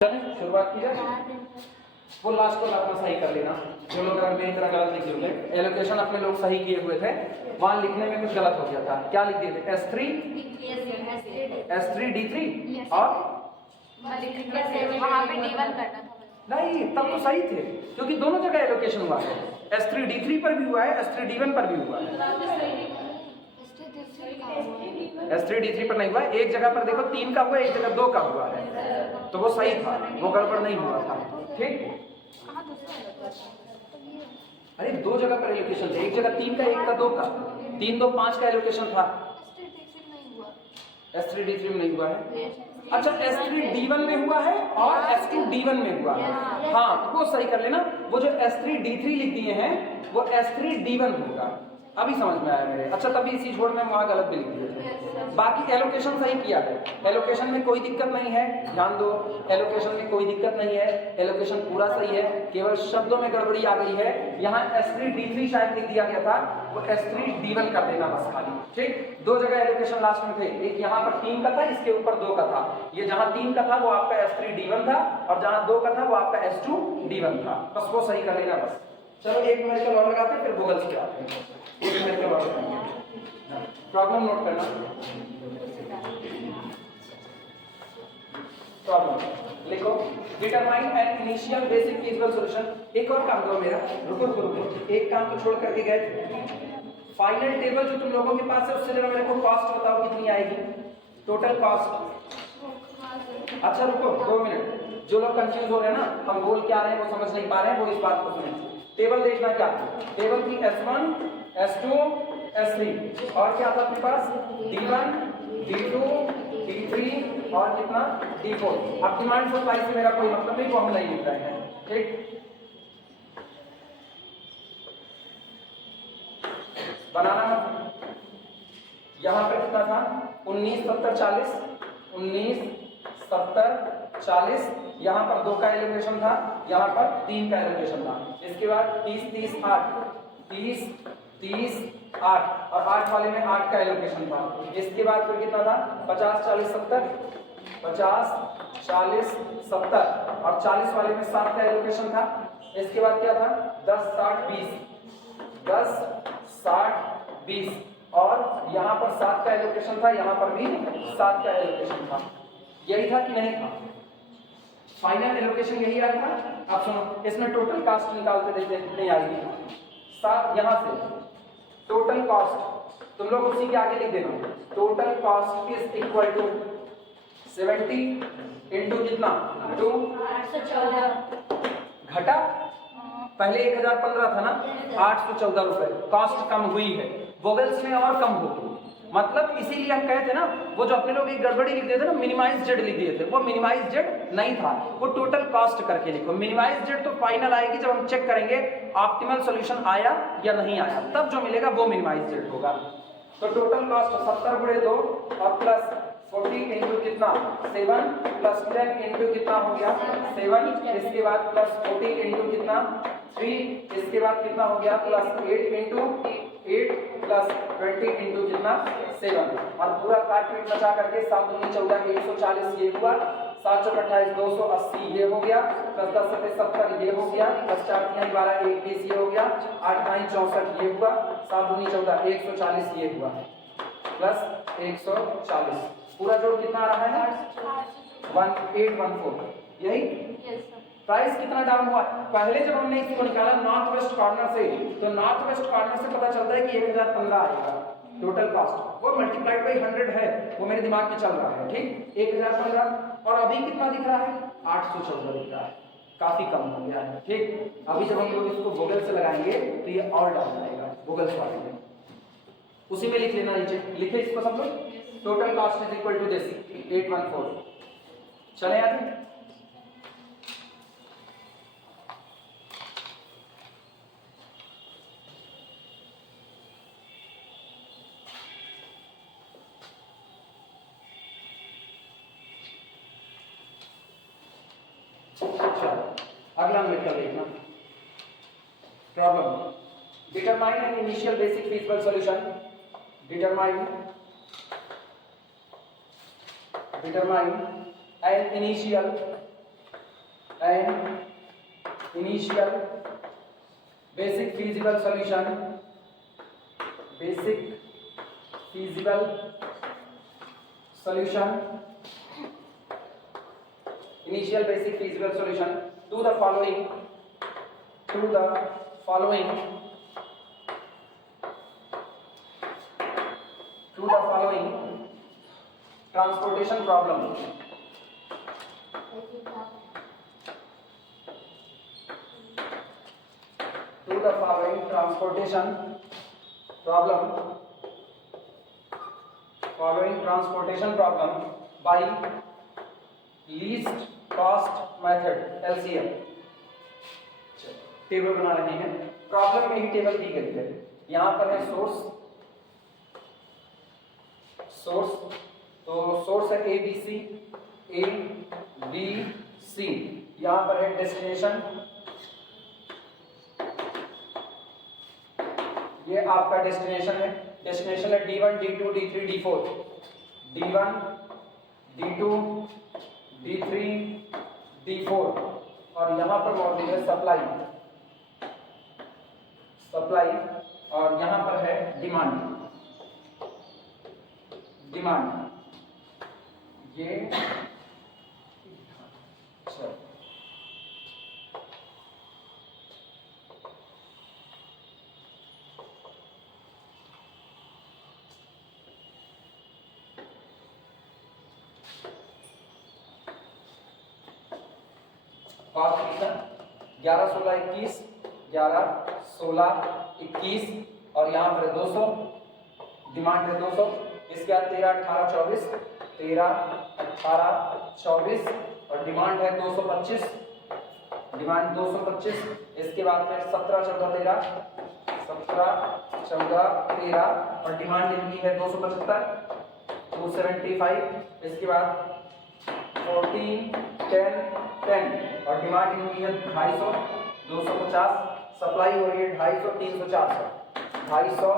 शुरुआत की जाए। वो लास्ट को अपना सही कर लेना, जो लोग अगर मेरी तरह गलत लिखे होंगे। एलोकेशन अपने लोग सही किए हुए थे, वहां लिखने में कुछ गलत हो गया था। क्या लिख दिए थे? S3 D3 और वहाँ पे D1 करना था। नहीं, तब तो सही थे क्योंकि दोनों जगह एलोकेशन हुआ है। S3 D3 पर भी हुआ है, S3 D1 पर भी हुआ है। S3 D3 पर नहीं हुआ, एक जगह पर देखो 3 का हुआ, एक जगह 2 का हुआ है, तो वो सही था, वो गड़बड़ नहीं हुआ था। ठीक, अरे दो जगह पर एलोकेशन थे, एक जगह 3 का, एक का 2 का, 3 2 5 का एलोकेशन था। S3 D3 में नहीं हुआ है। अच्छा, S3 D1 में हुआ है और S2 D1 में हुआ है। हाँ, तो वो सही कर लेना। वो जो S3 D3 लिख दिए हैं वो S3 D1 होगा। अभी समझ में आया मेरे। अच्छा, तभी इसी छोड़ में वहां गलत भी लिख दिए थे। बाकी एलोकेशन सही किया है, एलोकेशन में कोई दिक्कत नहीं है। ध्यान दो, एलोकेशन में कोई दिक्कत नहीं है, एलोकेशन पूरा सही है। केवल शब्दों में गड़बड़ी आ गई है। यहाँ S3 D3 शायद लिख दिया गया था, वो S3 D1 कर देना बस खाली। ठीक, दो जगह एलोकेशन लास्ट में थे, एक यहाँ पर 3 का था, इसके ऊपर 2 का था। ये जहाँ 3 का था वो आपका S3 D1 था, और जहाँ 2 का था वो आपका S2 D1 था। बस वो सही कर लेना बस। चलो एक न्यूमेरिकल और लगाते हैं, फिर गूगल्स पे आते हैं। एक न्यूमेरिकल और लगाएंगे, प्रॉब्लम नोट करना। प्रॉब्लम लिखो, determine an initial basic physical solution. एक और काम दो मेरा, रुको रुको रुको, एक काम तो छोड़ करके गए थे। फाइनल टेबल जो तुम लोगों के पास है उससे जरा मेरे को कॉस्ट बताओ कितनी आएगी, टोटल कॉस्ट। अच्छा रुको 2 मिनट, जो लोग कंफ्यूज हो रहे हैं ना, हम बोल क्या रहे हैं वो समझ नहीं पा रहे हैं, वो इस बात को सुने। टेबल देखना, क्या टेबल थी? S1 S2 S3 और क्या था अपने पास? D1 D2 D3 और कितना? D4। अब डिमांड सप्लाई से मेरा कोई मतलब नहीं, वो हम नहीं लिख रहे हैं। ठीक, बनाना मत। यहां पर कितना था? 19 70 40, 19 70 40। यहाँ पर 2 का एलोकेशन था, यहाँ पर 3 का एलोकेशन था। इसके बाद 30 30 8, 30 30 8 और 8 वाले में 8 का एलोकेशन था। इसके बाद फिर कितना था? 50 40 70, 50 40 70 और 40 वाले में 7 का एलोकेशन था। इसके बाद क्या था? 10 60 20, 10 60 20 और यहाँ पर 7 का एलोकेशन था, यहाँ पर भी 7 का एलोकेशन था। यही था कि नहीं था? फाइनल एलोकेशन यही आया था। आप सुनो, इसमें टोटल कॉस्ट निकालते देखते कितनी आएगी। 7 यहाँ से टोटल कॉस्ट तुम लोग उसी के आगे लिख देना। Total cost is equal to 70 into कितना? 2 घटा, पहले 1015 था ना, 814 रुपए कॉस्ट कम हुई है। वोवेल्स में और कम होगी, मतलब इसीलिए हम कहे थे ना, वो जो अपने लोग एक गड़बड़ी लिख दिए थे ना, मिनिमाइज जेड लिख दिए थे, वो मिनिमाइज जेड नहीं था, वो टोटल कॉस्ट करके लिखो। मिनिमाइज जेड तो फाइनल आएगी जब हम चेक करेंगे ऑप्टिमल सॉल्यूशन आया या नहीं आया, तब जो मिलेगा वो मिनिमाइज जेड होगा। तो टोटल कॉस्ट 70 गुणे 2 और प्लस 40 इंटू कितना? 7 प्लस 10 इंटू कितना हो गया? 7। इसके बाद प्लस 40 इंटू कितना? 3। इसके बाद कितना हो गया? प्लस 8 इंटू 8 प्लस 20 इंटू कितना? 7। और पूरा काट पीट बचा करके 7 दूनी 14 140 ये हुआ, 7 चौक 28 280 ये हो गया, प्लस 10 7 70 ये हो गया, प्लस 4 3 12 1 20 ये हो गया, 8 9 64 ये हुआ, 7 दूनी 14 140 ये हुआ, प्लस 140। पूरा जोड़ कितना आ रहा है? 1814। यही प्राइस कितना डाउन हुआ? पहले जब हमने इसको निकाला नॉर्थ वेस्ट कॉर्नर से, तो नॉर्थ वेस्ट कॉर्नर से पता चलता है कि 1015 आएगा टोटल कॉस्ट। वो मल्टीप्लाइड बाई 100 है, वो मेरे दिमाग में चल रहा है। ठीक, 1015 और अभी कितना दिख रहा है? 814 दिख रहा है, काफी कम हो गया है। ठीक, अभी जब हम लोग इसको गूगल से लगाएंगे तो ये और डाउन आएगा गूगल वाले में। उसी में लिख लेना, नीचे लिखे इसको सब लोग। Total cost is equal to this 814। चले आगे। अगला मेथड देखना। Problem, determine an initial basic physical solution. Determine an initial and initial basic feasible solution, basic feasible solution, initial basic feasible solution to the following transportation problem. To the following transportation problem by least cost method LCM. Table बना रहे हैं, problem में ही table दी गई है। यहां पर है source, तो सोर्स है ए बी सी, यहां पर है डेस्टिनेशन, ये आपका डेस्टिनेशन है D1 D2 D3 D4, D1 D2 D3 D4, और यहाँ पर मौजूद है सप्लाई, और यहाँ पर है डिमांड, ये कॉस्ट 11 16 21 और यहाँ पर 200, डिमांड है 200, इसके बाद 13 18 24 और डिमांड है 225, इसके बाद फिर 17 14 13 और डिमांड इनकी है 275, 275, इसके बाद 14 10 और डिमांड इनकी है 250, 250, सप्लाई हो रही है 250 300 400, 250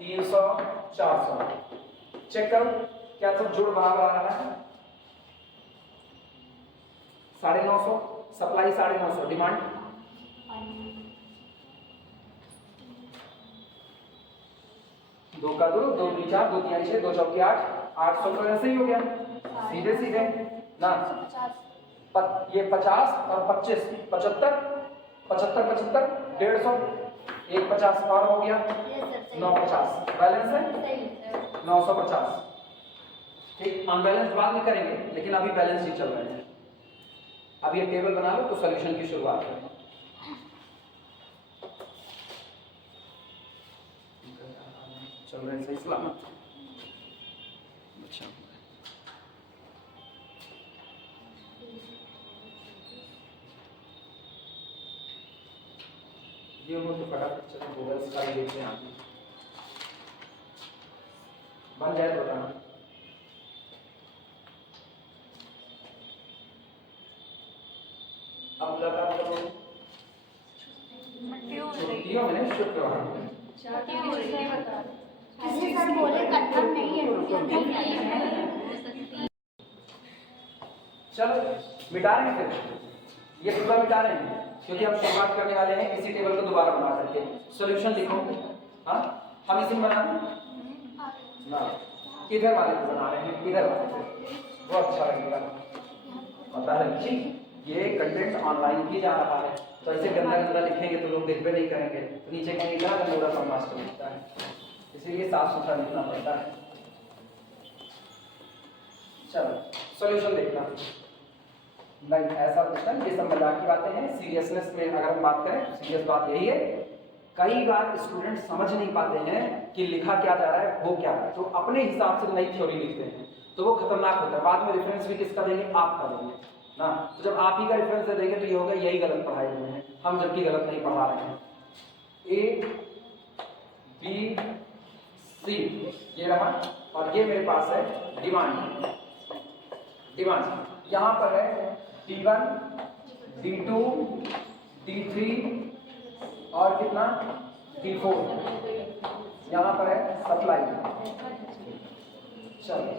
300 400। चेक करो क्या सब जुड़ बराबर आ रहा है। 950, सप्लाई 950, डिमांड 2 का 2 2 3 4 2 3 6 2 4 8 800 तो ऐसे ही हो गया सीधे ना। ये 50 और 25 75 150, एक 50 और हो गया 950, बैलेंस है 950। ठीक, अनबैलेंस बाद में करेंगे, लेकिन अभी बैलेंस ही चल रहे हैं। अब ये टेबल बना लो तो सॉल्यूशन की शुरुआत करें। चल रहे हैं सही सलामत। अच्छा, ये वो तो फटाफट चलो गूगल का ही देखते हैं, बन जाए तो बताना। अब लगा तो छुट्टियों में शुक्रवार किसी सर बोले कंफर्म नहीं है। चलो मिटा रहे हैं, फिर ये पूरा मिटा रहे हैं क्योंकि हम शुरुआत करने वाले हैं इसी टेबल को दोबारा बना करके। सॉल्यूशन लिखो, हाँ हम इसी में बना ना, इधर वाले को बना रहे हैं, इधर वाले को, वो अच्छा लगेगा। पता है जी, ये कंटेंट ऑनलाइन भी जा रहा है, तो ऐसे गंदा लिखेंगे तो लोग देखते नहीं करेंगे, तो नीचे कहेंगे क्या गंदा सा मास्टर लिखता है, इसीलिए साफ सुथरा लिखना पड़ता है। चलो सॉल्यूशन देखना नहीं, ऐसा क्वेश्चन, ये सब मजाक की बातें हैं। सीरियसनेस में अगर हम बात करें, सीरियस बात यही है, कई बार स्टूडेंट समझ नहीं पाते हैं कि लिखा क्या जा रहा है, हो क्या रहा है, तो अपने हिसाब से नई थ्योरी लिखते हैं, तो वो खतरनाक होता है। बाद में रेफरेंस भी किसका देंगे, आप का देंगे ना, तो जब आप ही का रेफरेंस दे देंगे तो ये होगा यही गलत पढ़ाए हुए हैं, हम जबकि गलत नहीं पढ़ा रहे हैं। A B C ये रहा, और ये मेरे पास है डिमांड, यहाँ पर है D1 D2 D3 और कितना D4, यहाँ पर है सप्लाई। चलो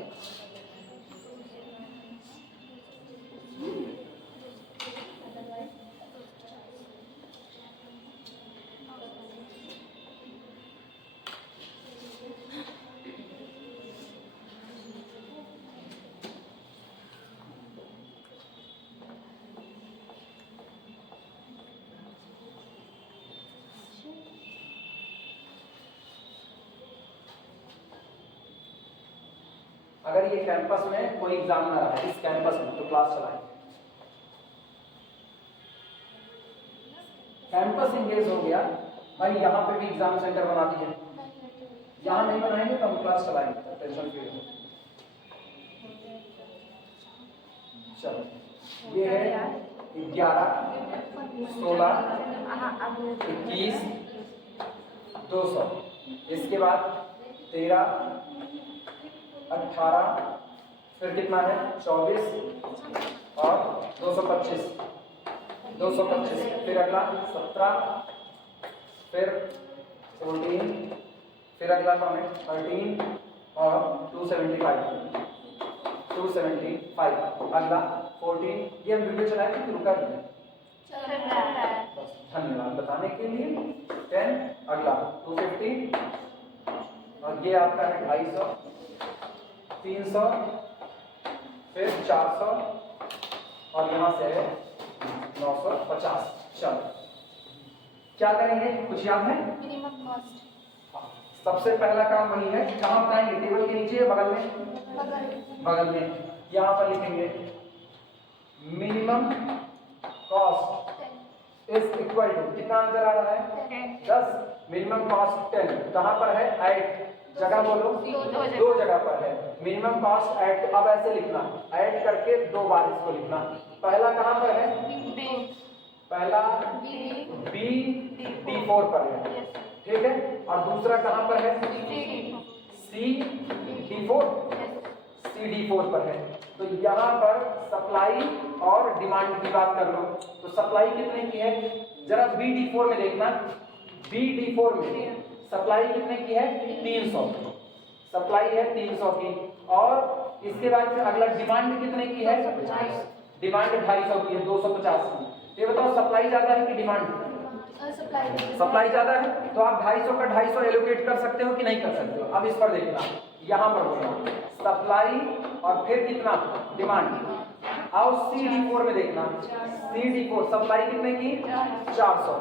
अगर ये कैंपस में कोई एग्जाम ना रहा है, इस कैंपस में, तो क्लास चलाएं। कैंपस इंगेज हो गया भाई, यहाँ पे भी एग्जाम सेंटर बना दिए, यहाँ नहीं बनाएंगे तो हम क्लास चलाएंगे, तो टेंशन फ्री हो। चलो ये है 11, 16, 21, 200, इसके बाद 13, 18, फिर कितना है 24 और 225, 225, फिर अगला 17, फिर 14, फिर अगला कौन है 13 और 275, 275, अगला 14। ये हम वीडियो चलाए थे कि रुका ही है? धन्यवाद बताने के लिए। 10, अगला 250 और ये आपका है 250, 300, फिर 400 और यहाँ से है 950। चलो क्या करेंगे, कुछ याद है? मिनिमम कॉस्ट सबसे पहला काम वही है, कहाँ बताएंगे? टेबल के नीचे या बगल में? बगल में। यहाँ पर लिखेंगे minimum cost is equal to, कितना नजर आ रहा है 10, मिनिमम कॉस्ट 10, कहाँ पर है 8, जगह बोलो, दो जगह पर है मिनिमम कॉस्ट एट। अब ऐसे लिखना, ऐड करके 2 बार इसको लिखना। पहला कहाँ पर है? पहला बी D4 पर है, ठीक है, और दूसरा कहाँ पर है? CD4 पर है। तो यहाँ पर सप्लाई और डिमांड की बात कर लो, तो सप्लाई कितने की है जरा BD4 में देखना, BD4 में सप्लाई कितने की है 300, सप्लाई है 300 की, और इसके बाद फिर अगला डिमांड कितने की है? डिमांड 250 की है, 250 की। ये बताओ सप्लाई ज्यादा है कि डिमांड? सप्लाई ज्यादा है, तो आप 250 का 250 एलोकेट कर सकते हो कि नहीं कर सकते हो? अब इस पर देखना, यहाँ पर होगा सप्लाई और फिर कितना डिमांड। आओ CD4 में देखना, CD4 सप्लाई कितने की 400,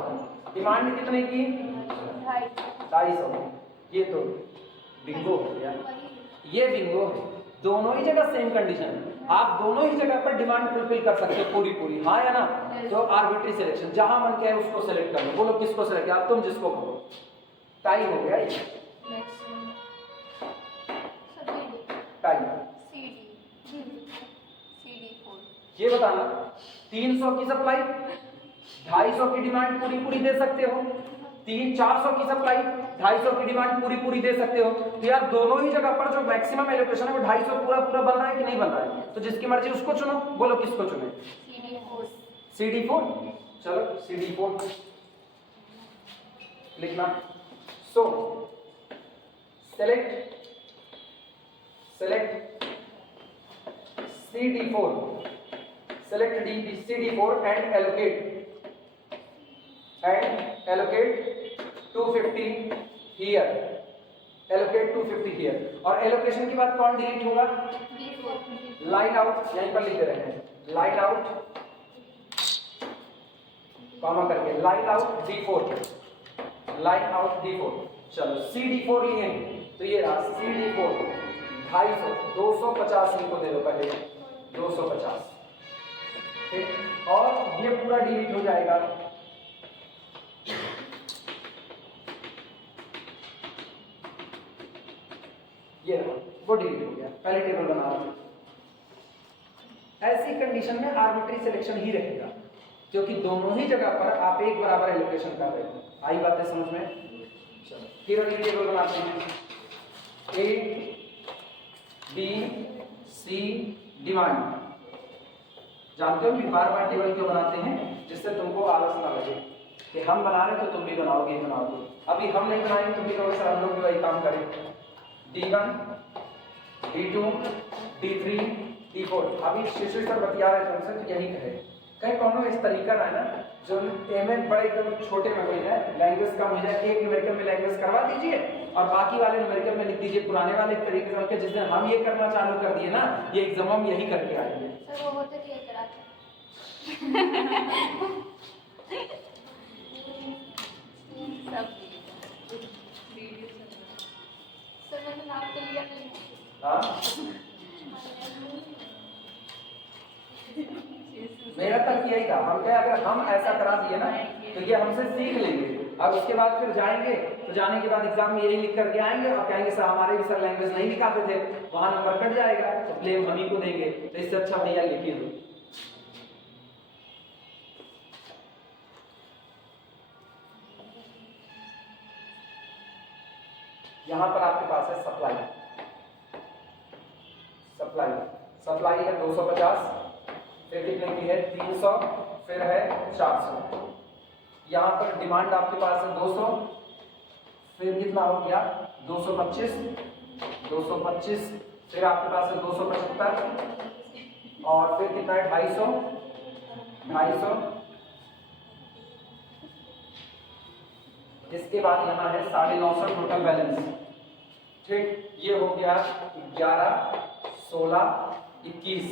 डिमांड कितने की 250। ये तो बिंगो हो गया, ये बिंगो है। दोनों ही जगह सेम कंडीशन है, आप दोनों ही जगह पर डिमांड फुलफिल कर सकते हो पूरी पूरी, हाँ या ना? तो आर्बिट्री सिलेक्शन, जहां मन के है उसको सेलेक्ट कर लो। बोलो किसको सेलेक्ट, आप तुम जिसको कहो। टाइम हो गया ये, टाइम। ये बताना 300 की सप्लाई 250 की डिमांड पूरी पूरी दे सकते हो, 400 की सप्लाई 250 की डिमांड पूरी पूरी दे सकते हो। तो यार दोनों ही जगह पर जो मैक्सिमम एलोकेशन है वो 250 पूरा पूरा बन रहा है कि नहीं बन रहा है? तो जिसकी मर्जी उसको चुनो। बोलो किसको चुने? CD4। चलो CD4 लिखना। सो select CD4, select CD4 and allocate 250 here, allocate 250 here। और एलोकेशन के बाद कौन डिलीट होगा? लाइन आउट, यहीं पर लिख रहे हैं, लाइन आउट कॉमा करके line out D4, line out D4। चलो CD4 लिए, तो ये रहा CD4 250, 250 इनको दे दो पहले, 250, ठीक, और ये पूरा डिलीट हो जाएगा। ये रहा, वो डिलीट हो गया, पहले टेबल बना रहा हूं। ऐसी कंडीशन में आर्बिट्री सिलेक्शन ही रहेगा, क्योंकि दोनों ही जगह पर आप एक बराबर एलोकेशन कर रहे हो। आई बातें समझ में? चलो फिर अगली टेबल बनाते हैं। A B C demand. जानते हो कि बार बार टेबल क्यों बनाते हैं? जिससे तुमको आलस ना लगे कि हम बना रहे तो तुम भी बनाओगे। अभी हम नहीं बनाएंगे, तुम भी कहोगे सर हम लोग भी वही काम करें। D1 D2 D3 D4। अभी शिशु सर बतिया रहे थे तुमसे, तो यही कहे कहीं कौन इस तरीका है ना, जो में बड़े एकदम छोटे में हो जाए, लैंग्वेज कम हो जाए, एक न्यूमेरिकल में लैंग्वेज करवा दीजिए और बाकी वाले न्यूमेरिकल में लिख दीजिए पुराने वाले तरीके से। जिस दिन हम ये करना चालू कर दिए ना, ये एग्जाम हम यही करके आएंगे। सर वो होते थे कराते सर मैंने नाम तो लिया नहीं। हाँ मेरा तर्क यही था, हम क्या अगर हम ऐसा करा दिए ना तो ये हमसे सीख लेंगे और उसके बाद फिर जाएंगे तो जाने के बाद एग्जाम में यही लिख करके आएंगे और कहेंगे सर हमारे भी सर लैंग्वेज नहीं लिखाते थे, वहां नंबर कट जाएगा तो ब्लेम हम ही को देंगे। तो इससे अच्छा भैया लिखिए दो। यहां पर आपके पास है सप्लाई, सप्लाई है 250, फिर कितने की है 300, फिर है 400। यहाँ पर डिमांड आपके पास है 200, फिर कितना हो गया 225, फिर आपके पास है 275 और फिर कितना है 250। इसके बाद यहाँ है 950 टोटल बैलेंस। ठीक, ये हो गया 11, 16, 21,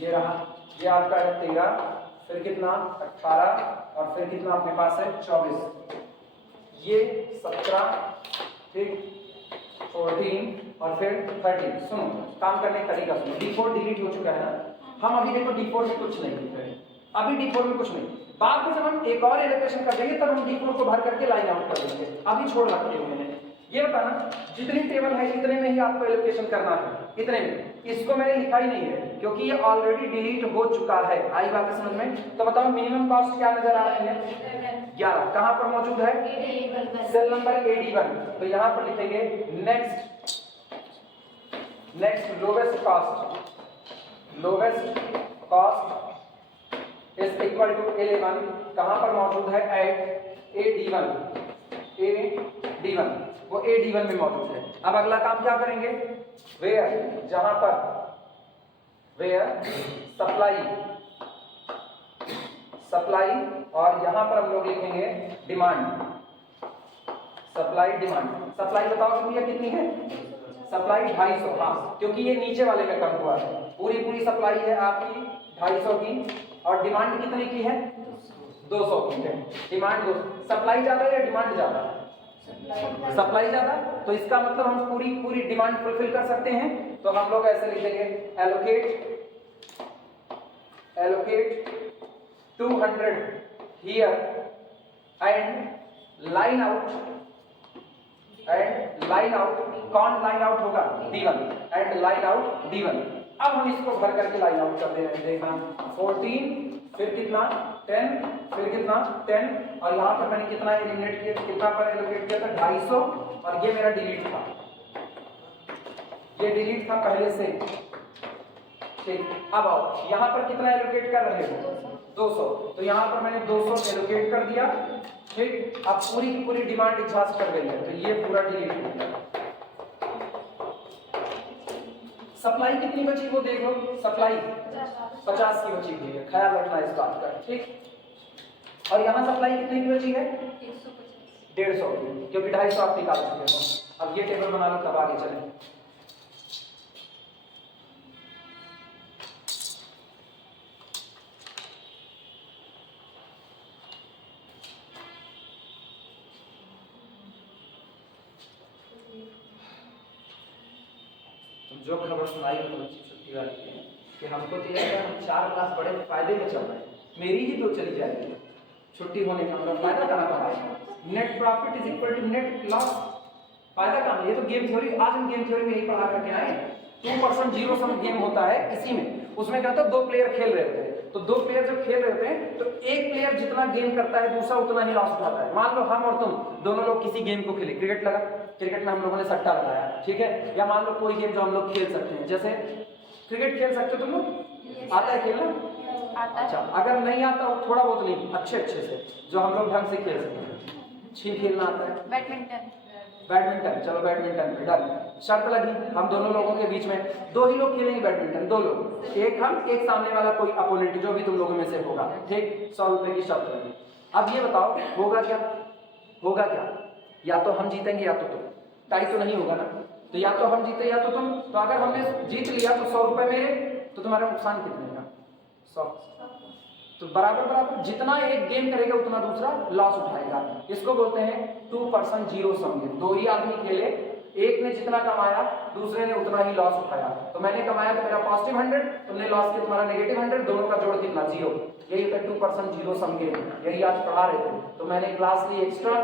ये रहा, ये आपका है 13, फिर कितना 18 और फिर कितना अपने पास है 24, ये 17, फिर 14 और फिर 13। सुनो काम करने का तरीका सुनो। D4 डिलीट हो चुका है ना, हम अभी देखो D4 में कुछ नहीं लिख रहे हैं, अभी D4 में कुछ नहीं, बाद में जब हम एक और एलोकेशन कर देंगे तब हम D4 को भर करके लाइन आउट कर देंगे, अभी छोड़ रखे हुए हैं। ये बताना जितनी टेबल है इतने में ही आपको एलोकेशन करना है, इतने में। इसको मैंने लिखा ही नहीं है क्योंकि ये ऑलरेडी डिलीट हो चुका है। आई बात है समझ में? तो बताओ मिनिमम कॉस्ट क्या नजर आ रही है 11, कहां पर मौजूद है सेल नंबर AD1। तो यहां पर लिखेंगे next lowest cost is equal to 11, कहां पर मौजूद है एट AD1, वो AD1 में मौजूद है। अब अगला काम क्या करेंगे, वेयर, जहां पर वेयर सप्लाई और यहां पर हम लोग लिखेंगे डिमांड, सप्लाई बताओ कितनी है, सप्लाई 250। हाँ, क्योंकि ये नीचे वाले में कम हुआ है, पूरी सप्लाई है आपकी 250 की और डिमांड कितने की है 200 की है। डिमांड 200, सप्लाई ज्यादा या डिमांड ज्यादा, सप्लाई ज्यादा, तो इसका मतलब हम पूरी डिमांड फुलफिल कर सकते हैं। तो हम लोग ऐसे लिखेंगे allocate 200 here and line out, कौन लाइन आउट होगा D1 and line out D1। अब हम इसको भर करके लाइन आउट कर दे रहे हैं, देखना 14, फिर कितना 10, फिर कितना 10 और यहाँ पर मैंने कितना एलिमिनेट किया, कितना पर एलोकेट किया था 250 और ये मेरा डिलीट था, ये डिलीट था पहले से। ठीक, अब आओ यहाँ पर कितना एलोकेट कर रहे हो 200, तो यहाँ पर मैंने 200 एलोकेट कर दिया। ठीक, अब पूरी डिमांड एग्जॉस्ट कर गई है तो ये पूरा डिलीट हो गया। सप्लाई कितनी बची वो देख लो, सप्लाई 50 की बची हुई है, ख्याल रखना इस बात का। ठीक, और यहाँ सप्लाई कितनी की बची है 150 की, क्योंकि 250 आप निकाल चुके हो। अब ये टेबल बना लो तब आगे चलें। जो खबर सुनाई छुट्टी वाली है कि हमको तो यह हम 4 क्लास बड़े फायदे में चल रहे हैं, मेरी ही तो चली जाएगी छुट्टी होने का, मतलब फायदा कहाँ का है। Net profit is equal to net loss, फायदा कहाँ। ये तो गेम थ्योरी, आज हम गेम थ्योरी में यही पढ़ा करके आए। 2% जीरो सम गेम होता है, इसी में उसमें क्या होता है 2 प्लेयर खेल रहे होते हैं, तो 2 प्लेयर जब खेल रहे होते हैं तो एक प्लेयर जितना गेन करता है दूसरा उतना ही लॉस उठाता है। मान लो हम और तुम दोनों लोग किसी गेम को खेले, क्रिकेट लगा, क्रिकेट में हम लोगों ने सट्टा लगाया, ठीक है, या मान लो कोई गेम जो हम लोग खेल सकते हैं, जैसे क्रिकेट खेल सकते हो तुम लोग, आता है खेलना? अच्छा, अगर नहीं आता हो थोड़ा बहुत नहीं, अच्छे से जो हम लोग ढंग से खेल सकते हैं, छीन खेलना आता है, बैडमिंटन, चलो बैडमिंटन पे डन, शर्त लगी हम दोनों लोगों के बीच में 2 ही लोग खेलेंगे बैडमिंटन, 2 लोग, एक हम एक सामने वाला कोई अपोनेंट जो भी तुम लोगों में से होगा। ठीक, 100 रुपए की शर्त लगी। अब ये बताओ होगा क्या, या तो हम जीतेंगे या तो तुम, टाई तो नहीं होगा ना, तो या तो हम जीते या तो तुम। तो अगर हमने जीत लिया तो 100 रुपए मेरे, तो तुम्हारा नुकसान कितने का 100, तो बराबर जितना एक गेम करेगा उतना दूसरा लॉस उठाएगा। इसको बोलते हैं 2% जीरो सम गेम। 2 ही आदमी खेले, एक ने जितना कमाया दूसरे ने उतना ही लॉस उठाया। तो मैंने कमाया तो मेरा पॉजिटिव 100, तुमने लॉस किया तुम्हारा नेगेटिव 100, दोनों का जोड़ कितना 0। यही होता है 2% जीरो सम गेम। यही आज पढ़ा रहे थे। तो मैंने क्लास ली एक्स्ट्रा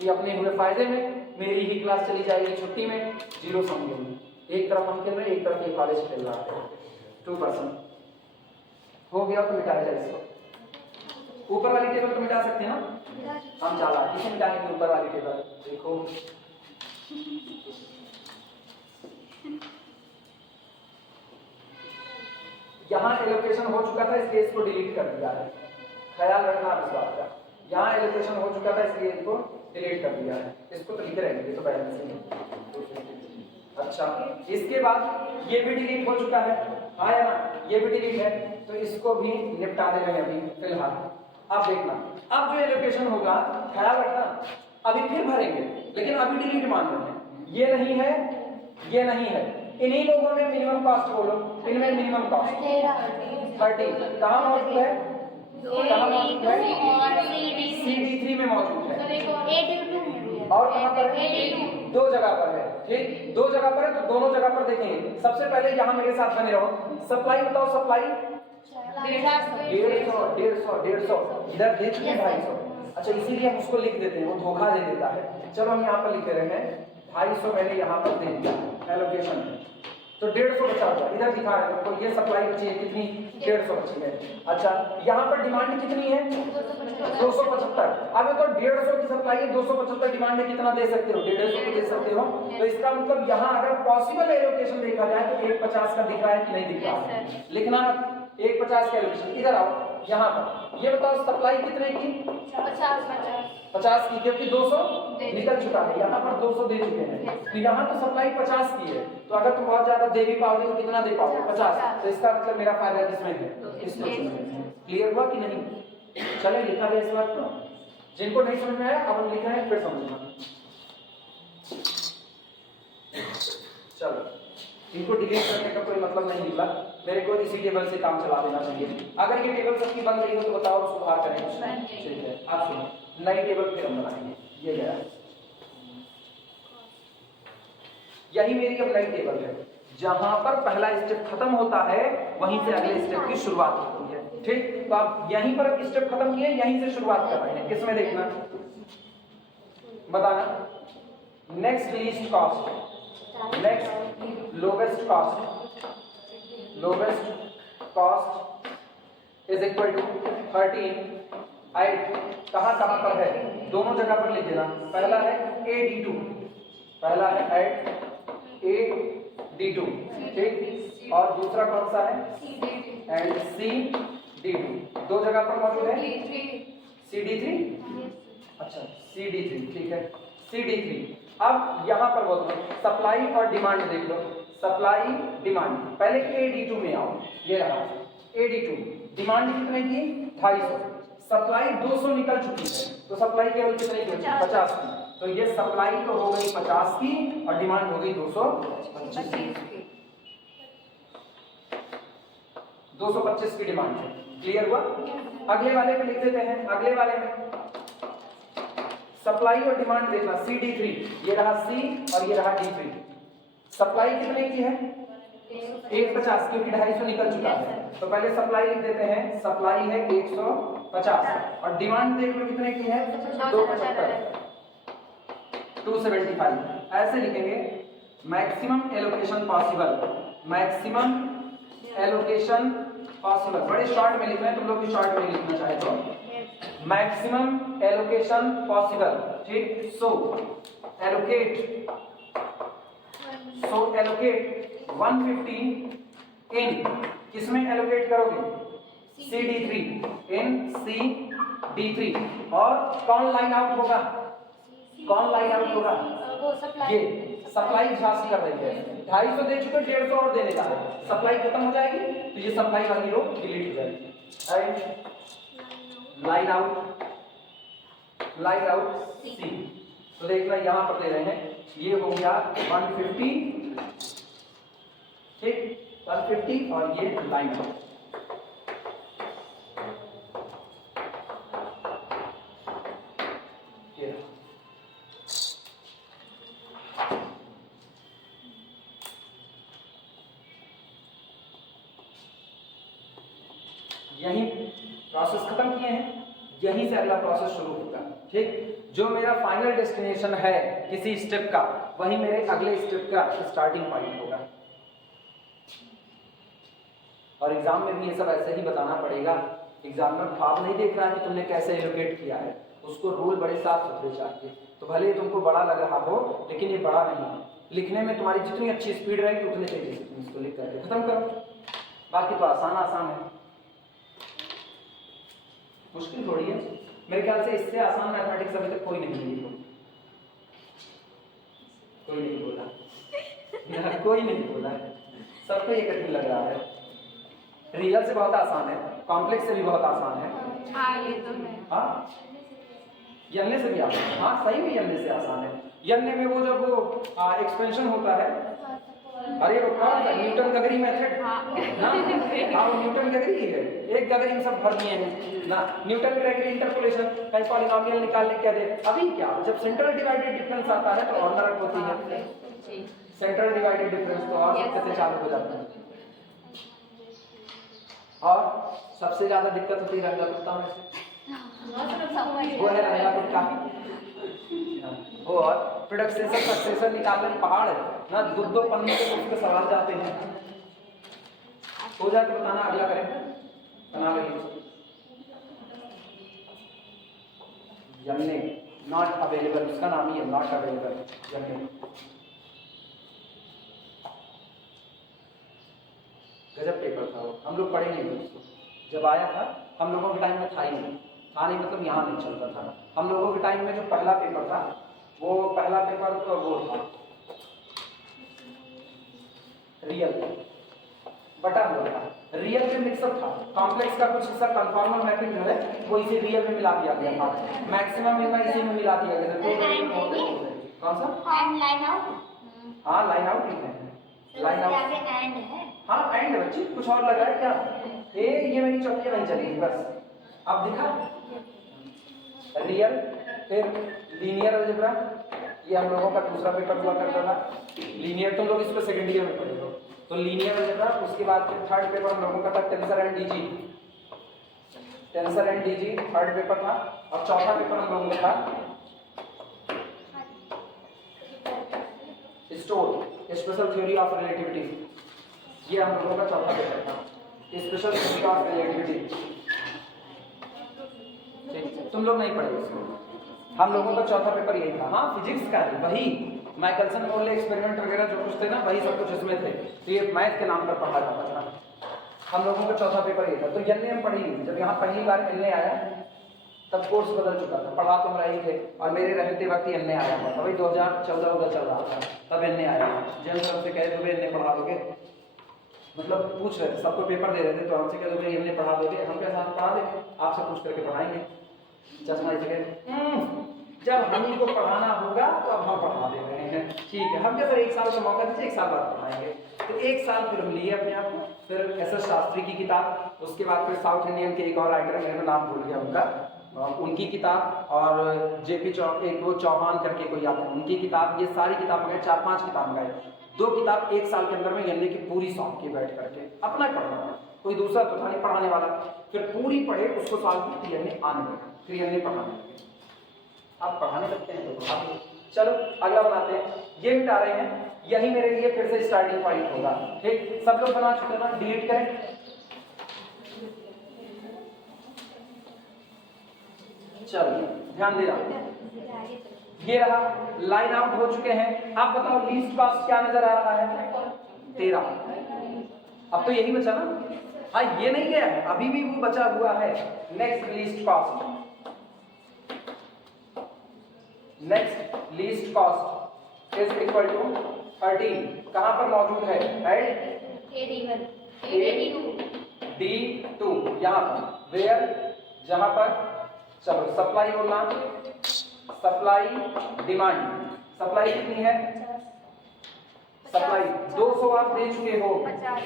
कि अपने हुए फायदे में, मेरी ही क्लास चली जाएगी छुट्टी में, जीरो सम गेम। एक तरफ हम खेल रहे हैं, एक तरफ ये कॉलेज खेल रहा है। 2% हो गया तो मिटाया जाए इसको। ऊपर वाली टेबल तो मिटा सकते हैं ना हम, जाला किसे मिटाएंगे ऊपर वाली टेबल। देखो यहाँ एलोकेशन हो चुका था इसलिए इसको डिलीट कर दिया है, ख्याल रखना इस बात का। यहाँ एलोकेशन हो चुका था इसलिए इसको डिलीट कर दिया है। इसको तो लिखे रहेंगे तो बैलेंस ही। अच्छा, इसके बाद ये भी डिलीट हो चुका है, आया ना, ये भी डिलीट है, तो इसको भी निपटा दे रहे हैं अभी फिलहाल। अब देखना, अब जो एलोकेशन होगा ख्याल रखना, अभी फिर भरेंगे लेकिन अभी डिलीट मान रहे हैं। ये नहीं है, ये नहीं है, इन्हीं लोगों में मिनिमम कॉस्ट बोलो, इनमें मिनिमम कॉस्ट 30 कहाँ मौजूद है, कहाँ मौजूद है, CD3 में मौजूद है। और कहाँ पर है, दो जगह पर है। ठीक, दो जगह पर है तो दोनों जगह पर देखेंगे। सबसे पहले यहाँ मेरे साथ बने रहो, सप्लाई बताओ, सप्लाई 150 इधर देख लिए 250। अच्छा, इसीलिए हम उसको लिख देते हैं, वो धोखा दे देता है। चलो हम यहाँ पर लिख रहे हैं 250 मैंने यहाँ पर दे दिया एलोकेशन, तो 150 बचा हुआ इधर दिखा रहे हैं। तो ये सप्लाई बची है कितनी, 150 बची है। अच्छा, यहाँ पर डिमांड कितनी है, 275। अब तो 150 की सप्लाई है, 275 डिमांड में कितना दे सकते हो, 150 को दे सकते हो। तो इसका मतलब यहाँ अगर पॉसिबल एलोकेशन देखा जाए तो 150 का दिख रहा है कि नहीं दिख रहा है, लिखना 150 का एलोकेशन। इधर आओ, यहाँ पर ये बताओ सप्लाई कितने की, 50 की, क्योंकि 200 निकल चुका है, यहाँ पर 200 दे चुके हैं। तो यहाँ तो सप्लाई 50 की है, तो अगर तुम बहुत ज्यादा दे भी पाओगे तो कितना दे पाओगे, 50। तो इसका मतलब मेरा फायदा किसमें है, इसमें। क्लियर हुआ कि नहीं? चले लिखा जाए इस बात को। जिनको नहीं समझ में आया अब हम लिख रहे हैं, फिर समझना। चलो, इनको डिलीट करने का कोई मतलब नहीं निकला, मेरे को इसी टेबल से काम चला देना चाहिए। अगर ये टेबल सबकी बन रही हो तो बताओ, सुधार करें। ठीक है, आप सुनो, नई टेबल फिर हम बनाएंगे। ये गया, यही मेरी अब नई टेबल है। जहां पर पहला स्टेप खत्म होता है वहीं से अगले स्टेप की शुरुआत होती है। ठीक, तो आप यहीं पर स्टेप खत्म किए, यहीं से शुरुआत कर रहे हैं। किसमें देखना, बताना। Next least cost, next lowest cost, lowest cost is equal to 13। कहां कहां पर है, दोनों जगह पर लिख देना। पहला है AD2, पहला है AD2, ठीक, और दूसरा कौन सा है, एंड CD2, दो जगह पर मौजूद है। CD3, अच्छा CD3, ठीक है, CD3। अब यहाँ पर बोलते हैं सप्लाई और डिमांड देख लो, सप्लाई डिमांड। पहले AD2 में आओ, ये रहा AD2, डिमांड कितने की, 250, सप्लाई 200 निकल चुकी है, तो सप्लाई केवल कितने की, 50 की। तो ये सप्लाई तो हो गई 50 की और डिमांड हो गई 225 की, 225 की डिमांड है। क्लियर हुआ? अगले वाले पे लिख देते हैं। अगले वाले में सप्लाई और डिमांड देखना, CD3, ये रहा C और ये रहा D3। सप्लाई कितने की है, 150, क्योंकि 250 निकल चुका है। तो पहले सप्लाई लिख देते हैं, सप्लाई है 150 और डिमांड देख लो कितने की है, 275, 275। ऐसे लिखेंगे maximum allocation possible, maximum allocation possible. बड़े शॉर्ट में लिखना है, तुम लोग भी शॉर्ट में लिखना चाहे तो। मैक्सिमम एलोकेशन पॉसिबल, ठीक। सो एलोकेट 150 इन, किसमें एलोकेट करोगे, CD3, इन CD3। और कौन लाइन आउट होगा, कौन लाइन आउट होगा, ये सप्लाई झांसी कर रही है, 250 दे चुके, 150 और देने जा रहे हैं, सप्लाई खत्म हो जाएगी तो ये सप्लाई वाली रो डिलीट हो जाएगी। Line out, line out C। तो देखना यहां पर दे रहे हैं, ये हो गया 150, ठीक, 150 और ये लाइन आउट। यही प्रोसेस खत्म किए हैं, यहीं से अगला प्रोसेस शुरू होगा। ठीक, जो मेरा फाइनल डेस्टिनेशन है किसी स्टेप का, वही मेरे अगले स्टेप का स्टार्टिंग पॉइंट होगा। और एग्जाम में भी ये सब ऐसे ही बताना पड़ेगा। एग्जामिनर ख्वाब नहीं देख रहा है कि तुमने कैसे एलोकेट किया है, उसको रूल बड़े साफ सुथरे चाहिए। तो भले ही तुमको बड़ा लग रहा हो, लेकिन ये बड़ा नहीं है। लिखने में तुम्हारी जितनी अच्छी स्पीड रहेगी उतनी तेजी से तुम इसको लिख करके खत्म करो। बाकी तो आसान है, मुश्किल थोड़ी है। मेरे ख्याल से इससे आसान मैथमेटिक्स अभी तक कोई नहीं बोला, कोई नहीं बोला, सबको ये कठिन लग रहा है। रियल से बहुत आसान है, कॉम्प्लेक्स से भी बहुत आसान है। ये तो है। हाँ, यन्ने से भी आसान है। हाँ सही में यन्ने से आसान है। यन्ने में वो जब वो एक्सपेंशन होता है, अरे वो कौन सा न्यूटन गगरी मेथड ना, हाँ वो न्यूटन गगरी है। एक गगरी में सब भर दिए हैं ना, न्यूटन गगरी इंटरपोलेशन, कहीं पॉलिनोमियल निकालने क्या दे। अभी क्या, जब सेंट्रल डिवाइडेड डिफरेंस आता है तो और नरक होती है। सेंट्रल डिवाइडेड डिफरेंस तो और दिक्कतें चालू हो जाती हैं। और सबसे ज्यादा दिक्कत होती है रंगा कुत्ता में से, वो है रंगा कुत्ता। वो और प्रोडक्शन सक्सेसर निकालने पहाड़ है ना, दो पन्ने के उसके सवाल जाते हैं। हो जाके बताना, अगला करें, बना लीजिए। यन्ने नॉट अवेलेबल, उसका नाम ही है नॉट अवेलेबल यन्ने। गजब पेपर था वो, हम लोग पढ़े नहीं थे उसको। जब आया था हम लोगों के टाइम में था ही नहीं, मतलब यहाँ नहीं चलता था। हम लोगों के टाइम में जो पहला पेपर था, वो पहला पेपर तो वो था रियल, बटा हुआ था। रियल में मिक्सअप था, कॉम्प्लेक्स का कुछ हिस्सा कन्फॉर्मल मैपिंग जो है वो इसे रियल में मिला दिया गया था, मैक्सिमम में इसी में मिला दिया गया था। कौन सा लाइन आउट? हाँ लाइन आउट ठीक है, लाइन आउट है। हाँ एंड है बच्ची, कुछ और लगा है क्या? ये मेरी चौकी नहीं चलेगी बस। अब दिखा रियल, फिर लीनियर अलजेब्रा, ये हम लोगों का दूसरा पेपर हुआ करता था। लीनियर तुम लोग इसको सेकेंड ईयर में पढ़े हो, तो लीनियर अलजेब्रा। उसके बाद फिर थर्ड पेपर हम लोगों का था tensor and DG, third paper था। और चौथा पेपर हम लोगों का था store special theory of relativity. ये हम लोगों का चौथा पेपर था, स्पेशल थ्योरी ऑफ रिलेटिविटी। तुम लोग नहीं पढ़े इसको, हम लोगों का चौथा पेपर यही था। हाँ फिजिक्स का है, वही माइकलसन मोरले एक्सपेरिमेंट वगैरह जो कुछ थे ना, वही सब कुछ इसमें थे। तो ये मैथ के नाम पर पढ़ा जाता था। हम लोगों का चौथा पेपर ये था। तो एनए हम पढ़ी नहीं, जब यहाँ पहली बार एनए आया तब कोर्स बदल चुका था। पढ़ा तुम रहे थे और मेरे रहते वक्त ही एनए आया हुआ था, वही 2014 चल रहा था, तब एनए आया। जैन सर से कहे तुम्हें एनए पढ़ा दोगे, मतलब पूछ रहे थे, सबको पेपर दे रहे थे, तो हमसे कह दोगे एनए पढ़ा दोगे? हम क्या साथ पढ़ा देंगे, आपसे पूछ करके पढ़ाएंगे। चश्मा जगह जब हम को पढ़ाना होगा तो अब हम पढ़ा दे रहे हैं, ठीक है। हम क्या सर एक साल का मौका दीजिए, एक साल बाद पढ़ाएंगे। तो एक साल फिर हम लिए अपने आप को, फिर एस.एस. शास्त्री की किताब, उसके बाद फिर साउथ इंडियन के एक और राइटर, मेरा नाम भूल गया उनका, उनकी किताब, और जेपी एक वो चौहान करके कोई आते हैं, उनकी किताब। ये सारी किताब मंगाई, 4-5 किताब मंगाई। 2 किताब एक साल के अंदर में एनए की पूरी सॉल्व की बैठ करके, अपना पढ़ना था, कोई दूसरा तो था नहीं पढ़ाने वाला। फिर पूरी पढ़े, उसको सॉल्व की, एनए आने लगा, फिर एनए पढ़ाने लगे। आप पढ़ाने लगते हैं तो पढ़ा। चलो अगला बनाते हैं, ये मिटा रहे हैं, यही मेरे लिए फिर से स्टार्टिंग पॉइंट होगा। ठीक, सब लोग बना चुके ना, डिलीट करें। चलो ध्यान देना, ये रहा, लाइन आउट हो चुके हैं। आप बताओ लीस्ट कॉस्ट क्या नजर आ रहा है? 13। अब तो यही बचा ना, हाँ ये नहीं गया है, अभी भी वो बचा हुआ है। Next least cost, next least cost is equal to 13। कहां पर मौजूद है? एट D2, यहां पर, वेयर, जहां पर, चलो सप्लाई बोलना, सप्लाई डिमांड। सप्लाई कितनी है? सप्लाई 200 आप दे चुके हो,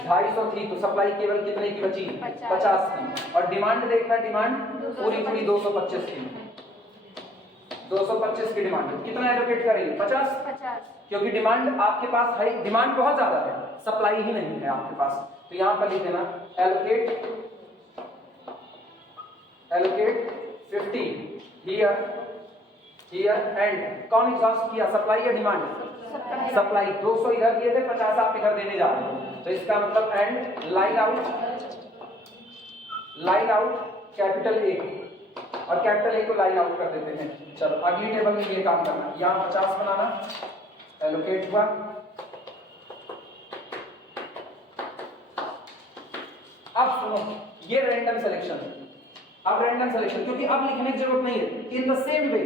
250 थी, तो सप्लाई केवल कितने की बची? 50 की। और डिमांड देखना, डिमांड पूरी 225 की, 225 की डिमांड। कितना एलोकेट करेंगे? 50, क्योंकि डिमांड आपके पास है, डिमांड बहुत ज्यादा है, सप्लाई ही नहीं है आपके पास। तो यहां पर लिख देना एलोकेट allocate 50 here and कौन एग्जॉस्ट किया, सप्लाई या डिमांड? सप्लाई। 200 इधर दिए थे, 50 आप इधर देने जा रहे हो, तो इसका मतलब and line out capital A, और कैपिटल ए को लाइन आउट कर देते हैं। चलो अगली टेबल में ये काम करना, यहाँ 50 बनाना, एलोकेट हुआ। अब सुनो, ये रैंडम सिलेक्शन, अब रैंडम सिलेक्शन, क्योंकि अब लिखने की जरूरत नहीं है। इन द सेम वे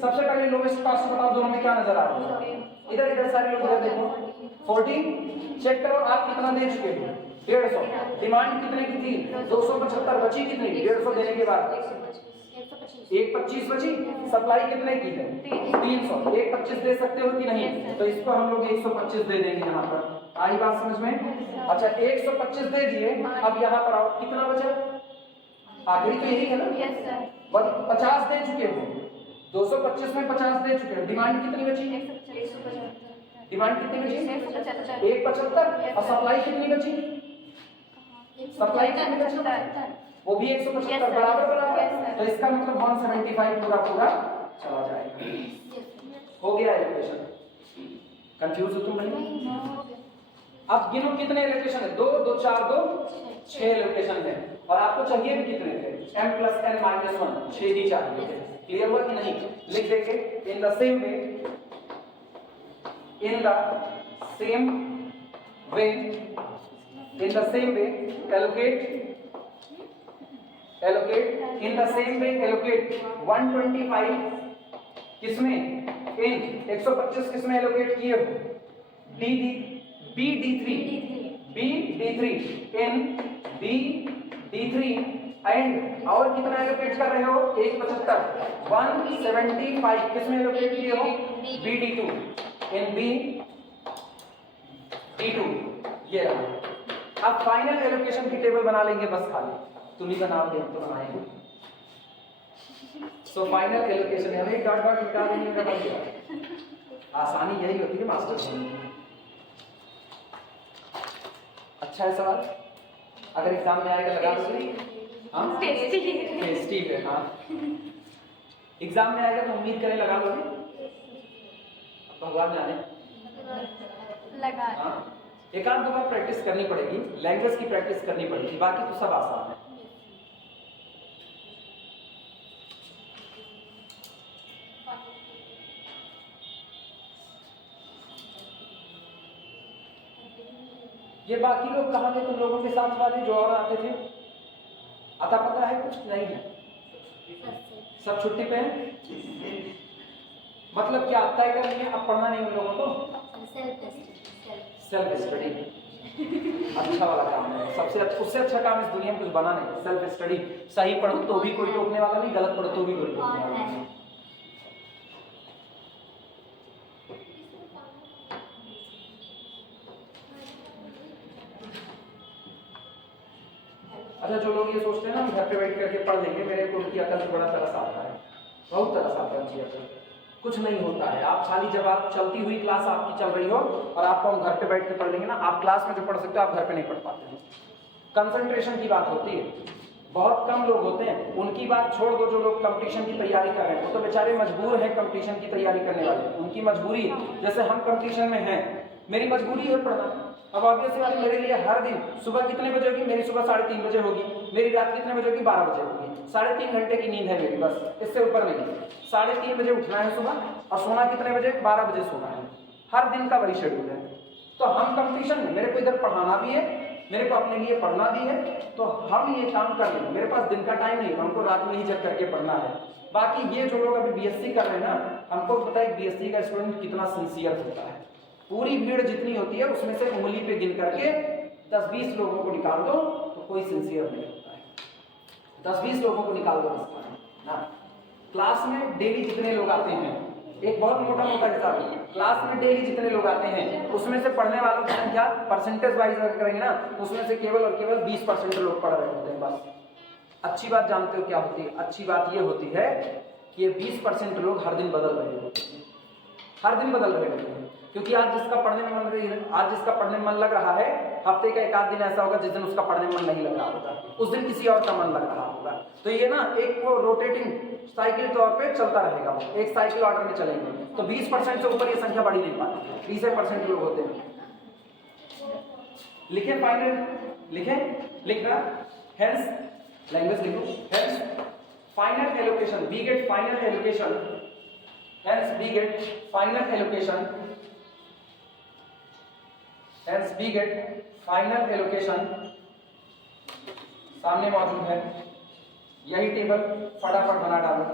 सबसे पहले लोवेस्ट कॉस्ट बताओ, दोनों में क्या नजर आ रहा है? इधर सारे लोग इधर देखो, 40 चेक करो आप कितना दे चुके हो, 150। डिमांड कितने की थी? 275, बची कितनी? 150 देने के बाद 125 बची। सप्लाई कितने की है? 300। 125 दे सकते हो कि नहीं? तो इसको हम लोग 125 दे देंगे। यहाँ पर आई बात समझ में? अच्छा 125 दे दिए, अब यहाँ पर आओ, कितना बचा? आखिरी तो यही है ना, 50 दे चुके हो, 225 में 50 दे चुके हो। डिमांड कितनी बची? डिमांड कितनी बची? 175। और सप्लाई कितनी बची? सप्लाई कितनी बची? वो भी 175, बराबर। तो इसका मतलब 175 पूरा चला जाएगा। हो गया एलोकेशन। कंफ्यूज हो तुम नहीं? अब गिनो कितने एलोकेशन है? 2 2 4 2 6 एलोकेशन है, और आपको चाहिए भी कितने थे? m+n-1, 6 ही चाहिए थे। क्लियर हुआ कि नहीं? लिख देंगे in the same way allocate 125 किसमें? इन 125 किसमें एलोकेट किए हो? BD3 इन BD3 एंड और कितना एलोकेट कर रहे हो? 175 175 किसमें एलोकेट किए हो? BD2 इन BD2। ये रहा। अब फाइनल एलोकेशन की टेबल बना लेंगे, बस खाली तुम ही बनाओगे, हम तो बनाएंगे। सो फाइनल एलोकेशन है, हमें डॉट डॉट मिटा देंगे का मतलब आसानी यही होती है मास्टर। अच्छा है सवाल, अगर एग्जाम में आएगा लगा दोगे? हाँ टेस्टी है। हाँ एग्जाम में आएगा तो उम्मीद करें लगा दोगे? भगवान जाने लगा। हाँ एक आध दो बार प्रैक्टिस करनी पड़ेगी, लैंग्वेज की प्रैक्टिस करनी पड़ेगी, बाकी तो सब आसान है। ये बाकी लोग कहाँ थे तुम लोगों के साथ वाले जो और आते थे? आता पता है कुछ नहीं है? सब छुट्टी पे हैं? मतलब क्या तय कर लिए अब पढ़ना नहीं उन लोगों को? सेल्फ स्टडी अच्छा वाला काम है, सबसे अच्छा, उससे अच्छा काम इस दुनिया में कुछ बना नहीं। सेल्फ स्टडी, सही पढ़ो तो भी कोई टोकने वाला नहीं, गलत पढ़ो तो भी कोई टोकने वाला नहीं। अच्छा जो लोग ये सोचते हैं ना घर पे बैठ करके पढ़ लेंगे, मेरे को उनकी अकल से बड़ा तरस आता है, बहुत तरस आता है उनकी अकल। कुछ नहीं होता है। आप खाली जब आप चलती हुई क्लास आपकी चल रही हो और आपको हम घर पे बैठ के पढ़ लेंगे ना, आप क्लास में जो पढ़ सकते हो आप घर पे नहीं पढ़ पाते हैं। कंसंट्रेशन की बात होती है, बहुत कम लोग होते हैं, उनकी बात छोड़ दो। जो लोग कंपटीशन की तैयारी कर रहे हैं वो तो बेचारे मजबूर हैं कंपटीशन की तैयारी करने वाले, उनकी मजबूरी है। जैसे हम कंपटीशन में हैं, मेरी मजबूरी है पढ़ना। अब ऑब्वियसली बात, मेरे लिए हर दिन सुबह कितने बजे होगी? मेरी सुबह 3:30 बजे होगी, मेरी रात कितने बजे होगी? 12 बजे होगी। 3.5 घंटे की नींद है मेरी, बस इससे ऊपर नहीं। 3:30 बजे उठना है सुबह, और सोना कितने बजे? 12 बजे सोना है। हर दिन का वही शेड्यूल है। तो हम कंपटीशन में, मेरे को इधर पढ़ाना भी है, मेरे को अपने लिए पढ़ना भी है, तो हम ये काम कर लेंगे। मेरे पास दिन का टाइम नहीं, हमको रात में ही जग करके पढ़ना है। बाकी ये जो लोग अभी बीएससी कर रहे हैं ना, हमको पता है बीएससी का स्टूडेंट कितना सिंसियर होता है। पूरी भीड़ जितनी होती है उसमें से उंगली पे गिन करके 10-20 लोगों को निकाल दो तो कोई सिंसियर नहीं होता है। 10-20 लोगों को निकाल दो ना। क्लास में डेली जितने लोग आते हैं, एक बहुत मोटा हिसाब है, क्लास में डेली जितने लोग आते हैं उसमें से पढ़ने वालों की संख्या परसेंटेज वाइज अगर करेंगे ना, उसमें से केवल और केवल 20% लोग पढ़ रहे होते हैं बस। अच्छी बात जानते हो क्या होती है? अच्छी बात ये होती है कि ये 20% लोग हर दिन बदल रहे होते हैं, हर दिन बदल रहे होते हैं। क्योंकि आज जिसका पढ़ने में मन लग रहा है, हफ्ते का एक आध दिन ऐसा होगा जिस दिन उसका पढ़ने में मन नहीं लग रहा होगा, उस दिन किसी और का मन लग रहा होगा। तो ये ना एक वो रोटेटिंग साइकिल तौर पे चलता रहेगा, एक साइकिल ऑर्डर में चलेंगे। तो 20% से ऊपर ये संख्या बढ़ ही नहीं पाती, 20% लोग होते हैं। लिखे फाइनल, लिखे लिख रहा, हेंस लैंग्वेज लिखो, hence final allocation, we get final allocation, hence we get final allocation, hence we get final allocation सामने मौजूद है। यही टेबल फटाफट बना डालो।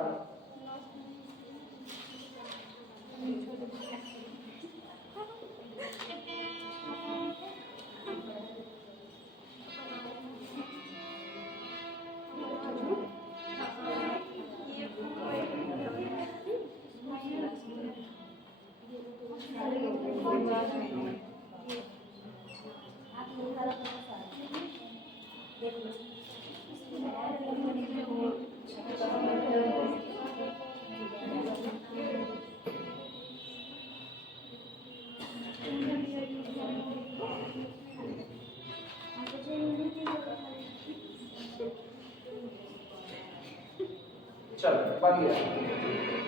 चलो बन गया,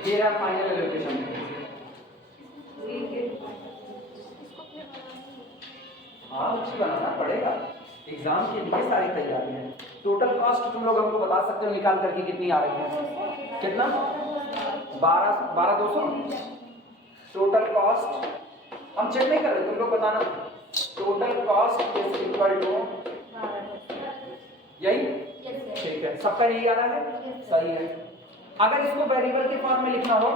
ये रहा फाइनल एलोकेशन। हाँ अच्छी बनाना पड़ेगा, एग्जाम के लिए सारी तैयारियां हैं। टोटल कॉस्ट तुम लोग हमको बता सकते हो निकाल करके कितनी आ रही है? कितना? 12,200 टोटल कॉस्ट। हम चेक नहीं कर रहे, तुम लोग बताना। Total cost is equal to यही, ठीक है, सबका यही आ रहा है, सही है। अगर इसको वेरिएबल के फॉर्म में लिखना हो,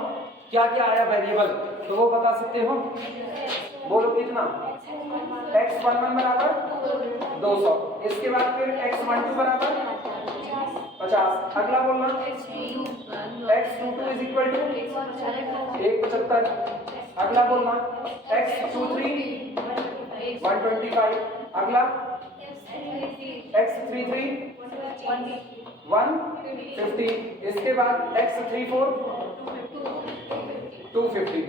क्या क्या आया वेरिएबल, तो वो बता सकते हो? बोलो कितना? x11 बराबर 200, इसके बाद फिर x12 बराबर 50, अगला बोलना x22 इज इक्वल टू 175, अगला बोलना x23 125, अगला x33 150, इसके बाद x34 250।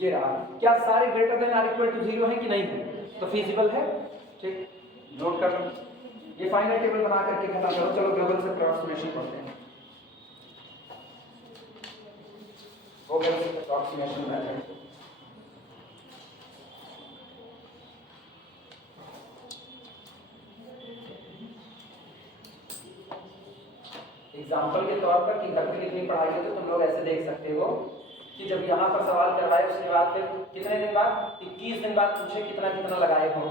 ये रहा। क्या सारे greater than or equal to 0 है कि नहीं है? तो फिजिबल है, ठीक, नोट कर लो। ये फाइनल टेबल बना करके खत्म करो। चलो ग्लोबल से अप्रॉक्सीमेशन पढ़ते हैं। ग्लोबल से अप्रॉक्सीमेशन मेथड, एग्जाम्पल के तौर पर कि घर पे कितनी पढ़ाई है, तो तुम लोग ऐसे देख सकते हो कि जब यहाँ पर सवाल करवाए उसके बाद फिर कितने दिन बाद, 21 दिन बाद पूछे कितना कितना लगाए हो।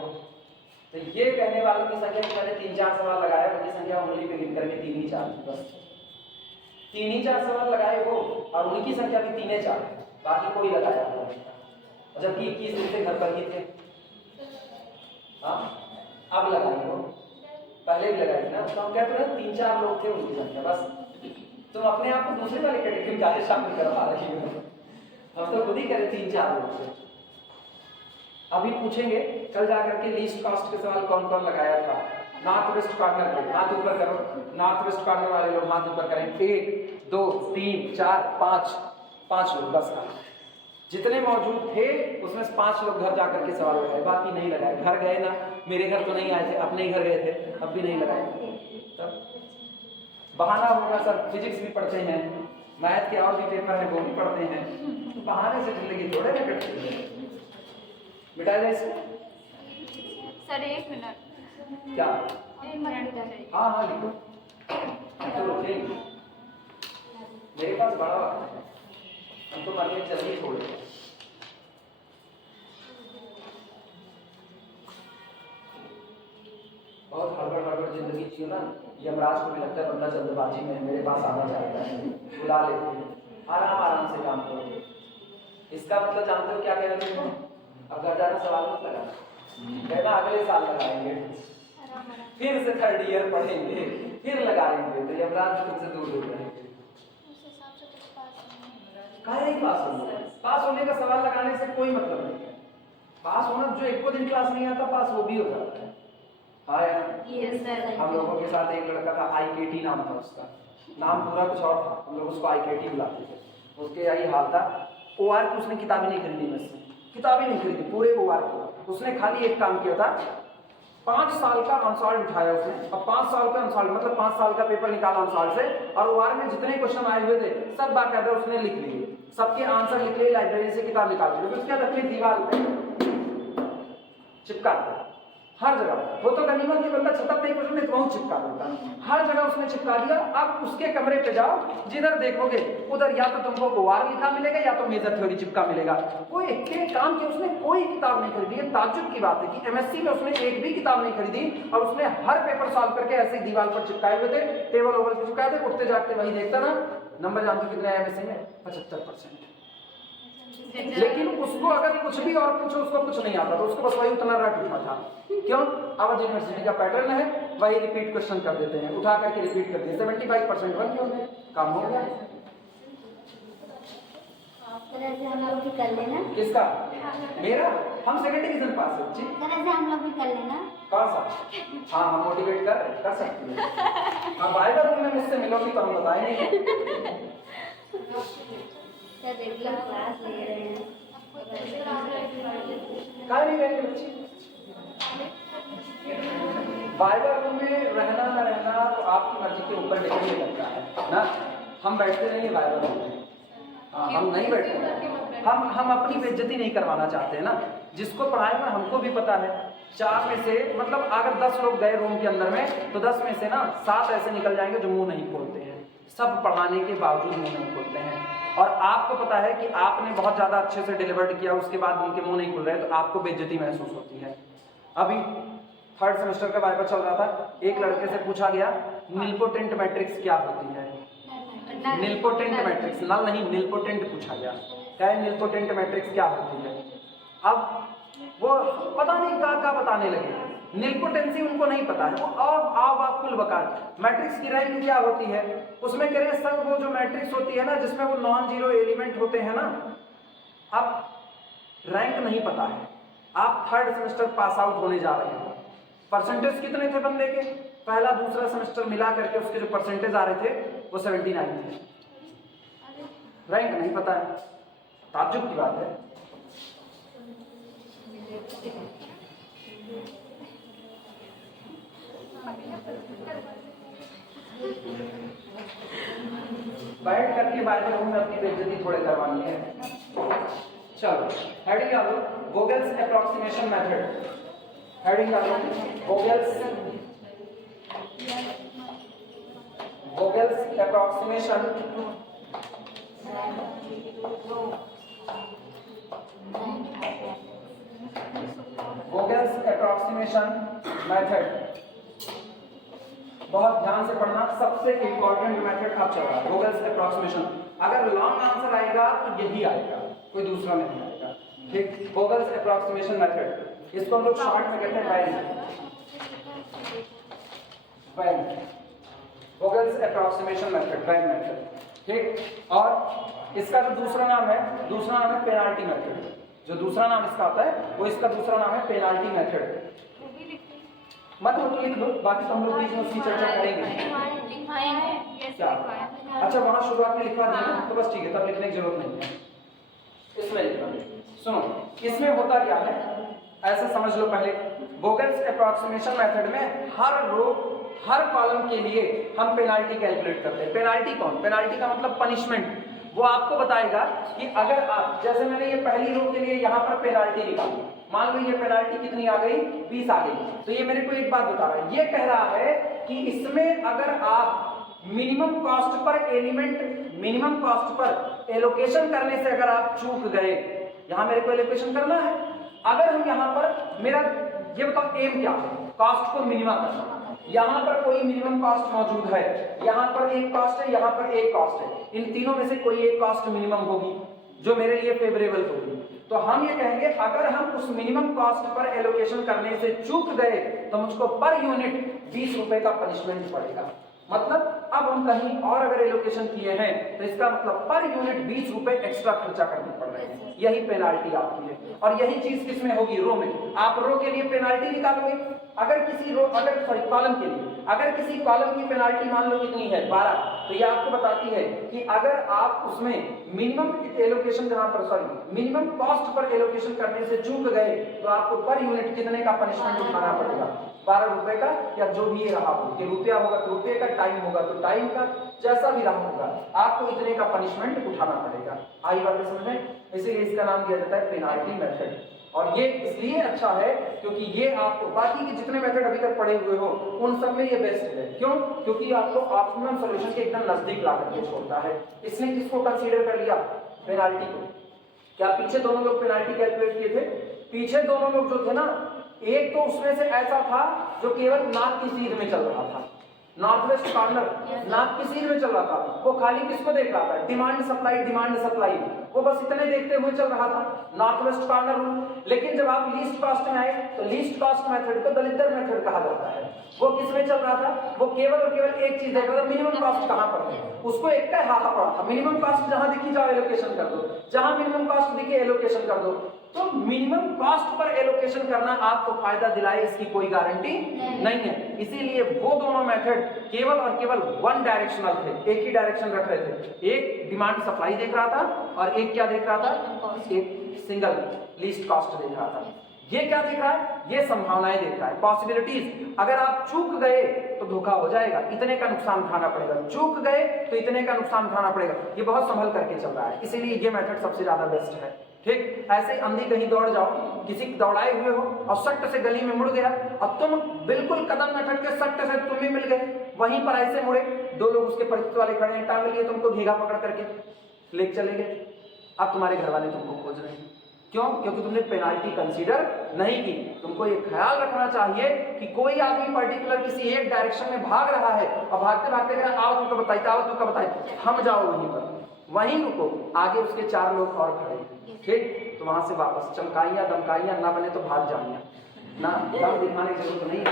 तो ये कहने वालों की संख्या कि मैंने 3-4 सवाल लगाए, उनकी संख्या उंगली पे गिन करके 3 ही 4, बस 3 ही 4 सवाल लगाए हो, और उनकी संख्या भी 3 ही 4, बाकी कोई लगाया हो, जबकि 21 दिन से घर पर ही थे। हाँ अब लगाई हो, पहले भी लगाई थी ना। तो हम कहते हैं 3-4 लोग थे उनकी संख्या, बस तुम अपने आप को दूसरे वाले कैटेगरी में शामिल करवा रही हो। हम तो खुद ही कह रहे 3-4 लोग थे। अभी पूछेंगे कल जाकर के लीस्ट कॉस्ट के सवाल कौन कौन लगाया था। नॉर्थ वेस्ट कॉर्नर पे हाथ ऊपर करो, नॉर्थ वेस्ट कॉर्नर वाले लोग हाथ ऊपर करें। 1 2 3 4 5 लोग, बस जितने मौजूद थे उसमें से 5 लोग घर जाकर के सवाल लगाए, बाकी नहीं लगाए। घर गए ना, मेरे घर तो नहीं आए थे, अपने घर गए थे, अब भी नहीं लगाए। तब बहाना होगा सर, फिजिक्स भी पढ़ते हैं, मैथ के और भी पेपर है वो भी पढ़ते हैं, बहाने से जिंदगी थोड़े ना कटती है। मिटा दे इसको सर 1 मिनट, क्या? 1 मिनट। हाँ हाँ लिखो, तो ठीक, मेरे पास बड़ा वक्त है, हम तो मरने जल्दी छोड़ दें। बहुत हड़बड़ जिंदगी जियो ना, यमराज को भी लगता है बंदा जल्दबाजी में मेरे पास आना चाहता है, बुला लेते हैं। आराम से काम करो। इसका मतलब जानते हो क्या कहना चाहिए? अब घर जाना सवाल मत लगाना, कहना अगले साल लगाएंगे, फिर से 3rd ईयर पढ़ेंगे, फिर लगाएंगे, तो यमराज तुमसे दूर दूर रहेंगे। काहे ही पास होने का सवाल लगाने से कोई मतलब नहीं है। पास होना, जो एक को दिन क्लास नहीं आता पास वो भी हो जाता है। हम लोगों के साथ एक लड़का था, IKT नाम था उसका, नाम पूरा कुछ और था, हम लोग उसको IKT बुलाते थे। उसके यही हाल था, OR की उसने किताबें नहीं खरीदी, मुझसे किताबें नहीं खरीदी पूरे OR की। उसने खाली एक काम किया था, 5 साल का अनसॉल्व उठाया उसने, अब 5 साल का अनसॉल्व मतलब 5 साल का पेपर निकाला अनसॉल्व से, और ओआर में जितने क्वेश्चन आए हुए थे सब बाकायदा उसने लिख लिए, सबके आंसर लिख लिए, लाइब्रेरी से किताब निकाल ली, उसके बाद अपनी दीवार पे चिपका दिया हर जगह। वो तो गनीमत की बंदा 76 क्वेश्चन में बहुत चिपका देता, हर जगह उसने चिपका दिया। अब उसके कमरे पे जाओ, जिधर देखोगे उधर या तो तुमको ओआर लिखा मिलेगा या तो मेजर थ्योरी चिपका मिलेगा। कोई एक काम की उसने कोई किताब नहीं खरीदी। ये ताज्जुब की बात है कि एमएससी में उसने एक भी किताब नहीं खरीदी और उसने हर पेपर सॉल्व करके ऐसे दीवार पर चिपकाए हुए थे, टेबल ओबल पे चिपकाए थे, उठते जागते वही देखता ना। नंबर जानते कितने आए एमएससी में? 75%। लेकिन उसको अगर कुछ भी और पूछो उसको कुछ नहीं आता, तो उसको बस वही उतना रट उठा था। क्यों? आवाज यूनिवर्सिटी का पैटर्न है, वही रिपीट क्वेश्चन कर देते हैं, उठा करके रिपीट कर दिए, 75% बन गए, काम हो गया। हम लोग भी कर लेना। किसका? मेरा? हम सेकंड डिवीजन पास है जी। हम लोग भी कर लेना। कौन सा? हाँ हम मोटिवेट कर सकते हैं। अब आएगा रूम में मुझसे मिलोगी तो हम बताएंगे। रेगुलर क्लास ले रहे हैं। कहाँ नहीं रहेंगे बच्चे? बाइबल रूम में रहना न रहना तो आपकी मर्जी के ऊपर डिपेंड करता है ना। हम बैठते नहीं बाइबल रूम में, हाँ हम नहीं बैठते। हम अपनी बेइज्जती नहीं करवाना चाहते हैं ना। जिसको पढ़ाएगा हमको भी पता है, 4 में से मतलब अगर 10 लोग गए रूम के अंदर में तो 10 में से ना 7 ऐसे निकल जाएंगे जो मुंह नहीं खोलते हैं। सब पढ़ाने के बावजूद मुंह नहीं खोलते हैं। और आपको पता है कि आपने बहुत ज़्यादा अच्छे से डिलीवर्ड किया, उसके बाद उनके मुंह नहीं खुल रहे, तो आपको बेइज्जती महसूस होती है। अभी 3rd सेमेस्टर का वाइवा चल रहा था, एक लड़के से पूछा गया निलपोटेंट मैट्रिक्स क्या होती है। निलपोटेंट मैट्रिक्स, नल नहीं निलपोटेंट पूछा गया, क्या है निलपोटेंट मैट्रिक्स क्या होती है। अब वो पता नहीं क्या बताने लगे, निलपोटेंसी उनको नहीं पता है, वो आप कुल बकार। मैट्रिक्स की रैंक क्या होती है उसमें कह रहे सर वो जो मैट्रिक्स होती है ना जिसमें वो नॉन जीरो एलिमेंट होते हैं ना। अब रैंक नहीं पता है, आप 3rd सेमेस्टर पास आउट होने जा रहे हैं, परसेंटेज कितने थे बंदे के, पहला दूसरा सेमेस्टर मिला करके उसके जो परसेंटेज आ रहे थे वो 79 थे, रैंक नहीं पता है। ताज्जुब की बात है। बैठ करके बाइबल रूम में अपनी बेइज्जती थोड़े करवानी है। चलो हेडिंग आ लो, वोगेल्स अप्रॉक्सीमेशन मेथड। हेडिंग आ लो, वोगेल्स अप्रॉक्सीमेशन मेथड। बहुत ध्यान से पढ़ना, सबसे इंपॉर्टेंट मेथड अब चल रहा है वोगेल्स अप्रॉक्सीमेशन। अगर लॉन्ग आंसर आएगा तो यही आएगा, कोई दूसरा नहीं आएगा। ठीक, वोगेल्स अप्रॉक्सीमेशन मेथड, इसको हम लोग शॉर्ट में कहते हैं VAM. Vogel's approximation method, VAM method. ठीक, और इसका जो दूसरा नाम है पेनाल्टी मेथड। जो दूसरा नाम इसका आता है वो इसका दूसरा नाम है पेनाल्टी मेथड। मत हो तो लिख लो, बाकी तो हम लोग बीच में उसकी चर्चा करेंगे। क्या? अच्छा वहां शुरुआत में लिखवा दिया ना, तो बस ठीक है, तब लिखने की जरूरत नहीं है। इसमें लिखवा दे। सुनो, इसमें होता क्या है ऐसा समझ लो पहले। वोगेल्स अप्रॉक्सीमेशन मेथड में हर रो हर कॉलम के लिए हम पेनाल्टी कैलकुलेट करते हैं। पेनाल्टी कौन? पेनाल्टी का मतलब पनिशमेंट। वो आपको बताएगा कि अगर आप, जैसे मैंने ये पहली रो के लिए यहाँ पर पेनाल्टी निकाली, मान लो ये पेनाल्टी कितनी आ गई, 20 आ गई, तो ये मेरे को एक बात बता रहा है, ये कह रहा है कि इसमें अगर आप मिनिमम कॉस्ट पर एलोकेशन करने से अगर आप चूक गए, यहाँ मेरे को एलोकेशन करना है, अगर हम यहाँ पर, मेरा ये बताओ एम क्या है, कॉस्ट को मिनिमम करना। यहाँ पर कोई मिनिमम कॉस्ट मौजूद है, यहाँ पर एक कॉस्ट है, यहाँ पर एक कॉस्ट है, इन तीनों में से कोई एक कॉस्ट मिनिमम होगी जो मेरे लिए फेवरेबल होगी। तो हम ये कहेंगे अगर हम उस मिनिमम कॉस्ट पर एलोकेशन करने से चूक गए तो मुझको पर यूनिट 20 रुपए का पनिशमेंट पड़ेगा। मतलब अब हम कहीं और अगर एलोकेशन किए हैं तो इसका मतलब पर यूनिट 20 रुपए एक्स्ट्रा खर्चा करने पड़ रहे हैं। यही पेनाल्टी आपकी है, और यही चीज किसमें होगी, रो में। आप रो के लिए पेनाल्टी निकालोगे, अगर किसी कॉलम के लिए, अगर किसी कॉलम की पेनाल्टी मान लो कितनी है 12, तो ये आपको बताती है कि अगर आप उसमें minimum allocation minimum cost per allocation करने से चूक गए तो आपको पर यूनिट कितने का पनिशमेंट उठाना पड़ेगा, 12 रुपए का, या जो भी ये रहा हो, कि रुपया होगा तो रुपये का, टाइम होगा तो टाइम का, जैसा भी रहा होगा आपको इतने का पनिशमेंट उठाना पड़ेगा। आई बात समझ में? इसीलिए इसका नाम दिया जाता है पेनाल्टी मेथड। और ये इसलिए अच्छा है क्योंकि ये आपको बाकी के जितने मेथड अभी तक पढ़े हुए हो उन सब में ये बेस्ट है। क्यों? क्योंकि आपको ऑप्टिमम सॉल्यूशन के एकदम नजदीक ला करके छोड़ता है। इसने किसको कंसीडर कर लिया? पेनाल्टी को। क्या पीछे दोनों लोग पेनाल्टी कैलकुलेट किए थे? पीछे दोनों लोग जो थे ना, एक तो उसमें से ऐसा था जो केवल नाक की सीध में चल रहा था, नॉर्थ वेस्ट कॉर्नर नाक की सीध में चल रहा था। वो खाली किसको देख रहा था? डिमांड सप्लाई, डिमांड सप्लाई, वो बस इतने देखते हुए चल रहा था, नॉर्थ वेस्ट कॉर्नर रूल। लेकिन जब आप लीस्ट कॉस्ट में आए तो लीस्ट कॉस्ट मेथड को दलितर मेथड कहा जाता है। वो किसमें चल रहा था? वो केवल और केवल एक चीज देख रहा था, मिनिमम कॉस्ट कहां पर है। उसको एक का हाहा पड़ा था, मिनिमम कॉस्ट जहां दिखी जाओ एलोकेशन कर दो, जहां मिनिमम कॉस्ट दिखे एलोकेशन कर दो। तो मिनिमम कॉस्ट पर एलोकेशन करना आपको फायदा दिलाए इसकी कोई गारंटी नहीं है। इसीलिए वो दोनों मेथड केवल और केवल वन डायरेक्शनल थे, एक ही डायरेक्शन रख रहे थे। एक डिमांड सप्लाई देख रहा था और एक क्या देख रहा था? एक सिंगल लीस्ट कॉस्ट देख रहा था। ये क्या देख रहा है? ये संभावनाएं देख रहा है, पॉसिबिलिटीज। अगर आप चूक गए तो धोखा हो जाएगा, इतने का नुकसान उठाना पड़ेगा, चूक गए तो इतने का नुकसान उठाना पड़ेगा। ये बहुत संभल करके चल रहा है, इसीलिए ये मेथड सबसे ज्यादा बेस्ट है। ठीक, ऐसे अंधी कहीं दौड़ जाओ, किसी दौड़ाए हुए हो और सट्ट से गली में मुड़ गया और तुम बिल्कुल कदम न के सट्ट से तुम ही मिल गए, वहीं पर ऐसे मुड़े, दो लोग उसके परिचित वाले खड़े हैं, टांग लिए तुमको, घेगा पकड़ करके ले चले गए। अब तुम्हारे घर वाले तुमको खोज रहे हैं। क्यों? क्योंकि तुमने पेनाल्टी कंसीडर नहीं की। तुमको ये ख्याल रखना चाहिए कि कोई आदमी पर्टिकुलर किसी एक डायरेक्शन में भाग रहा है और भागते भागते कह आओ तुमको बताई, आओ तुमको बताई, हम जाओ वहीं पर, वहीं रुको, आगे उसके 4 लोग और खड़े हैं। ठीक, तो वहां से वापस चमकाइयां दमकाइयां ना बने तो भाग जाइए ना, दम दिखाने की जरूरत नहीं है।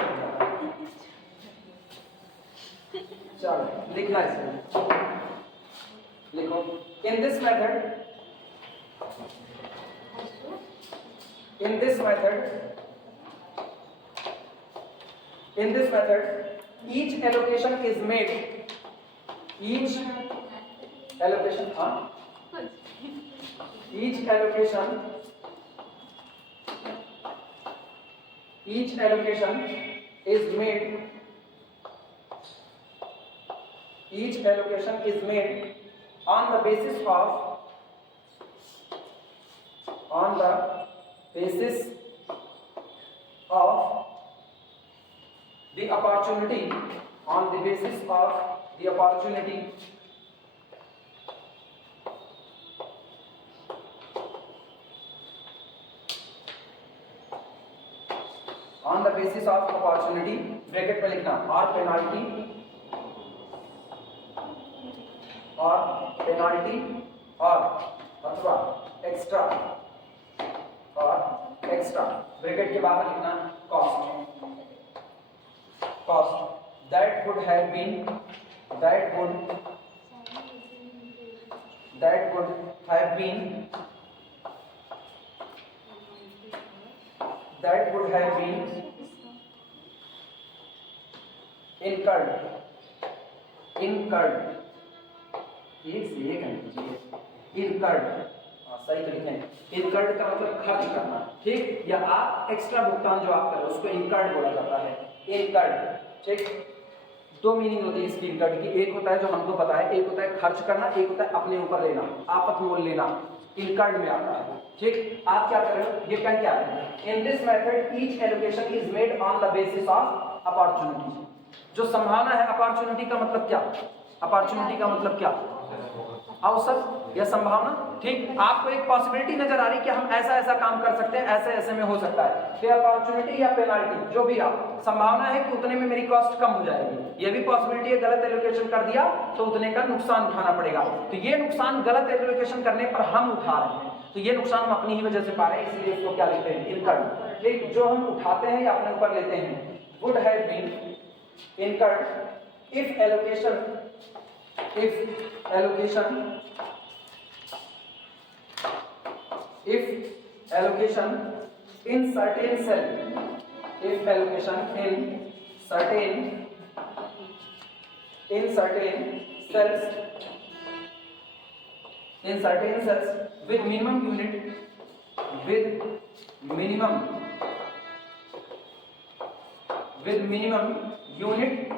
चलो लिखना इसमें, लिखो in this method, in this method each allocation is made, each allocation is made on the basis of the opportunity, on the basis of the opportunity bracket में लिखना और पेनाल्टी और अथवा एक्स्ट्रा ब्रैकेट के बाहर लिखना cost that would have been incurred एक से एक incurred, सही तरीके हैं। incurred का मतलब खर्च करना, ठीक, या आप एक्स्ट्रा भुगतान जो आप कर रहे हो उसको incurred बोला जाता है, incurred। ठीक, दो मीनिंग होती है इसकी incurred की, एक होता है जो हमको पता है, एक होता है खर्च करना, एक होता है अपने ऊपर लेना, आफत मोल लेना, incurred में आता है। ठीक, आप क्या कर रहे हो? ये कह क्या है? In this method each allocation is made on the basis of opportunity. जो संभावना है, अपॉर्चुनिटी का मतलब क्या? अपॉर्चुनिटी का मतलब क्या? अवसर या संभावना। ठीक, आपको एक पॉसिबिलिटी नजर आ रही कि हम ऐसा ऐसा काम कर सकते हैं, ऐसे ऐसे में हो सकता है, तो अपॉर्चुनिटी या पेनाल्टी जो भी आप, संभावना है कि उतने में मेरी कॉस्ट कम हो जाएगी। ये भी पॉसिबिलिटी है, गलत एलोकेशन कर दिया तो उतने का नुकसान उठाना पड़ेगा, तो ये नुकसान गलत एलोकेशन करने पर हम उठा रहे हैं, तो ये नुकसान हम अपनी ही वजह से पा रहे हैं, इसलिए इसको क्या लिखते हैं? इनकर्ड। ठीक, जो हम उठाते हैं या अपने ऊपर लेते हैं, would have been incurred if allocation in certain cell, if allocation in certain cells with minimum unit, with minimum with minimum unit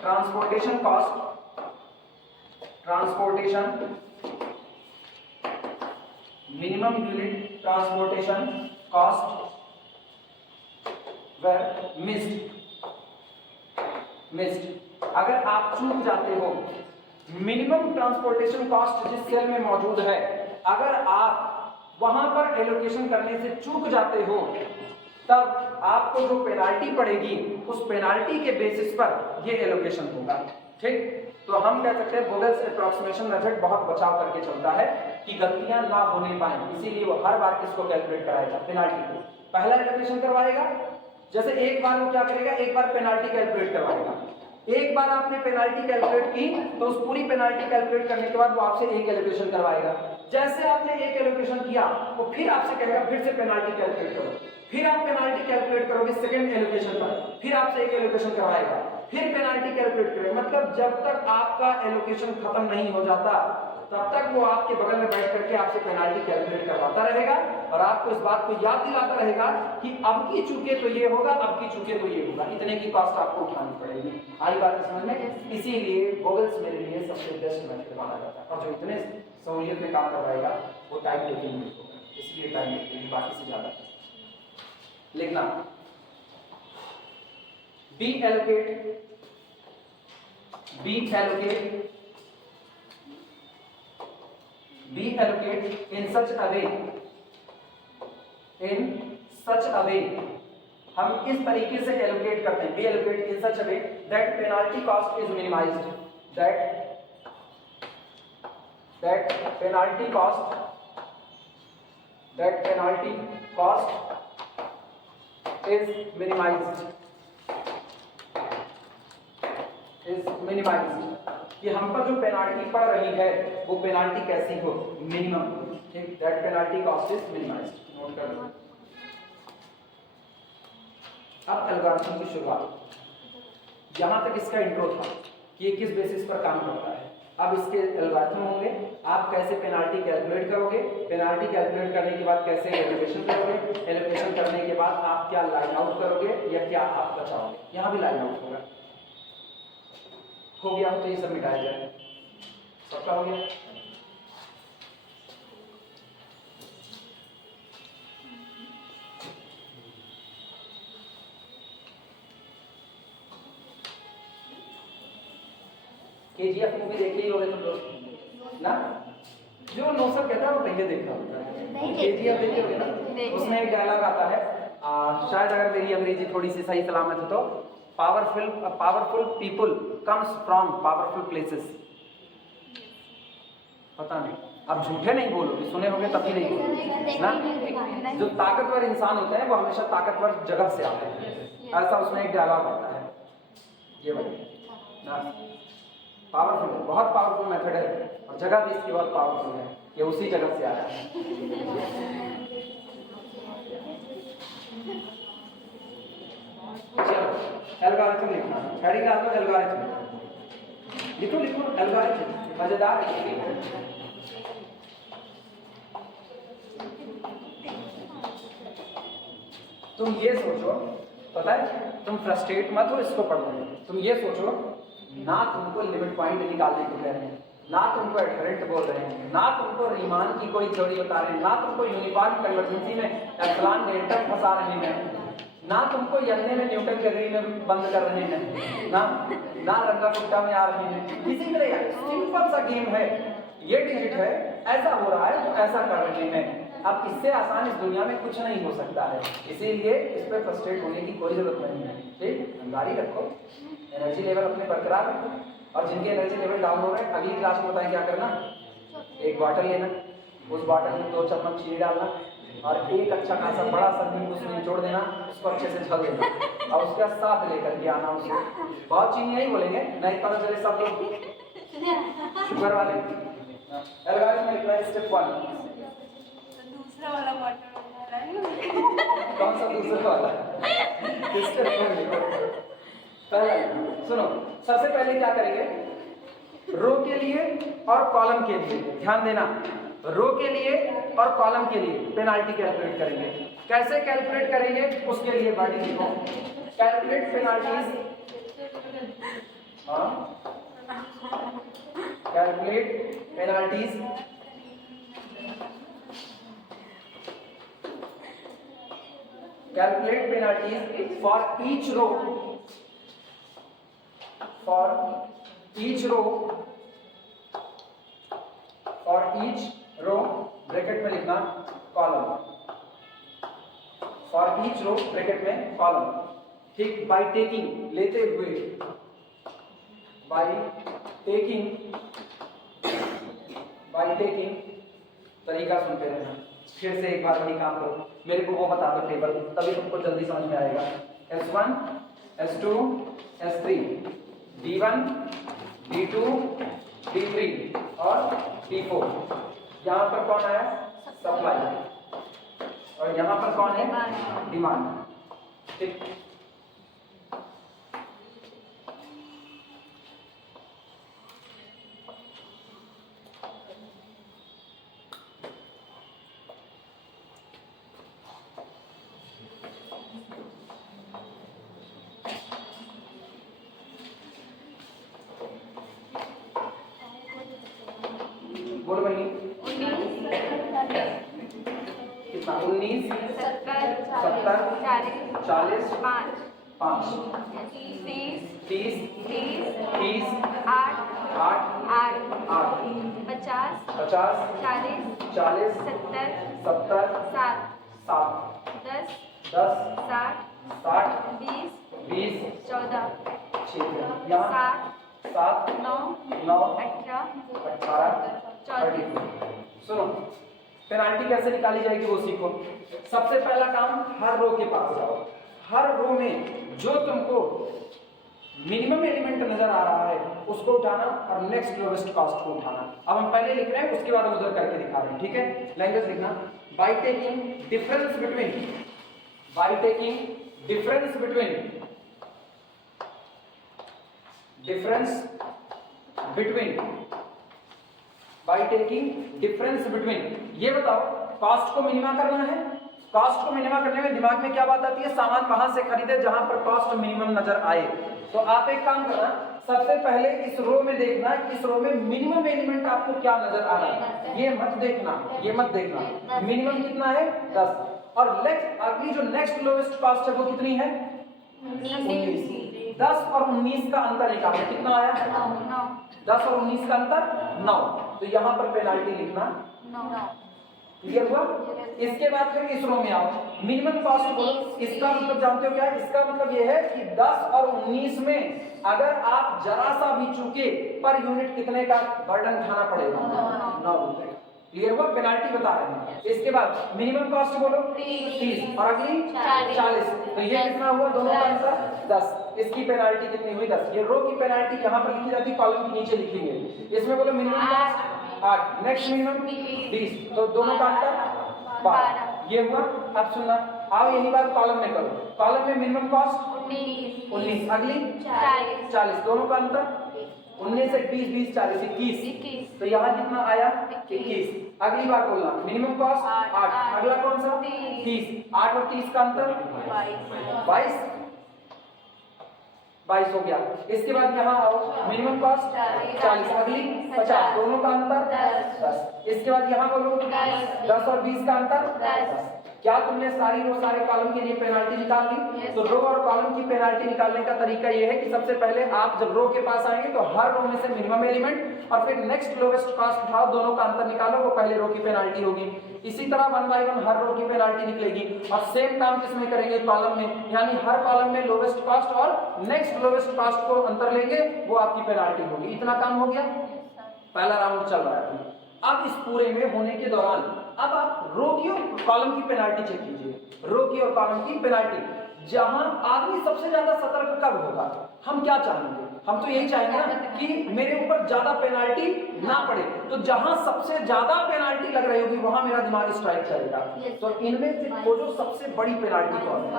transportation cost minimum unit transportation cost were missed. अगर आप चूक जाते हो, मिनिमम ट्रांसपोर्टेशन कॉस्ट जिस cell में मौजूद है, अगर आप वहां पर एलोकेशन करने से चूक जाते हो, तब आपको जो पेनाल्टी पड़ेगी उस पेनाल्टी के बेसिस पर ये एलोकेशन होगा। ठीक, तो हम कह सकते हैं वोगल्स अप्रॉक्सीमेशन मेथड बहुत बचाव करके चलता है कि गलतियां ना होने पाए, इसीलिए वो हर बार किसको कैलकुलेट कराएगा, पेनाल्टी को पहला एलोकेशन करवाएगा। जैसे एक बार वो क्या करेगा, एक बार पेनाल्टी कैलकुलेट करवाएगा। एक बार आपने पेनाल्टी कैलकुलेट की तो उस पूरी पेनाल्टी कैलकुलेट करने के बाद वो आपसे एक एलोकेशन करवाएगा। जैसे आपने एक एलोकेशन किया वो फिर आपसे कहेगा फिर से पेनाल्टी कैलकुलेट करो, फिर आप पेनाल्टी कैलकुलेट करोगे सेकंड एलोकेशन पर, फिर आपसे एक एलोकेशन करवाएगा, फिर पेनाल्टी कैलकुलेट करेगा। मतलब जब तक आपका एलोकेशन खत्म नहीं हो जाता तब तक वो आपके बगल में बैठ करके आपसे पेनाल्टी कैलकुलेट करवाता रहेगा और आपको इस बात को याद दिलाता रहेगा कि अब की चूके तो ये होगा, अब की चूके तो ये होगा, इतने की कॉस्ट आपको उठानी पड़ेगी। आई बात समझ में? इसीलिए वोगल्स मेरे लिए सबसे बेस्ट मेथड माना जाता है और जो इतने सहूलियत में काम करवाएगा वो टाइम टेकिंग नहीं होगा, इसलिए टाइम टेकिंग बाकी से ज्यादा लिखना। Be allocate in such a way हम इस तरीके से एलोकेट करते हैं, be allocate in such a way that penalty cost is minimized, that penalty cost is minimized कि हम पर जो पेनाल्टी पड़ रही है वो पेनाल्टी कैसी हो, मिनिमम। ठीक, that penalty cost is minimised, note कर लो। अब एल्गोरिथम की शुरुआत, यहां तक इसका इंट्रो था कि ये किस बेसिस पर काम करता है। अब इसके एल्गोरिथम होंगे, आप कैसे पेनाल्टी कैलकुलेट करोगे, पेनाल्टी कैलकुलेट करने के बाद कैसे एलोकेशन करोगे, एलोकेशन करने के बाद आप क्या लाइन आउट करोगे या क्या आप बचाओगे, यहां भी लाइन आउट होगा। हो गया तो ये सब मिटाया जाए, सबका हो गया। केजीएफ मूवी देखी ही होगी तुम लोग ना, जो नौसर कहता है वो पहले देखा होता है, केजीएफ देखी होगी ना, उसमें एक डायलॉग आता है, शायद अगर मेरी अंग्रेजी थोड़ी सी सही सलामत है तो, powerful people comes from powerful places। पता नहीं, अब झूठे नहीं बोलोगे, सुने होंगे तभी नहीं बोलोगे ना। जो ताकतवर इंसान होते हैं वो हमेशा ताकतवर जगह से आते हैं, ऐसा उसमें एक डायलॉग आता है। ये भाई ना पावरफुल है, बहुत पावरफुल मेथड है और जगह भी इसकी बहुत पावरफुल है, ये उसी जगह से आया है। चलो एल्गोरिथम लिखना, हेडिंग डाल दो एल्गोरिथम, लिखो एल्गोरिथम, मजेदार है। तुम ये सोचो, पता है तुम फ्रस्ट्रेट मत हो इसको पढ़ने, तुम ये सोचो ना तुमको लिमिट पॉइंट निकालने को कह रहे हैं, ना तुमको एडहरेंट बोल रहे हैं, ना तुमको रीमान की कोई थ्योरी बता रहे हैं, ना तुमको यूनिफॉर्म कन्वर्जेंसी में एप्सिलॉन डेल्टा फंसा रहे हैं, ना तुमको यन्ने में न्यूटन के घड़ी में बंद कर रहे हैं, ना रंगा कुट्टा में आ रहे हैं। किसी तरह सिंपल सा गेम है, ये डिजिट है, ऐसा हो रहा है तो ऐसा कर रहे हैं। अब इससे आसान इस दुनिया में कुछ नहीं हो सकता है, इसीलिए इस पर फ्रस्ट्रेट होने की कोई जरूरत नहीं है। ठीक, जारी रखो, एनर्जी लेवल अपने बरकरार रखो, और जिनके एनर्जी लेवल डाउन हो रहे हैं अगली क्लास में बताएं क्या करना। एक बॉटल लेना, उस बॉटल में 2 चम्मच चीनी डालना और एक अच्छा खासा बड़ा सा नींबू उसमें निचोड़ देना, उसको अच्छे से झल देना और उसका साथ लेकर के आना उसको। बहुत चीनी नहीं बोलेंगे, नहीं पता चले सब लोग शुगर वाले। एल्गोरिथम में लिखना है स्टेप 1, दूसरा वाला बॉटल कौन सा दूसरा वाला? स्टेप 1 लिखो। पहला सुनो, सबसे पहले क्या करेंगे, रो के लिए और कॉलम के लिए ध्यान देना, रो के लिए और कॉलम के लिए पेनाल्टी कैलकुलेट करेंगे। कैसे कैलकुलेट करेंगे उसके लिए बड़ी लिखो, कैलकुलेट पेनाल्टीज, हाँ calculate penalties, calculate penalties for each row, for each row, for each row bracket में लिखना column, for each row bracket में कॉलम, ठीक। by taking लेते हुए, by taking तरीका सुनते रहना। फिर से एक बार वही काम करो, मेरे को वो बता दो टेबल, तभी तुमको जल्दी समझ में आएगा। S1, S2, S3, D1, D2, D3 और D4। यहाँ पर कौन आया? सप्लाई। और यहाँ पर कौन है? डिमांड। ठीक। बोलो बहनी। 19, 70, 40, 5, 30, 8, 50, 40, 70, 7, 10, 60, 20, 14, 7, 9, 18, 34। सुनो, पेनाल्टी कैसे निकाली जाएगी वो सीखो। सबसे पहला काम, हर रो के पास जाओ, हर रो में जो तुमको मिनिमम एलिमेंट नजर आ रहा है उसको उठाना और नेक्स्ट लोवेस्ट कॉस्ट को उठाना। अब हम पहले लिख रहे हैं, उसके बाद हम उधर करके दिखा रहे हैं, ठीक है। लैंग्वेज लिखना, by taking difference between, by taking difference between, difference between, by taking difference between. ये बताओ, कॉस्ट को मिनिमा करना है। कॉस्ट को मिनिमा करने में दिमाग में क्या बात आती है? सामान वहां से खरीदे जहां पर कॉस्ट मिनिमम नजर आए। तो आप एक काम करना, सबसे पहले इस रो में देखना, इस रो में मिनिमम एलिमेंट आपको क्या नजर आ रहा है। ये मत देखना, ये मत देखना, मिनिमम कितना है? 10। और अगली जो नेक्स्ट लोवेस्ट कॉस्ट है वो कितनी है? 19। 10 और 19 का अंतर निकालना, कितना आया? 9। 10 और 19 का अंतर 9। तो यहाँ पर पेनाल्टी लिखना 9। क्लियर हुआ? इसके बाद फिर इस रो में आओ, मिनिमम कॉस्ट को, इसका मतलब जानते हो क्या है? इसका मतलब यह है कि 10 और 19 में अगर आप जरा सा भी चूके पर यूनिट कितने का बर्डन उठाना पड़ेगा? 9 रुपए। क्लियर हुआ? पेनाल्टी बता रहे हैं। इसके बाद मिनिमम कॉस्ट बोलो 30 और अगली 40। तो ये कितना हुआ? दोनों का अंतर 10। इसकी पेनाल्टी कितनी हुई? 10। ये रो की पेनाल्टी यहाँ पर लिखी जाती है, कॉलम के नीचे लिखी है। इसमें बोलो मिनिमम कॉस्ट 8, नेक्स्ट मिनिमम 20, तो दोनों का अंतर 12। ये हुआ। अब सुनना, आओ यही बात कॉलम में करो। कॉलम में मिनिमम कॉस्ट 19, अगली 40, दोनों का अंतर 19 से 20, 20, 40, 21। तो यहाँ कितना आया? 21। अगली बार बोलना, मिनिमम कॉस्ट 8, अगला कौन सा? 30। 8 और 30 का अंतर 22 हो गया। इसके बाद यहाँ आओ, मिनिमम कॉस्ट 40, अगली 50, दोनों का अंतर 10। इसके बाद यहाँ बोलो 10 और 20 का अंतर 10। क्या तुमने सारी रो सारे कॉलम के लिए पेनाल्टी निकाल ली? तो रो और कॉलम की पेनाल्टी निकालने का तरीका यह है कि सबसे पहले आप जब रो के पास आएंगे तो हर रो में से मिनिमम एलिमेंट और फिर नेक्स्ट लोवेस्ट कॉस्ट उठाओ, दोनों का अंतर निकालो, वो पहले रो की पेनाल्टी होगी। इसी तरह 1 बाय 1 हर रो की पेनाल्टी निकलेगी। और सेम काम किसमें करेंगे? कॉलम में, यानी हर कॉलम में लोवेस्ट कॉस्ट और नेक्स्ट लोवेस्ट कॉस्ट को अंतर लेंगे, वो आपकी पेनाल्टी होगी। इतना काम हो गया, पहला राउंड चल रहा है। अब इस पूरे में होने के दौरान अब आप रो की और कॉलम की पेनाल्टी चेक कीजिए। रो की और कॉलम की पेनाल्टी, जहां आदमी सबसे ज्यादा सतर्क कब होगा? हम क्या चाहेंगे? हम तो यही चाहेंगे ना कि मेरे ऊपर ज्यादा पेनाल्टी ना पड़े। तो जहां सबसे ज्यादा पेनाल्टी लग रही होगी वहां मेरा दिमाग स्ट्राइक करेगा। तो इनमें से वो जो सबसे बड़ी पेनाल्टी कौन है?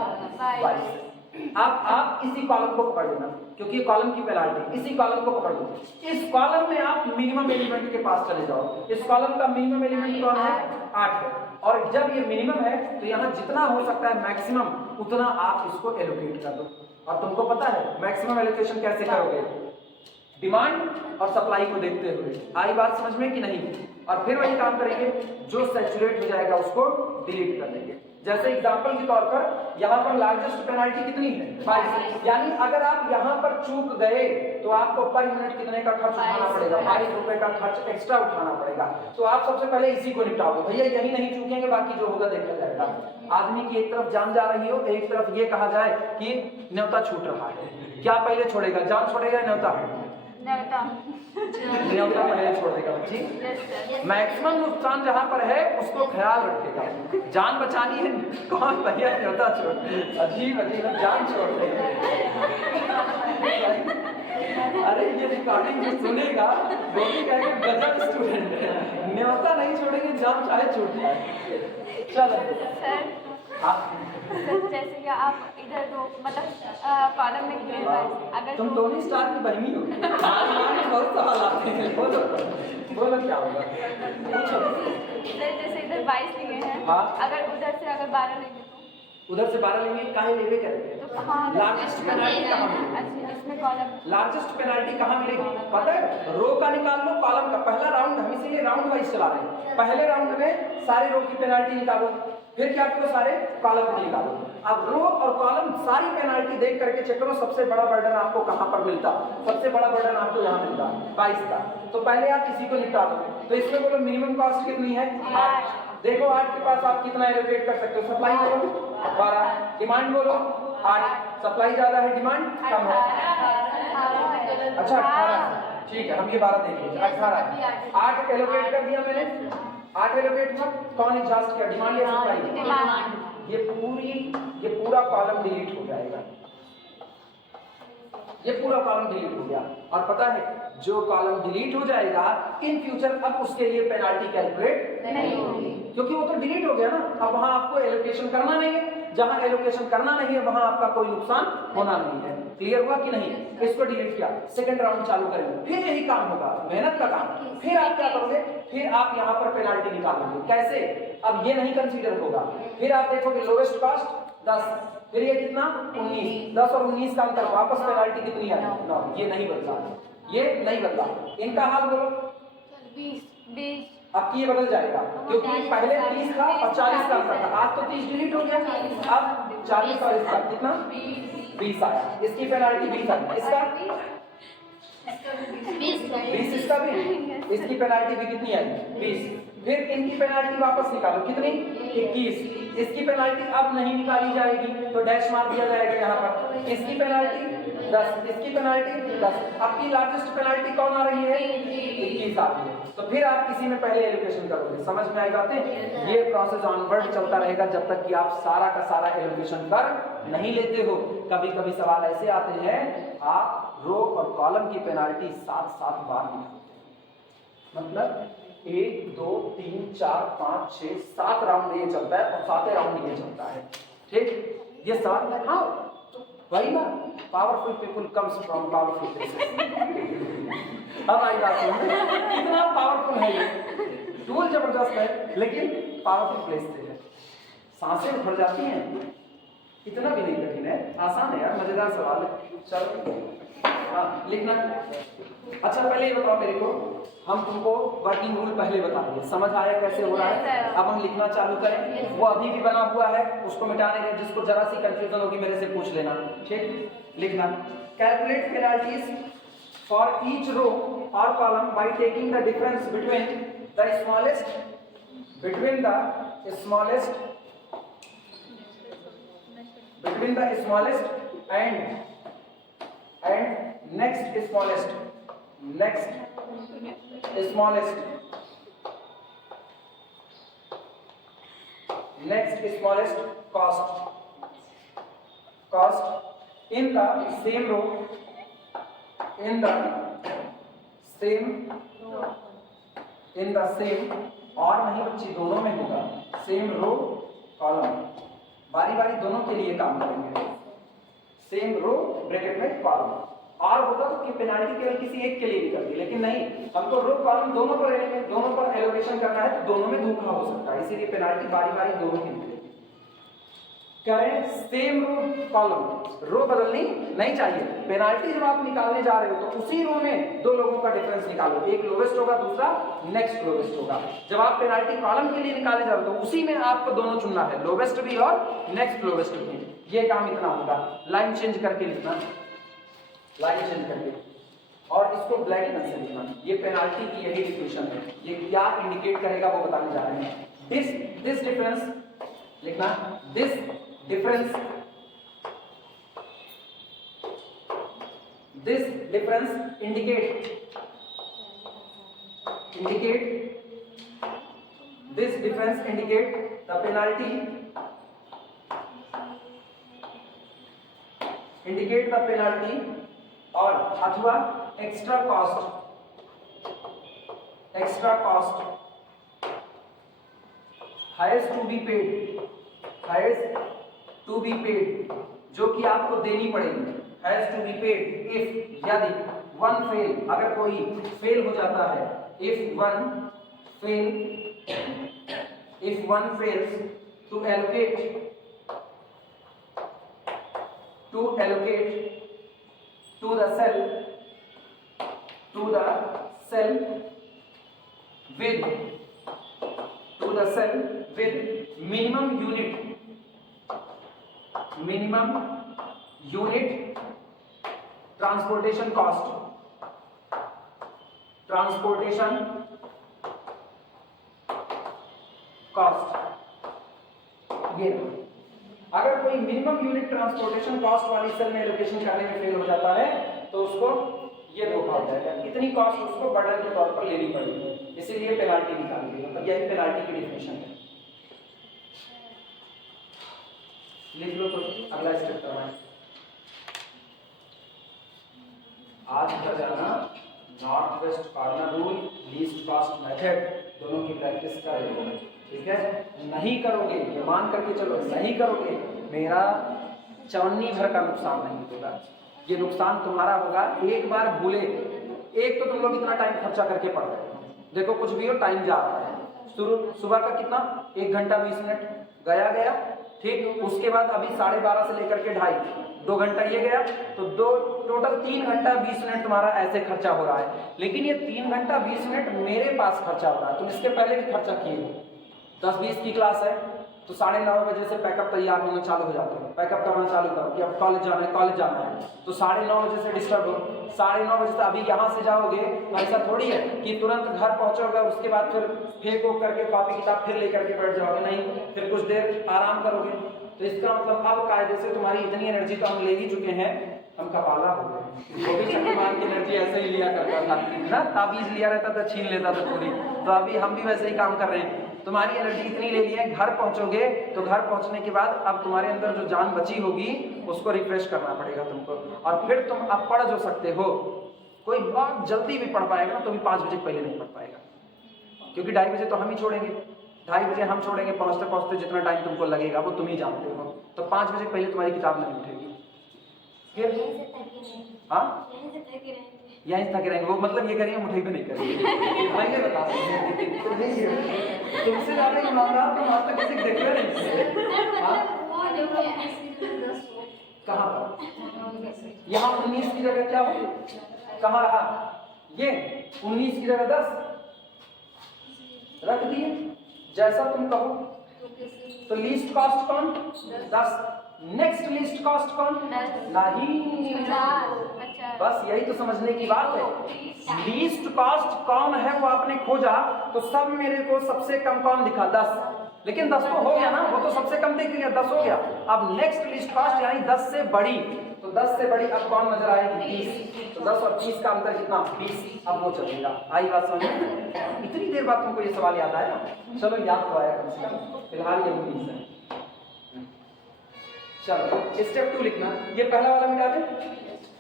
22। आप इसी कॉलम को पकड़ लेना, क्योंकि ये कॉलम की पेनाल्टी, इसी कॉलम को पकड़ लो। इस कॉलम में आप मिनिमम एलिमेंट के पास चले जाओ। इस कॉलम का मिनिमम एलिमेंट कौन है? 8 है। और जब ये मिनिमम है तो यहाँ जितना हो सकता है मैक्सिमम उतना आप इसको एलोकेट कर दो। और तुमको पता है मैक्सिमम एलोकेशन कैसे करोगे? डिमांड और सप्लाई को देखते हुए। आई बात समझ में कि नहीं? और फिर वही काम करेंगे, जो सैचुरेट हो जाएगा उसको डिलीट कर देंगे। जैसे एग्जांपल के तौर पर यहाँ पर लार्जेस्ट पेनाल्टी कितनी है? 22। यानी अगर आप यहाँ पर चूक गए तो आपको पर यूनिट कितने का खर्च उठाना पड़ेगा? 22 रुपए का खर्च एक्स्ट्रा उठाना पड़ेगा। तो आप सबसे पहले इसी को निपटाओगे। भैया यही नहीं चूकेंगे, बाकी जो होगा देखा जाएगा। आदमी की एक तरफ जान जा रही हो, एक तरफ ये कहा जाए कि न्योता छूट रहा है, क्या पहले छोड़ेगा? जान छोड़ेगा न्योता? न्योता पहले छोड़ देगा बच्ची। मैक्सिमम नुकसान जहां पर है उसको ख्याल रखेगा। जान बचानी है, कौन भैया न्योता छोड़? अजीब अजीब जान छोड़ देगा। अरे ये रिकॉर्डिंग जो सुनेगा वो भी कहेगा गजब स्टूडेंट है, न्योता नहीं छोड़ेंगे, जान चाहे छूट जाए। चलो जैसे कि आप इधर दो मतलब कॉलम में गिरे हुए, अगर तुम टोनी स्टार की बहनी हो। बहुत सवाल आते हैं, बोलो बोलो क्या होगा? सर जैसे इधर 22 लिए हैं, हाँ। अगर उधर से अगर 12 लेंगे तो उधर से 12 लेंगे, काहे लेवे करेंगे? तो हाँ, लार्जेस्ट पेनाल्टी कहाँ मिलेगी? अच्छा इसमें कॉलम लार्जेस्ट पेनाल्टी कहाँ मिलेगी पता है? रो का निकाल लो, कॉलम का। पहला राउंड हम इसीलिए राउंड वाइज चला रहे हैं। पहले राउंड में सारे रो की पेनाल्टी निकालो, फिर क्या करो? सारे कॉलम की निकालो। अब रो और कॉलम सारी पेनाल्टी देख करके चेक करो सबसे बड़ा बर्डन आपको कहाँ पर मिलता? सबसे बड़ा बर्डन आपको यहाँ मिलता 22 का। तो पहले आप इसी को निपटा दो। तो इसमें बोलो मिनिमम कॉस्ट कितनी है? 8। देखो 8 के पास आप कितना एलोकेट कर सकते हो? सप्लाई बोलो 12, डिमांड बोलो 8। सप्लाई ज्यादा है, डिमांड कम है। अच्छा 18, ठीक है, हम ये 12 देख लीजिए। 18 8 एलोकेट कर दिया मैंने, 8 एलोकेट हुआ। कौन एग्जॉस्ट किया? डिमांड या सप्लाई? ये पूरा कॉलम डिलीट हो जाएगा। ये पूरा कॉलम डिलीट हो गया। और पता है जो कॉलम डिलीट हो जाएगा इन फ्यूचर अब उसके लिए पेनाल्टी कैलकुलेट नहीं होगी, क्योंकि वो तो डिलीट हो गया ना। अब वहां आपको एलोकेशन करना नहीं है, जहां एलोकेशन करना नहीं है वहां आपका कोई नुकसान होना नहीं है। क्लियर हुआ कि नहीं? इसको डिलीट किया, सेकंड राउंड चालू करेंगे, फिर यही काम होगा, मेहनत का काम। फिर आप क्या करोगे? फिर आप यहाँ पर पेनाल्टी निकालोगे। कैसे? अब ये नहीं कंसीडर होगा। फिर आप देखोगे लोवेस्ट कॉस्ट 10, फिर ये कितना? 19। 10 और 19 का अंतर, वापस पेनाल्टी कितनी है? 9। ये नहीं बदला, ये नहीं बदला। इनका हाल बोलो 20। अब ये बदल जाएगा, क्योंकि पहले 30 था और 40 का अंतर था। आज तो 30 डिलीट हो गया, अब 40 और इसका कितना? 20 आया। इसकी पेनाल्टी 20 आई, इसका 20, इसका भी, इसकी पेनाल्टी भी कितनी आई? 20। फिर इनकी पेनाल्टी वापस निकालो, कितनी? 21। इसकी पेनाल्टी अब नहीं निकाली जाएगी तो डैश मार दिया जाएगा यहाँ पर। इसकी पेनाल्टी 10, इसकी पेनाल्टी 10। आपकी लार्जेस्ट पेनाल्टी कौन आ रही है? 21 आ रही है। तो फिर आप इसी में पहले एलोकेशन करोगे। समझ में आई बातें? ये प्रोसेस ऑनवर्ड चलता रहेगा जब तक कि आप सारा का सारा एलोकेशन कर नहीं लेते हो। कभी कभी सवाल ऐसे आते हैं, आप रो और कॉलम की पेनाल्टी साथ बार निकालते हैं, मतलब 1 2 3 4 5 6 7 राउंड ये चलता है और 7वें राउंड ये चलता है। ठीक, ये 7। हाँ वही ना, powerful people comes from powerful places. अब आई बात कितना पावरफुल है ये टूल, जबरदस्त है, लेकिन पावरफुल प्लेस से है। सांसें भर जाती हैं, इतना भी नहीं कठिन है, आसान है यार, मजेदार सवाल है। चलो हाँ लिखना। अच्छा पहले ये बताओ मेरे को, हम तुमको वर्किंग रूल पहले बता दिए, समझ आया कैसे हो रहा है? अब हम लिखना चालू करें। वो अभी भी बना हुआ है, उसको मिटाने दें। जिसको जरा सी कंफ्यूजन होगी मेरे से पूछ लेना। ठीक, लिखना। Calculate penalties for each row or column by taking the difference between the smallest and next smallest cost in the same row, और नहीं बच्ची दोनों में होगा, सेम रो कॉलम, बारी बारी दोनों के लिए काम करेंगे। सेम रो ब्रैकेट में कॉलम। और होता तो कि पेनाल्टी केवल किसी एक के लिए निकलती, लेकिन नहीं, हमको रो कॉलम दोनों पर लेने में, दोनों पर एलोकेशन करना है, तो दोनों में धोखा हो सकता है, इसीलिए पेनाल्टी बारी बारी दोनों की निकलेगी। कह रहे हैं सेम रो कॉलम, रो बदलनी नहीं चाहिए। पेनाल्टी जब आप निकालने जा रहे हो तो उसी रो में दो लोगों का डिफरेंस निकालो, एक लोवेस्ट होगा, दूसरा नेक्स्ट लोवेस्ट होगा। जब आप पेनाल्टी कॉलम के लिए निकालने जा रहे हो तो उसी में आपको दोनों चुनना है, लोवेस्ट भी और नेक्स्ट लोवेस्ट भी। ये काम इतना होगा, लाइन चेंज करके लिखना, लाइन चेंज करके, और इसको ब्लैक पेन से लिखना। ये पेनाल्टी की यही डिफिनेशन है, ये क्या इंडिकेट करेगा वो बताने जा रहे हैं। दिस डिफरेंस लिखना, this difference indicate this difference indicate the penalty, और अथवा extra cost has to be paid, जो कि आपको देनी पड़ेगी, has to be paid if, यदि one fail, अगर कोई फेल हो जाता है, if one fails to allocate to the cell with minimum unit transportation cost, ये अगर कोई मिनिमम यूनिट ट्रांसपोर्टेशन कॉस्ट वाली सेल में एलोकेशन करने में फेल हो जाता है तो उसको ये धोखा हो जाएगा, इतनी कॉस्ट उसको बर्डन के तौर पर लेनी पड़ेगी, इसीलिए पेनाल्टी निकाली गई। मतलब यही पेनाल्टी की डिफिनेशन है। लिख लो तो अगला स्टेप करना है। आज का जाना north west corner rule, least cost method, दोनों की प्रैक्टिस कर लो, ठीक है। नहीं करोगे, ये मान करके चलो, नहीं करोगे मेरा चवन्नी भर का नुकसान नहीं होगा। ये नुकसान तुम्हारा होगा एक बार भूले, एक तो तुम लोग इतना टाइम खर्चा करके पढ़ रहे हो, देखो कुछ भी हो टाइम जा रहा है, सुबह का कितना 1 घंटा 20 मिनट गया, ठीक, उसके बाद अभी 12:30 से लेकर के 2:30 2 घंटा ये गया, तो टोटल 3 घंटा 20 मिनट तुम्हारा ऐसे खर्चा हो रहा है। लेकिन ये 3 घंटा 20 मिनट मेरे पास खर्चा हो रहा है, तुम इसके पहले भी खर्चा किए हो। 10-20 की क्लास है तो 9:30 बजे से पैकअप तैयार होना चालू हो जाते हैं, पैकअप करना चालू करो कि अब कॉलेज जाना है, तो 9:30 बजे से डिस्टर्ब हो, 9:30 बजे से अभी यहाँ से जाओगे, ऐसा थोड़ी है कि तुरंत घर पहुँचोगे और उसके बाद फिर फेंक वोक करके कॉपी किताब फिर लेकर के बैठ जाओगे, नहीं, फिर कुछ देर आराम करोगे। तो इसका मतलब अब कायदे से तुम्हारी इतनी एनर्जी तो हम ले ही चुके हैं, हम कपाला हो गए। वो भी शक्तिमान की एनर्जी ऐसे ही लिया करता था ना, ताबीज लिया रहता था, छीन लेता था पूरी, तो अभी हम भी वैसे ही काम कर रहे हैं। तुम्हारी एनर्जी इतनी ले ली है, घर पहुंचोगे तो घर पहुंचने के बाद अब तुम्हारे अंदर जो जान बची होगी उसको रिफ्रेश करना पड़ेगा तुमको, और फिर तुम अब पढ़ जो सकते हो। कोई बहुत जल्दी भी पढ़ पाएगा ना तो भी 5 बजे पहले नहीं पढ़ पाएगा, क्योंकि 2:30 बजे तो हम ही छोड़ेंगे, 2:30 बजे हम छोड़ेंगे, पहुंचते पहुंचते जितना टाइम तुमको लगेगा वो तुम ही जानते हो, तो 5 बजे पहले तुम्हारी किताब नहीं उठेगी। हाँ, यहीं थके रहेंगे, वो मतलब ये करेंगे मुठे पे नहीं करेंगे। मैं ये बता तुमसे ज्यादा ईमानदार तुम आज तक किसी को देखे नहीं। कहाँ पर यहाँ 19 की जगह क्या हो, कहाँ रहा ये 19 की जगह 10 रख दिए, जैसा तुम कहो। तो लीस्ट कॉस्ट कौन 10, नेक्स्ट लीस्ट कॉस्ट कौन नहीं, बस यही तो समझने की बात है। लीस्ट कॉस्ट कौन है वो आपने खोजा तो सब मेरे को सबसे कम कौन दिखा 10, लेकिन 10 तो हो गया ना, वो तो सबसे कम दिख गया, 10 हो गया। अब नेक्स्ट लीस्ट कॉस्ट यानी 10 से बड़ी, तो 10 से बड़ी अब कौन नजर आएगी 30, तो 10 और 30 का अंतर कितना 20, अब वो चलेगा। आई बात समझ में? इतनी देर बाद तुमको ये सवाल याद आया, चलो याद तो आया कम से कम, फिलहाल ये 19 है। चलो स्टेप 2 लिखना, ये पहला वाला मिटा दें,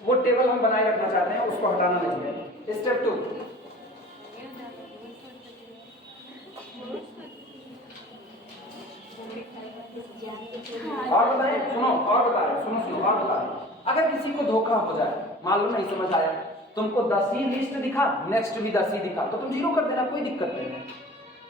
वो टेबल हम बनाए रखना चाहते हैं उसको हटाना नहीं है। स्टेप 2 और बताएं, सुनो और बता रहे, सुनो और बता रहे। अगर किसी को धोखा हो जाए, मान लो नहीं समझ आया, तुमको 10 ही लिस्ट दिखा, नेक्स्ट भी 10 ही दिखा, तो तुम 0 कर देना, कोई दिक्कत नहीं है,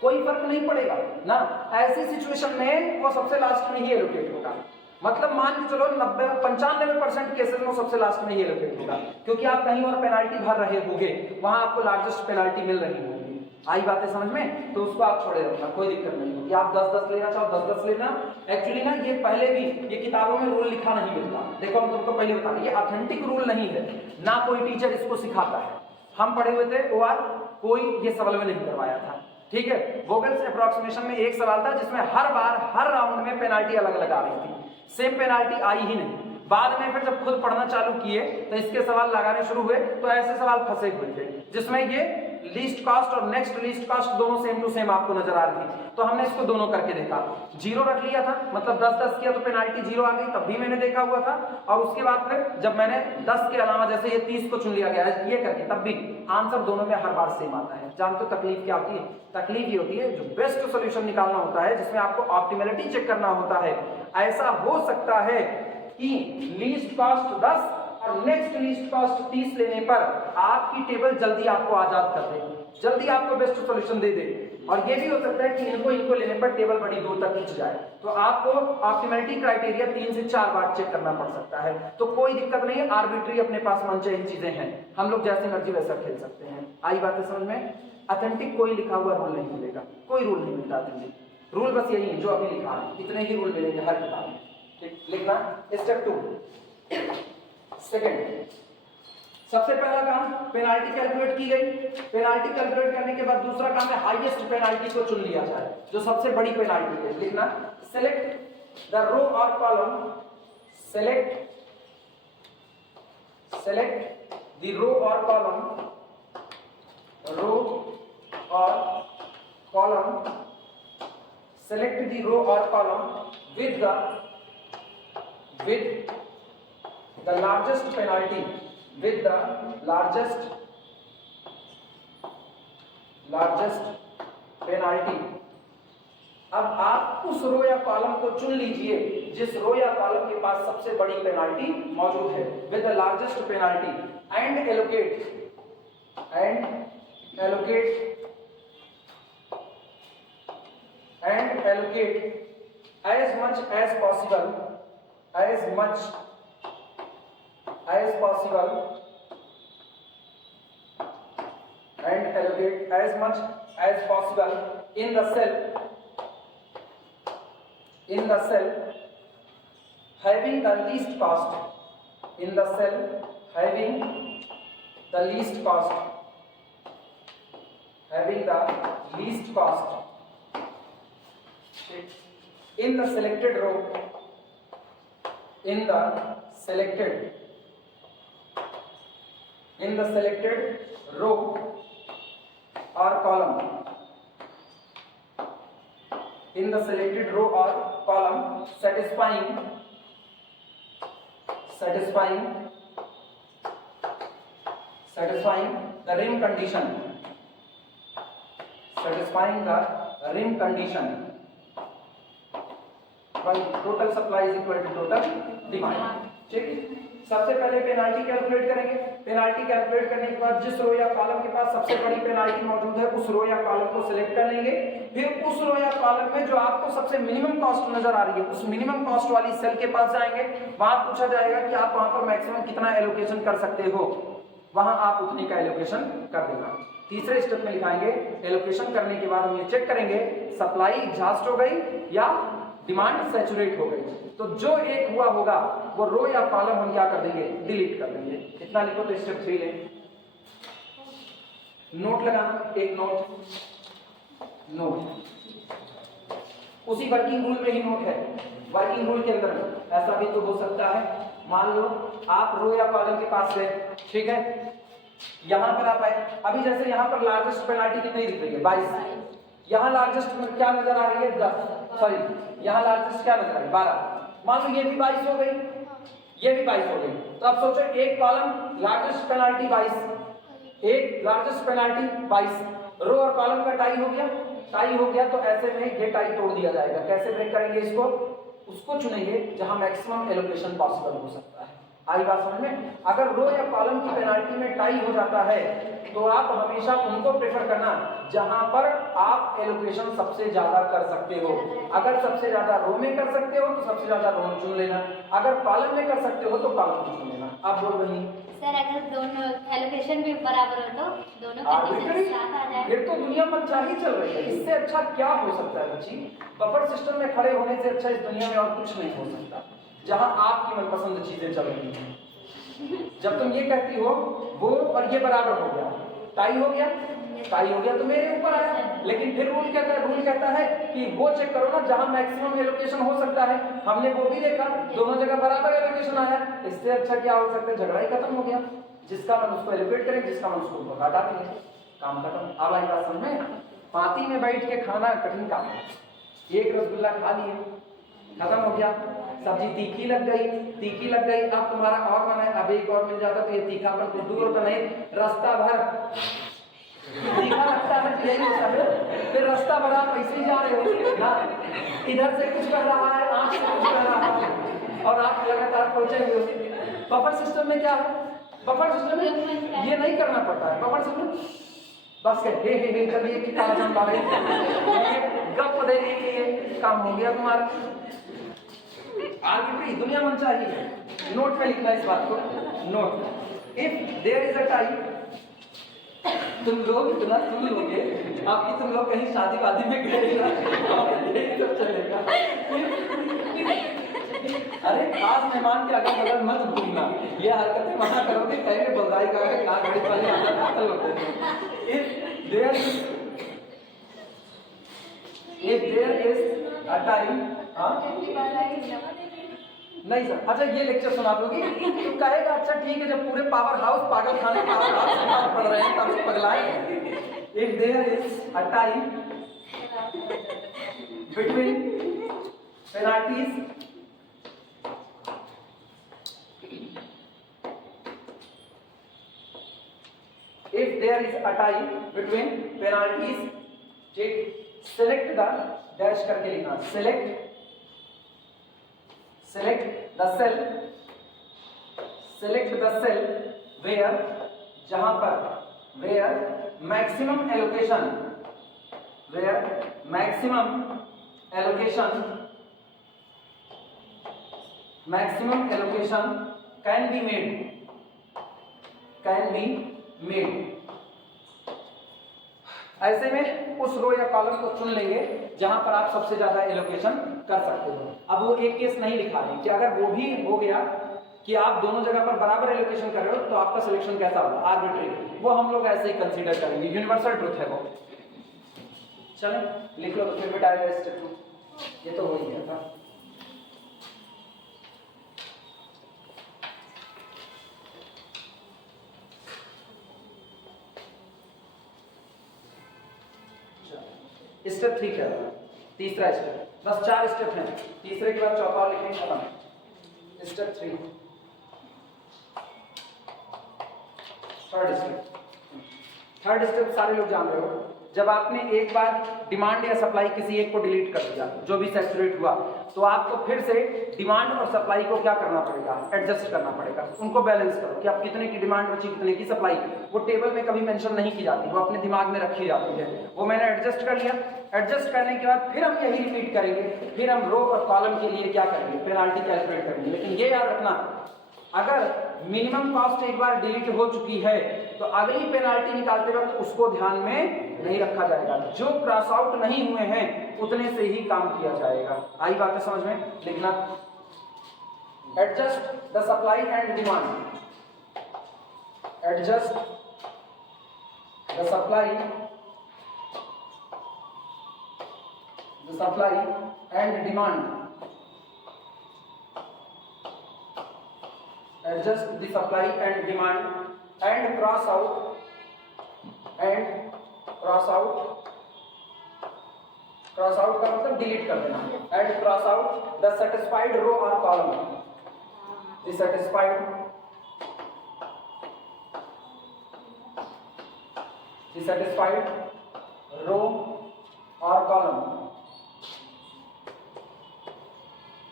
कोई फर्क नहीं पड़ेगा ना। ऐसी सिचुएशन में वो सबसे लास्ट में ही एलोकेट होगा। मतलब मान के चलो 95% केसेस में सबसे लास्ट में ही एलोकेट होगा, क्योंकि आप कहीं और पेनाल्टी भर रहे होगे, वहां आपको लार्जेस्ट पेनाल्टी मिल रही होगी। आई बातें समझ में? तो उसको आप छोड़े रखना, कोई दिक्कत नहीं होगी। आप 10-10 लेना चाहो 10-10 लेना। एक्चुअली ना ये पहले भी ये किताबों में रूल लिखा नहीं मिलता। देखो हम तुमको पहले बता दें, ये ऑथेंटिक रूल नहीं है, ना कोई टीचर इसको सिखाता है। हम पढ़े हुए थे OR, कोई ये सवाल में नहीं करवाया था, ठीक है। वोगल्स अप्रोक्सीमेशन में एक सवाल था जिसमें हर बार हर राउंड में पेनाल्टी अलग अलग आ रही थी, सेम पेनाल्टी आई ही नहीं। बाद में फिर जब खुद पढ़ना चालू किए तो इसके सवाल लगाने शुरू हुए, तो ऐसे सवाल फंसे हुए थे जिसमें ये लीस्ट कॉस्ट और नेक्स्ट लीस्ट कॉस्ट दोनों सेम टू सेम आपको नजर आ रही थी। तो हमने इसको दोनों करके देखा, 0 रख लिया था, मतलब 10-10 किया तो पेनाल्टी 0 आ गई, तब भी मैंने देखा हुआ था। और उसके बाद फिर जब मैंने 10 के अलावा जैसे ये 30 को चुन लिया गया है ये करके, तब भी आंसर दोनों में हर बार सेम आता है। जानते हो तकलीफ क्या होती है? तकलीफ ये होती है जो बेस्ट सोल्यूशन निकालना होता है, जिसमें आपको ऑप्टिमलिटी चेक करना होता है। ऐसा हो सकता है कि लीस्ट कॉस्ट 10 और नेक्स्ट लीस्ट कॉस्ट 30 लेने पर आपकी टेबल जल्दी आपको आजाद कर दे, जल्दी आपको बेस्ट सॉल्यूशन दे दे। और ये भी हो सकता है कि इनको लेने पर टेबल बड़ी दूर तक खींच जाए, तो आपको ऑप्टिमलिटी क्राइटेरिया 3 से 4 बार चेक करना पड़ सकता है। तो कोई दिक्कत नहीं है, आर्बिट्री अपने पास मनचाही चीजें हैं, हम लोग जैसे मर्जी वैसा खेल सकते हैं। आई बातें समझ में? ऑथेंटिक कोई लिखा हुआ रूल नहीं मिलेगा, कोई रूल नहीं मिलता ऑथेंटिक। रूल बस यही है जो अभी लिखा है, इतने ही रूल मिलेंगे हर किताब में। लिखना स्टेप 2। सेकंड, सबसे पहला काम पेनाल्टी कैलकुलेट की गई। पेनाल्टी कैलकुलेट करने के बाद दूसरा काम है हाईएस्ट पेनाल्टी को चुन लिया जाए, जो सबसे बड़ी पेनाल्टी है। लिखना सेलेक्ट द रो और कॉलम, सेलेक्ट द रो और कॉलम, रो और column, select the row or column with the largest penalty, with the largest penalty। अब आप उस रो या कॉलम को चुन लीजिए जिस रो या कॉलम के पास सबसे बड़ी पेनाल्टी मौजूद है, with the largest penalty, and allocate as much as possible and allocate as much as possible in the cell having the least cost, in the cell having the least cost, in the selected row, in the selected row or column, in the selected row or column, satisfying the rim condition, when total supply is equal to total demand। ठीक, सबसे पहले penalty calculate करेंगे। Penalty calculate करने के बाद जिस रो या column के पास सबसे बड़ी पेनाल्टी मौजूद है उस रो या कॉलम को सिलेक्ट कर लेंगे। फिर उस रो या कॉलम में जो आपको सबसे मिनिमम कॉस्ट नजर आ रही है उस मिनिमम कॉस्ट वाली सेल के पास जाएंगे। वहां पूछा जाएगा कि आप वहां पर मैक्सिमम कितना एलोकेशन कर सकते हो, वहां आप उतने का एलोकेशन कर देगा। तीसरे स्टेप में लिखाएंगे एलोकेशन करने के बाद हम ये चेक करेंगे सप्लाई एग्जॉस्ट हो गई या डिमांड सैचुरेट हो गई। तो जो एक हुआ होगा वो रो या कॉलम हम क्या कर देंगे, डिलीट कर देंगे। इतना लिखो तो स्टेप 3 ले। नोट लगाना, एक नोट उसी वर्किंग रूल में ही नोट है। वर्किंग रूल के अंदर ऐसा भी तो हो सकता है, मान लो आप रो या कॉलम के पास गए, ठीक है, यहां पर आप आए। अभी जैसे यहां पर लार्जेस्ट पेनाल्टी कितनी दिख रही है, 22। यहां लार्जेस्ट क्या नजर आ रही है, 10। सॉरी, यहां लार्जेस्ट क्या नजर आ रही है, 12। मान लो ये भी 22 हो गई, ये भी 22 हो गई। तो आप सोचो एक कॉलम लार्जेस्ट पेनाल्टी 22, एक लार्जेस्ट पेनाल्टी 22, रो और कॉलम का टाई हो गया। तो ऐसे में ये टाई तोड़ दिया जाएगा। कैसे ब्रेक करेंगे इसको, उसको चुनेंगे जहां मैक्सिमम एलोकेशन पॉसिबल हो सकता है। आई बात समझ में? अगर रो या कॉलम की पेनाल्टी में टाई हो जाता है तो आप हमेशा उनको प्रेफर करना जहां पर आप एलोकेशन सबसे ज्यादा कर सकते हो। अगर सबसे ज्यादा रो में कर सकते हो तो सबसे ज्यादा रो चुन लेना, अगर कॉलम में कर सकते हो तो कॉलम चुन लेना। आप बोल रही सर अगर दोनों एलोकेशन भी बराबर हो तो दोनों कंडीशन साथ आ जाए, फिर तो दुनिया मनचाही चल रही है। इससे अच्छा क्या हो सकता है बच्ची? बफर सिस्टम में खड़े होने से अच्छा इस दुनिया में और कुछ नहीं हो सकता, जहां आपकी मनपसंद चीजें चल रही हैं। जब तुम ये कहती हो वो और ये बराबर हो गया, टाई हो गया, टाई हो गया तो मेरे ऊपर आया। लेकिन फिर रूल कहता है कि वो चेक करो ना जहां मैक्सिमम एलोकेशन हो सकता है। हमने वो भी देखा, दोनों जगह बराबर एलोकेशन आया। इससे अच्छा क्या हो सकता है? झगड़ा ही खत्म हो गया। जिसका मन उसको एलोकेट करें, जिसका मन उसको हटा देंगे, काम खत्म। अब आई बात समझ में? पाती में बैठ के खाना कठिन काम है। एक रसगुल्ला खा लिए, खत्म हो गया। सब्जी तीखी लग गई, अब तुम्हारा और मन है अब एक और मिल जाता तो ये तीखापन कुछ दूर होता, नहीं रास्ता भर तीखा लगता है तो यही होता है। फिर रास्ता भर आप ऐसे ही जा रहे हो ना, इधर से कुछ कर रहा है, आँख से कुछ कर रहा है और आप लगातार पहुंचेंगे। बफर सिस्टम में क्या है? बफर सिस्टम में ये नहीं करना पड़ता है। बफर सिस्टम बस हे करिए कि काम चल गप देने के लिए काम हो गया तुम्हारा। आर्बिट्री दुनिया मन चाहिए। नोट में लिखना इस बात को, note. If there is a tie, तुम लोग इतना सुन लोगे आपकी, तुम लोग कहीं शादी वादी में गए ना यही सब चलेगा। अरे खास मेहमान के अगल बगल मत घूमना, ये हरकतें मना करोगे कहेंगे बलदाई का है क्या घड़ी वाली आदत होते हैं। If there is a time, नहीं सर, अच्छा ये लेक्चर सुना दोगी तो कहेगा अच्छा ठीक है, जब पूरे पावर हाउस पागल खाने पावर हाउस से बात पढ़ रहे हैं तब पगलाए। If there is a time between penalties, if there is a tie between penalties, select the dash करके लिखना, select the cell where, जहां पर where maximum allocation can be made। ऐसे में उस रो या कॉलम को चुन लेंगे जहां पर आप सबसे ज्यादा एलोकेशन कर सकते हो। अब वो एक केस नहीं लिखा है कि अगर वो भी हो गया कि आप दोनों जगह पर बराबर एलोकेशन कर रहे हो तो आपका सिलेक्शन कैसा होगा? आर्बिट्री। वो हम लोग ऐसे ही कंसीडर करेंगे, यूनिवर्सल ट्रुथ है वो। चलो लिख लो तो फिर भी डायरेक्ट स्टेप 2 ये तो हो ही गया था। स्टेप 3 क्या है? तीसरा स्टेप, बस 4 स्टेप हैं, तीसरे के बाद चौथा लिखेंगे खत्म। स्टेप 3 थर्ड स्टेप सारे लोग जान रहे हो। जब आपने एक बार डिमांड या सप्लाई किसी एक को डिलीट कर दिया जो भी सैचुरेट हुआ, तो आपको फिर से डिमांड और सप्लाई को क्या करना पड़ेगा? एडजस्ट करना पड़ेगा, उनको बैलेंस करो कि आप कितने की डिमांड बची कितने की सप्लाई। वो टेबल में कभी मेंशन नहीं की जाती, वो अपने दिमाग में रखी जाती है। वो मैंने एडजस्ट कर लिया, एडजस्ट करने के बाद फिर हम यही रिपीट करेंगे, फिर हम रो और कॉलम के लिए क्या करेंगे? पेनाल्टी कैलकुलेट करेंगे। लेकिन ये याद रखना, अगर मिनिमम कॉस्ट एक बार डिलीट हो चुकी है तो अगली पेनाल्टी निकालते वक्त उसको ध्यान में नहीं रखा जाएगा। जो क्रॉस आउट नहीं हुए हैं उतने से ही काम किया जाएगा। आई बात है समझ में? लिखना, adjust the supply and demand, adjust the supply and demand, adjust the supply and demand and cross out का मतलब डिलीट कर देना, and cross out the satisfied row or column, the satisfied row or column,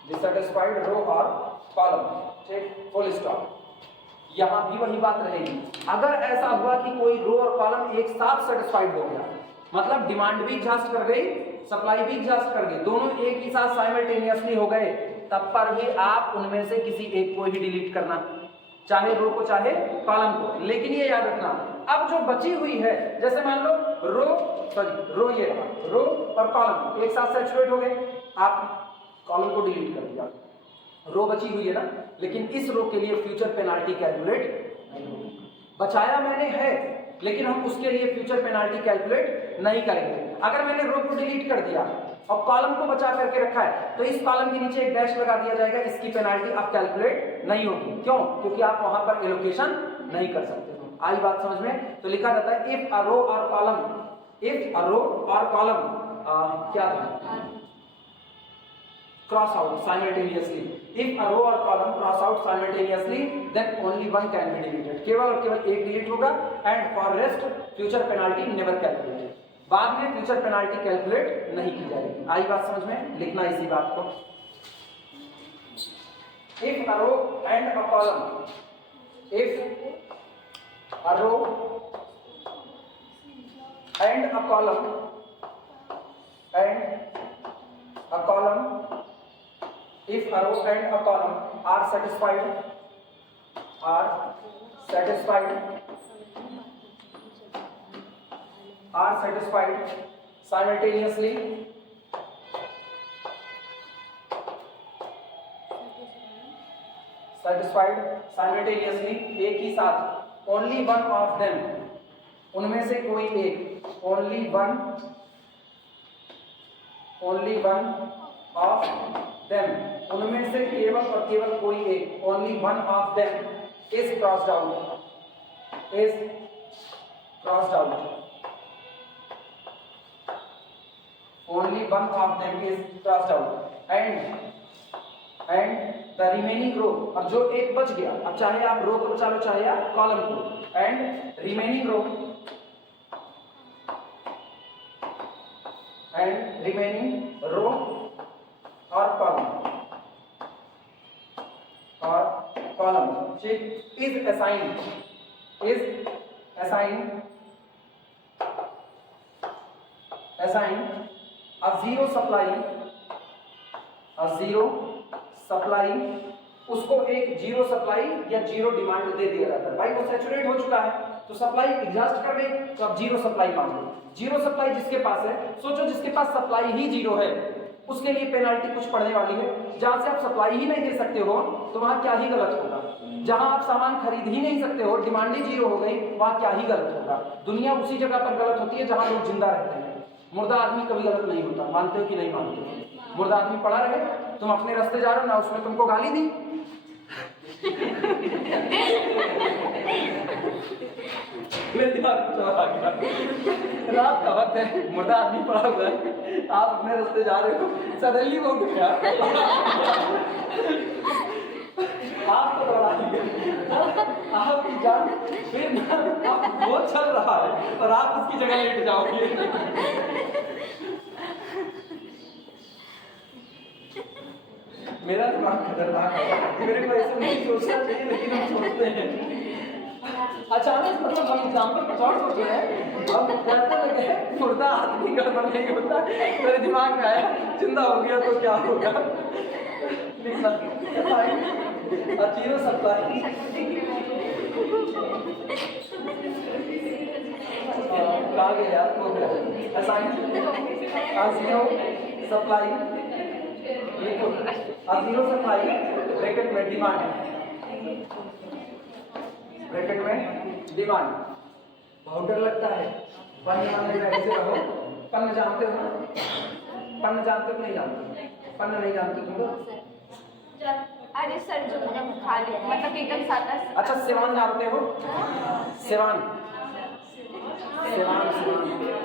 the satisfied row or column। ठीक, full stop. यहाँ भी वही बात रहेगी। अगर ऐसा हुआ कि कोई रो और कॉलम एक साथ सेटिस्फाइड हो गया, मतलब डिमांड भी एग्जॉस्ट कर गई, सप्लाई भी एग्जॉस्ट कर गई, दोनों एक ही साथ साइमल्टेनियसली हो गए, तब पर भी आप उनमें से किसी एक को ही डिलीट करना, चाहे रो को चाहे कॉलम को। लेकिन ये याद रखना, अब जो बची हुई है, जैसे मान लो ये रो और कॉलम एक साथ सैचुरेट हो गए, आप कॉलम को डिलीट कर दिया, रो बची हुई है ना, लेकिन इस रो के लिए फ्यूचर पेनाल्टी कैलकुलेट नहीं होगी। बचाया मैंने है, लेकिन हम उसके लिए फ्यूचर पेनाल्टी कैलकुलेट नहीं करेंगे। अगर मैंने रो को डिलीट कर दिया और कॉलम को बचा करके रखा है, तो इस कॉलम के नीचे एक डैश लगा दिया जाएगा, इसकी पेनाल्टी अब कैलकुलेट नहीं होगी। क्यों? क्योंकि आप वहां पर एलोकेशन नहीं कर सकते। आई बात समझ में? तो लिखा जाता है इफ अ रो और कॉलम, इफ अ रो और कॉलम क्या था, cross out simultaneously, if a row or column cross out simultaneously then only one can be deleted, केवल और केवल एक डिलीट होगा, and for rest future penalty never calculated, बाद में फ्यूचर पेनाल्टी कैलकुलेट नहीं की जाएगी। आई बात समझ में? लिखना इसी बात को, if a row and a column, if a row and a column if a row and a column are satisfied simultaneously एक ही साथ, only one of them, उनमें से कोई एक, only one of them, उनमें से केवल और केवल कोई एक, only one of them is crossed out, only one of them is crossed out, and the remaining row, और जो एक बच गया, अब चाहे आप रो को बचा लो चाहे आप कॉलम को, and remaining row और कॉलम ठीक is assigned a zero supply, उसको एक जीरो सप्लाई या जीरो डिमांड दे दिया जाता है। भाई वो सैचुरेट हो चुका है तो सप्लाई एग्जॉस्ट कर गई, तो अब जीरो सप्लाई मान लो। जीरो सप्लाई जिसके पास है, सोचो जिसके पास सप्लाई ही जीरो है उसके लिए पेनाल्टी कुछ पड़ने वाली है। जहां से आप सप्लाई ही नहीं दे सकते हो तो वहां क्या ही गलत होगा। जहां आप सामान खरीद ही नहीं सकते हो, डिमांड ही जीरो हो गई, वहां क्या ही गलत होगा। दुनिया उसी जगह पर गलत होती है जहां लोग जिंदा रहते हैं। मुर्दा आदमी कभी गलत नहीं होता, मानते हो कि नहीं मानते हो? मुर्दा आदमी पड़ा रहे, तुम अपने रास्ते जा रहे हो ना, उसमें तुमको गाली दी रात का वक्त है, मुर्दा आदमी पड़ा हुआ है, आप अपने रास्ते जा रहे हो, सडनली वो उठ गया आपको दौड़ा दिया, आपकी जान फिर वो चल रहा है और आप उसकी जगह लेट जाओगे। मेरा दिमाग खतरनाक है, मेरे को ऐसा नहीं सोचना चाहिए लेकिन हम सोचते हैं। अचानक मतलब हम एग्जाम्पल कुछ और सोच रहे हैं, अब कहते लगे मुर्दा आदमी गड़बड़ नहीं होता, मेरे दिमाग में आया जिंदा हो गया तो क्या होगा। लिखना जीरो सप्लाई कहा गया हो गया असाइन जीरो सप्लाई, लिखो जीरो सप्लाई ब्रैकेट में डिमांड, ब्रैकेट में डिमांड। बहुत डर लगता है, ऐसे रहो। पन्न जानते हो ना? पन्न जानते हो नहीं जानते? पन्न नहीं जानते तुम लोग? अरे सर जो खाली मतलब एकदम सादा। अच्छा सेवान जानते हो? सेवान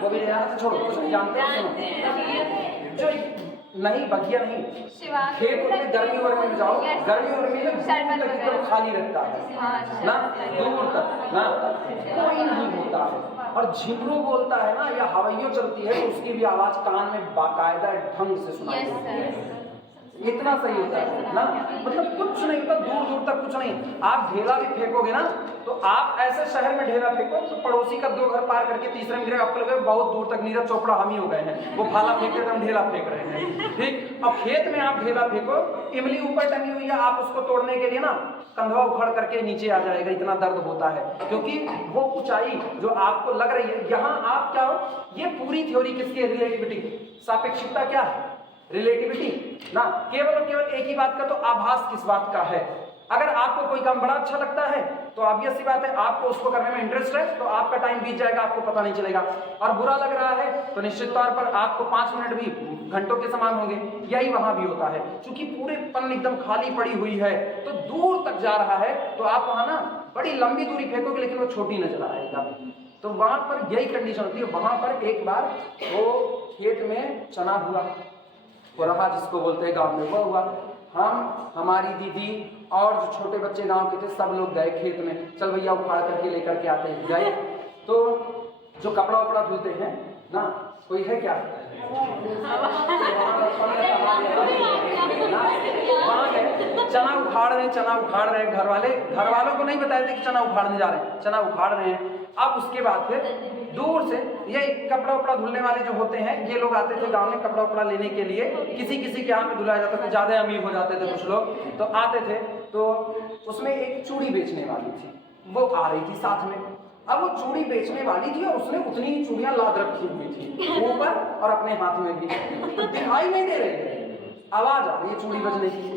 वो भी नहीं, छोड़ो कुछ नहीं जानते हो। जो नहीं बगिया नहीं, खेत में गर्मी वर्मी में जाओ, गर्मी वर्मी में दूर तक एकदम खाली रहता है ना, दूर तक ना कोई नहीं होता है। और झिमरू बोलता है ना या हवाइयों चलती है तो उसकी भी आवाज कान में बाकायदा ढंग से सुनाई देती है। इतना सही होता है ना, मतलब कुछ नहीं होता, दूर दूर तक कुछ नहीं। आप ढेला भी फेंकोगे ना, तो आप ऐसे शहर में ढेला फेंको तो पड़ोसी का 2 घर पार करके तीसरे में गिरे, आपको लगे बहुत दूर तक नीरज चोपड़ा हम ही हो गए हैं, वो भाला फेंकते तो हम ढेला फेंक रहे हैं, ठीक। अब खेत में आप ढेला फेंको, इमली ऊपर टंगी हुई है, आप उसको तोड़ने के लिए ना कंधवा उखड़ करके नीचे आ जाएगा, इतना दर्द होता है, क्योंकि वो ऊंचाई जो आपको लग रही है, यहाँ आप क्या हो, ये पूरी थ्योरी किसकी है, रिलेटिविटी, सापेक्षिकता क्या है, रिलेटिविटी ना, केवल और केवल एक ही बात का, तो आभास किस बात का है। अगर आपको कोई काम बड़ा अच्छा लगता है तो ऑब्वियस सी बात है आपको उसको करने में इंटरेस्ट है, तो आपका टाइम बीत जाएगा, आपको पता नहीं चलेगा। और बुरा लग रहा है तो निश्चित तौर पर आपको 5 मिनट भी घंटों के समान होंगे। यही वहां भी होता है, क्योंकि पूरे पन एकदम खाली पड़ी हुई है, तो दूर तक जा रहा है, तो आप वहां ना बड़ी लंबी दूरी फेंकोगे लेकिन वो छोटी नजर आएगा। तो वहां पर यही कंडीशन होती है। वहां पर एक बार वो खेत में चना हुआ, वो रहा जिसको बोलते हैं गाँव में, वो हुआ। हम, हमारी दीदी और जो छोटे बच्चे गांव के थे सब लोग गए खेत में, चल भैया उखाड़ करके लेकर के आते हैं। गए तो जो कपड़ा वपड़ा धुलते हैं ना, कोई है क्या, वहां गए, चना उखाड़ रहे हैं, घर वालों को नहीं बताया थे कि चना उखाड़ने जा रहे हैं, चना उखाड़ रहे हैं। अब उसके बाद फिर दूर से ये कपड़ा वपड़ा धुलने वाले जो होते हैं, ये लोग आते थे गांव में कपड़ा वपड़ा लेने के लिए, किसी किसी के यहाँ पे धुलाया जाता था, ज्यादा अमीर हो जाते थे कुछ लोग, तो आते थे। तो उसमें एक चूड़ी बेचने वाली थी, वो आ रही थी साथ में। अब वो चूड़ी बेचने वाली थी और उसने उतनी ही चूड़ियां लाद रखी हुई थी ऊपर और अपने हाथ में भी, दिखाई नहीं दे रही है, आवाज आ रही है चूड़ी बजने की,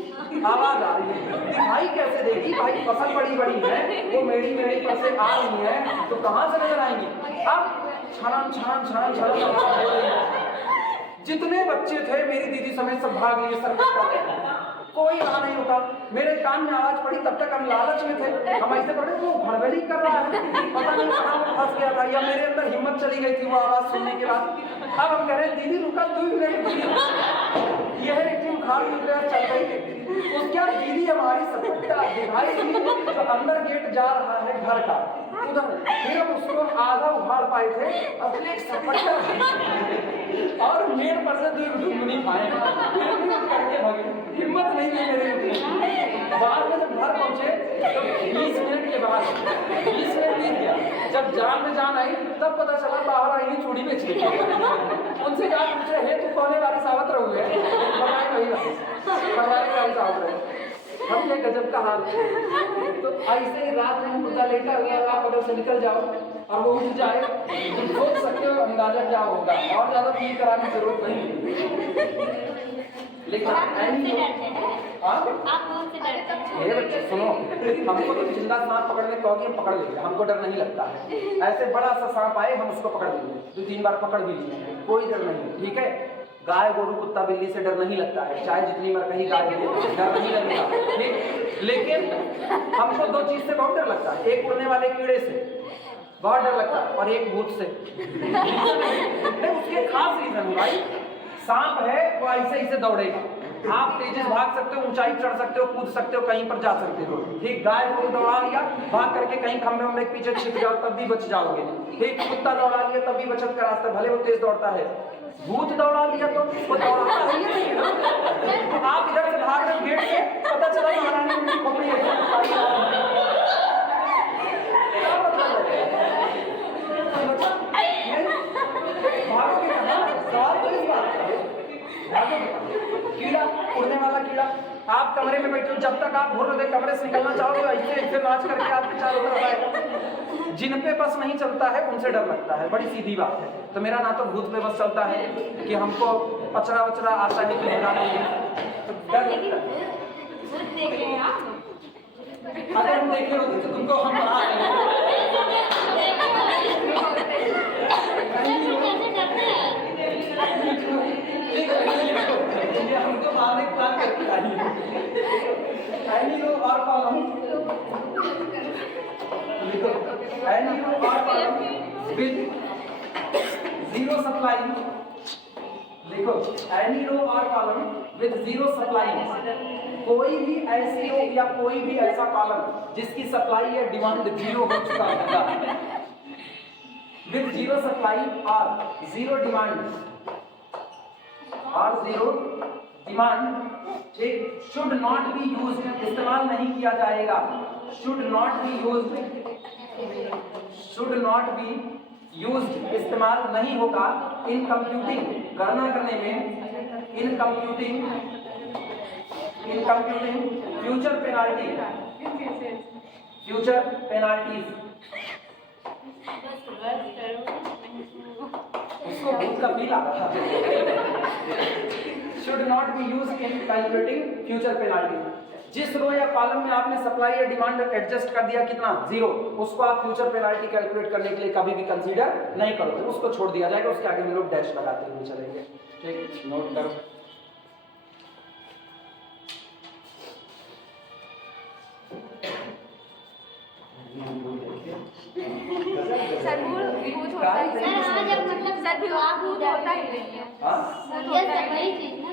आवाज आ रही है, दिखाई कैसे देगी भाई, फसल बड़ी बड़ी है, वो मेरी पर से आ रही है तो कहां से नजर आएंगी। अब छान जितने बच्चे थे मेरी दीदी समेत सब भाग लिए, सर्कस कोई वहां नहीं रुका। मेरे कान में आवाज पड़ी, तब तक हम लालच में थे, हम ऐसे पड़े वो भड़बड़ी कर रहा है, पता नहीं कहां वो फंस गया था, या मेरे अंदर हिम्मत चली गई थी वो आवाज सुनने के बाद। अब हम कह रहे दीदी रुका, 2 मिनट, यह टीम खाल चल गई। उसके बाद दीदी हमारी सपट्टा दिखाई दी, तो अंदर गेट जा रहा है घर का उधर, फिर हम उसको आधा उखाड़ पाए थे, अपने सपट्टा और मेन पर से 2 घुटनी खाए, करके भागे, हिम्मत नहीं थी मेरे। बाद में जब घर पहुंचे तो 20 मिनट के बाद 20 मिनट बीत गया, जब जान में जान आई तब पता चला बाहर आई नहीं चूड़ी बेच रही। उनसे जान पूछे, हे तू कौन वाली सावत रहोगे, वाली सावत रहे। हम ये गजब का हाल है। तो ऐसे ही रात में मुद्दा लेटा हुआ, आप अगर से निकल जाओ और वो उठ जाए तो सोच सकते हो अंदाजा क्या होगा, और ज्यादा फील कराने की जरूरत नहीं। लेकिन ये बच्चे सुनो, हमको तो जिंदा सांप पकड़ने कहोगे हम पकड़ लेंगे, हमको डर नहीं लगता है। ऐसे बड़ा सा सांप आए हम उसको पकड़ लेंगे, 2-3 बार पकड़ भी लिए, कोई डर नहीं, ठीक है। गाय गोरू कुत्ता बिल्ली से डर नहीं लगता है, चाहे जितनी बार कहीं गाय हो डर नहीं लगेगा, ठीक। लेकिन हमको 2 चीज से बहुत डर लगता है, एक उड़ने वाले कीड़े से बहुत डर लगता है और एक भूत से। उसके खास रीजन भाई, सांप है वो ऐसे दौड़ेगा, आप तेजी से भाग सकते हो, ऊंचाई चढ़ सकते हो, कूद सकते हो, कहीं पर जा सकते हो, ठीक। गाय को दौड़ा लिया, भाग करके कहीं खंभे उम्बे के पीछे छिप जाओ तब भी बच जाओगे, ठीक। कुत्ता दौड़ा लिया तब भी बचत का रास्ता, भले वो तेज दौड़ता है। भूत दौड़ा लिया तो वो दौड़ाता है ही नहीं ना। तो आप इधर से भाग रहे गेट से, पता चला महारानी उनकी खोपड़ी है, भागोगे कहाँ, सवाल तो इस बात का है। कीड़ा, उड़ने वाला कीड़ा, आप कमरे में बैठे हो, जब तक आप घूर रहे कमरे से निकलना चाहोगे ऐसे ऐसे नाच करके आपके चारों तरफ आएगा। जिन पे बस नहीं चलता है उनसे डर लगता है, बड़ी सीधी बात है। तो मेरा ना तो भूत पे बस चलता है कि हमको पचरा वचरा आता है कि भगा देंगे, तो डर लगता है। अगर हम देखे होते तो तुमको हम बना हमको मारने का प्लान करके आई और कॉलम लिखो, और कॉलम विद 0 सप्लाई लिखो, एनी रो और कॉलम विद 0 सप्लाई। कोई भी ऐसी रो या कोई भी ऐसा कॉलम जिसकी सप्लाई या डिमांड 0 हो चुका होगा, विद 0 सप्लाई और 0 डिमांड और 0 डिमांड, ठीक, शुड नॉट बी यूज्ड, इस्तेमाल नहीं किया जाएगा, should not be used, should not be used, इस्तेमाल नहीं होगा इन कंप्यूटिंग, गणना करने में, in computing future penalty, future penalties, उसको भूत का फील आ रहा है। Should not be use in calculating future penalty, जिस रो या कॉलम में आपने सप्लाई या डिमांड एडजस्ट कर दिया कितना 0, उसको आप फ्यूचर पेनाल्टी कैलकुलेट करने के लिए कभी भी कंसीडर नहीं करोगे, उसको छोड़ दिया जाएगा, उसके आगे हम लोग डैश लगाते हुए चलेंगे, ठीक, नोट करो। सर भूत होता ही सर हाँ, जब मतलब सर भूत होता ही नहीं है, हाँ भूत ये होता ही सब वही चीज ना,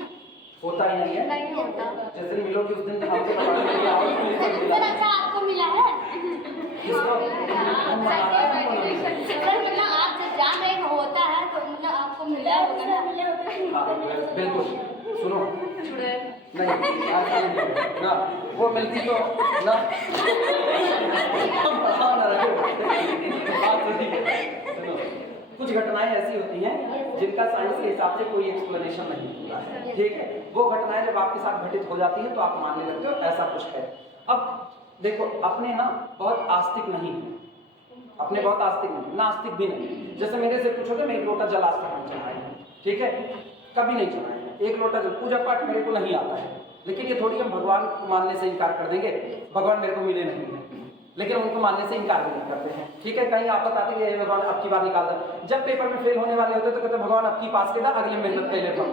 होता ही नहीं है, नहीं होता। जिस दिन मिलोगे उस दिन हमसे बताओगे कि आओ, सर अच्छा आपको मिला है किसको? सर मतलब आप जब जान रहे हैं होता है तो मतलब आपको मिला होगा ना, हाँ, बिल्कुल, सुनो नहीं ऐसा नहीं है ना, वो मिलती तो ना हम पढ़ा ना रहे, बात तो ठीक है। सुनो, कुछ घटनाएं ऐसी होती हैं जिनका साइंस के हिसाब से कोई एक्सप्लेनेशन नहीं होता है, ठीक है, वो घटनाएं जब आपके साथ घटित हो जाती हैं तो आप मानने लगते हो ऐसा कुछ है। अब देखो अपने ना बहुत आस्तिक नहीं है, अपने बहुत आस्तिक नहीं, नास्तिक भी नहीं, जैसे मेरे से पूछोगे मैं 1 लोटा जल आज तक नहीं चढ़ाया है, ठीक है, कभी नहीं चढ़ाया है 1 लोटा जल, पूजा पाठ मेरे को नहीं आता है, लेकिन ये थोड़ी हम भगवान मानने से इनकार कर देंगे, भगवान मेरे को मिले नहीं है, लेकिन उनको मानने से इनकार भी नहीं करते हैं, ठीक है, कहीं आप बताते कि भगवान अब की बार निकाल दे, जब पेपर में फेल होने वाले होते तो कहते भगवान अब की पास के दा, अगले मेहनत कर लेता हूँ,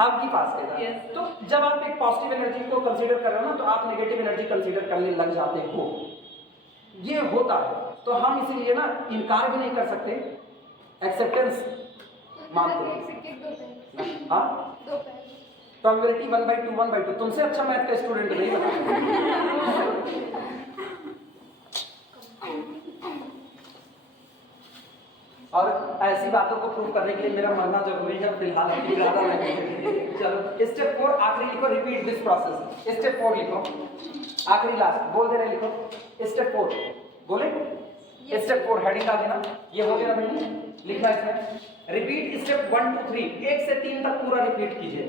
अब की पास के दा। तो जब आप एक पॉजिटिव एनर्जी को कंसीडर कर रहे हो ना, तो आप नेगेटिव एनर्जी कंसीडर करने लग जाते हो, ये होता है, तो हम इसीलिए ना इनकार भी नहीं कर सकते, एक्सेप्टेंस मानते हैं। हाँ, प्रोबेबिलिटी 1/2 1/2, तुमसे अच्छा मैथ का स्टूडेंट नहीं बना। और ऐसी बातों को प्रूव करने के लिए मेरा मरना जरूरी है, फिलहाल अभी ज्यादा नहीं। चलो स्टेप 4 आखिरी लिखो, रिपीट दिस प्रोसेस, स्टेप 4 लिखो, आखिरी लास्ट बोल दे रहे, लिखो स्टेप 4, बोले स्टेप 4 हेडिंग डाल देना, ये हो गया भाई, लिखना इसमें, रिपीट स्टेप 1 2 3, 1 से 3 तक पूरा रिपीट कीजिए,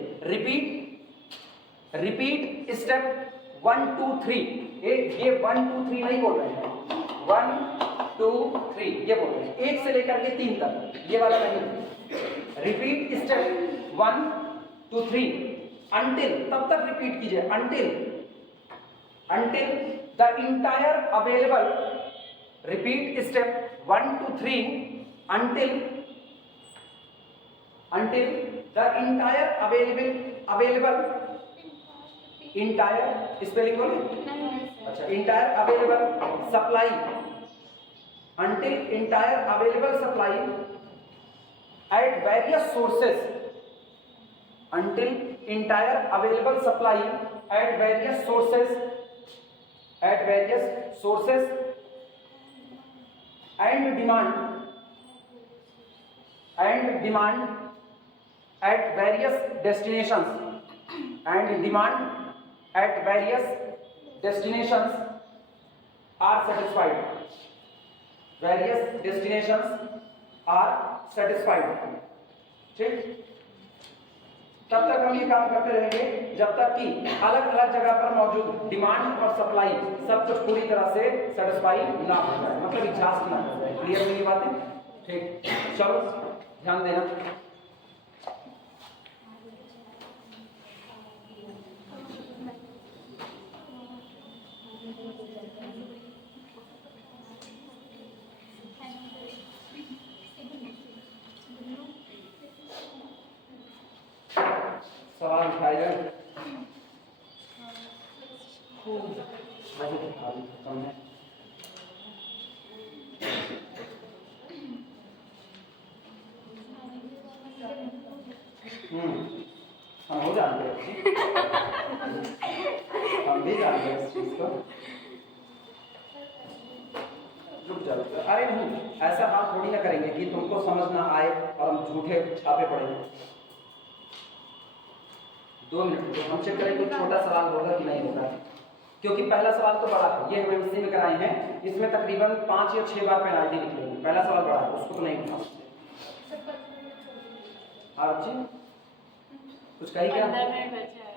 रिपीट स्टेप 1 2 3, ये 1 2 3 नहीं बोल रहे हैं, 1 2 3 ये बोल रहे हैं, 1 से लेकर के 3 तक, ये वाला नहीं, रिपीट स्टेप 1 2 3 अंटिल, तब तक रिपीट कीजिए, until the entire available, repeat step 1 2 3 until the entire available entire spelling बोले, अच्छा, entire available supply, until entire available supply at various sources, until entire available supply at various sources and demand at various destinations are satisfied, various destinations are satisfied, ठीक, तब तक हम ये काम करते रहेंगे जब तक कि अलग अलग जगह पर मौजूद डिमांड और सप्लाई सब कुछ पूरी तरह से सेटिस्फाई ना हो जाए, मतलब एग्जॉस्ट ना हो जाए, क्लियर हुई बातें, ठीक, चलो ध्यान देना। सवाल उठाए जाए, हम हो जानते हैं, हम भी जानते हैं इस चीज को, रुक जाओ, अरे नहीं ऐसा बात थोड़ी ना करेंगे कि तुमको समझ ना आए और हम झूठे छापे पड़ेंगे, 2 मिनट हम चेक करें कोई छोटा सवाल होगा कि नहीं होगा, क्योंकि पहला सवाल तो बड़ा है, ये हम एमसी में कराए हैं, इसमें तकरीबन 5 या 6 बार पेनाल्टी निकलेगी। पहला सवाल बड़ा है, उसको तो नहीं उठा सकते। हाँ बच्ची कुछ कही क्या? 15 मिनट बचे हैं,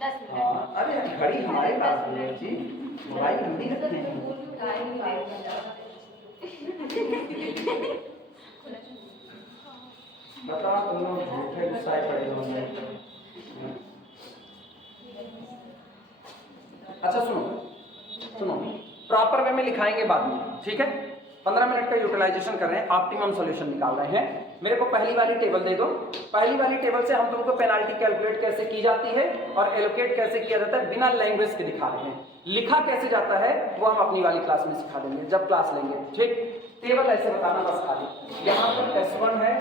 10 मिनट। हाँ अरे घड़ी हमारे पास भी है जी, मोबाइल हम भी रखते हैं। बता तुम लोग झूठे गुस्साए पड़े हो। अच्छा सुनो प्रॉपर वे में लिखाएंगे बाद में, ठीक है। 15 मिनट का यूटिलाइजेशन कर रहे हैं, ऑप्टिमम सॉल्यूशन निकाल रहे हैं। मेरे को पहली वाली टेबल दे दो। पहली वाली टेबल से हम तुमको पेनाल्टी कैलकुलेट कैसे की जाती है और एलोकेट कैसे किया जाता है बिना लैंग्वेज के दिखा रहे हैं। लिखा कैसे जाता है वो हम अपनी वाली क्लास में सिखा देंगे जब क्लास लेंगे, ठीक। टेबल ऐसे बताना बस खाली। यहाँ पर S1 है,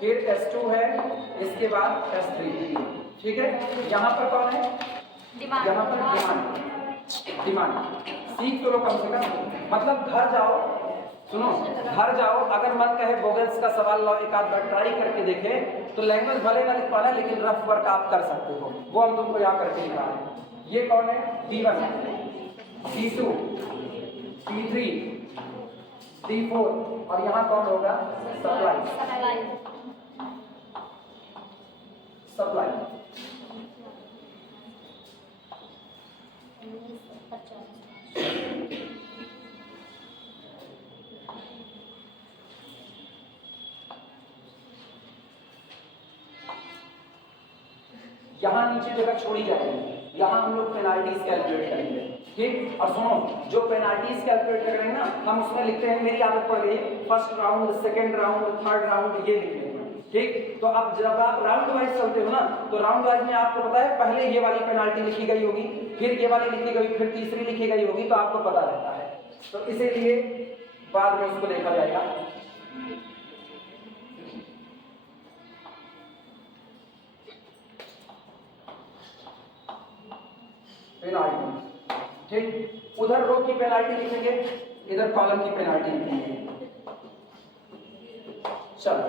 फिर S2 है, इसके बाद S3, ठीक है। यहाँ पर कौन है? यहाँ पर डिमांड। सीख तो लो कम से कम, मतलब घर जाओ, सुनो घर जाओ, अगर मन कहे वोवेल्स का सवाल लो एक आध बार ट्राई करके देखे तो लैंग्वेज भले ना लिख पाना लेकिन रफ वर्क आप कर सकते हो, वो हम तुमको यहाँ करके दिखा रहे हैं। ये कौन है? D1, D2, D3, D4 और यहाँ कौन होगा? सप्लाई। यहाँ नीचे जगह छोड़ी जाएगी, यहाँ हम लोग पेनाल्टीज कैलकुलेट करेंगे, ठीक। और सुनो जो पेनाल्टीज कैलकुलेट करेंगे ना हम उसमें लिखते हैं, मेरी आदत पड़ गई first round, second round, third round ये लिखते हैं, ठीक। तो अब जब आप राउंड वाइज चलते हो ना तो राउंड वाइज में आपको पता है पहले ये वाली पेनाल्टी लिखी गई होगी, फिर ये वाली लिखी गई, फिर तीसरी लिखी गई होगी, तो आपको पता रहता है, तो इसीलिए बाद में उसको देखा जाएगा। पेनाल्टी, ठीक। उधर रो की पेनाल्टी लिखेंगे, इधर कॉलम की पेनाल्टी लिखेंगे। चलो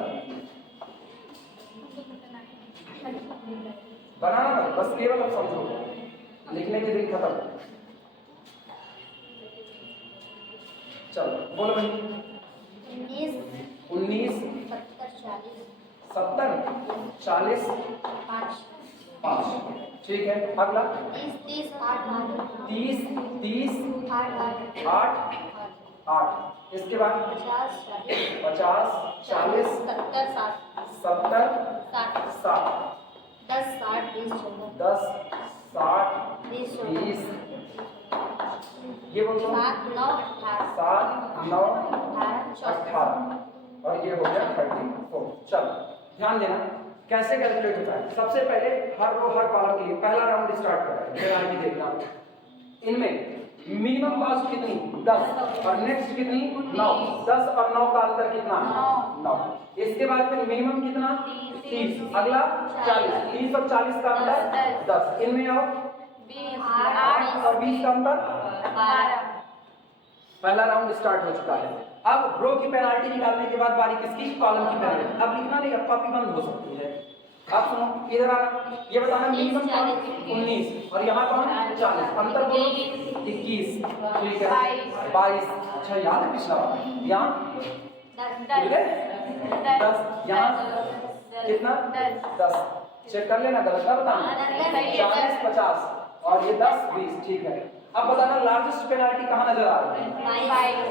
बनाना मत, बस केवल अब समझो, लिखने के दिन खत्म। चलो बोलो भाई। 19 70 40 5, ठीक है। अगला 30 8 8, इसके बाद 50 40 70 60 10 60 20 ये बोलो 7 9 18 और ये हो गया 34। चलो ध्यान देना कैसे कैलकुलेट होता है। सबसे पहले हर रो हर कॉलम के लिए पहला राउंड स्टार्ट कर रहे हैं, देखना इनमें मिनिमम कॉस्ट कितनी 10 और नेक्स्ट कितनी 9, 10 और 9 का अंतर कितना 9। इसके बाद फिर मिनिमम कितना 30, अगला 40, 30 और 40 का अंतर 10, इनमें आओ 8 और 20 का अंतर 12। पहला राउंड स्टार्ट हो चुका है। अब रो की पेनाल्टी निकालने के बाद बारी किसकी? कॉलम की पेनाल्टी। अब लिखना नहीं, अब कॉपी बंद हो सकती है। अब सुनो इधर आना, ये बताना मिनिमम 19 और यहाँ कौन 40, अंतर बोलो 21, ठीक है 22। अच्छा याद है पिछला यहाँ 10, यहाँ कितना 10, चेक कर लेना गलत ना बताना। 40 50 और ये 10 20, ठीक है। अब बताना लार्जेस्ट पेनाल्टी कहाँ नजर आ रही है?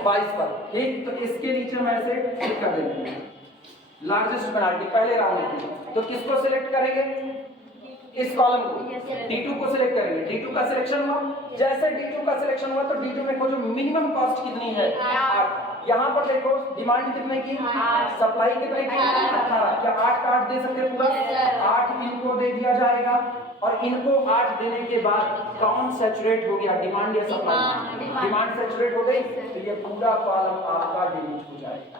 22 पर, ठीक। तो इसके नीचे मैं ऐसे क्लिक कर देंगे लार्जेस्ट पेनाल्टी पहले राउंड की, तो किसको सिलेक्ट करेंगे? इस कॉलम को, D2 को सिलेक्ट करेंगे। D2 का सिलेक्शन हुआ, जैसे D2 का सिलेक्शन हुआ तो D2 में खोजो मिनिमम कॉस्ट कितनी है 8। यहाँ पर देखो डिमांड कितने की, सप्लाई कितने की 18। क्या 8 का 8 दे सकते हैं पूरा? 8 इनको दे दिया जाएगा और इनको 8 देने के बाद कौन सैचुरेट हो गया, डिमांड या सप्लाई? डिमांड सैचुरेट हो गई तो ये पूरा कॉलम आपका डिलीट हो जाएगा।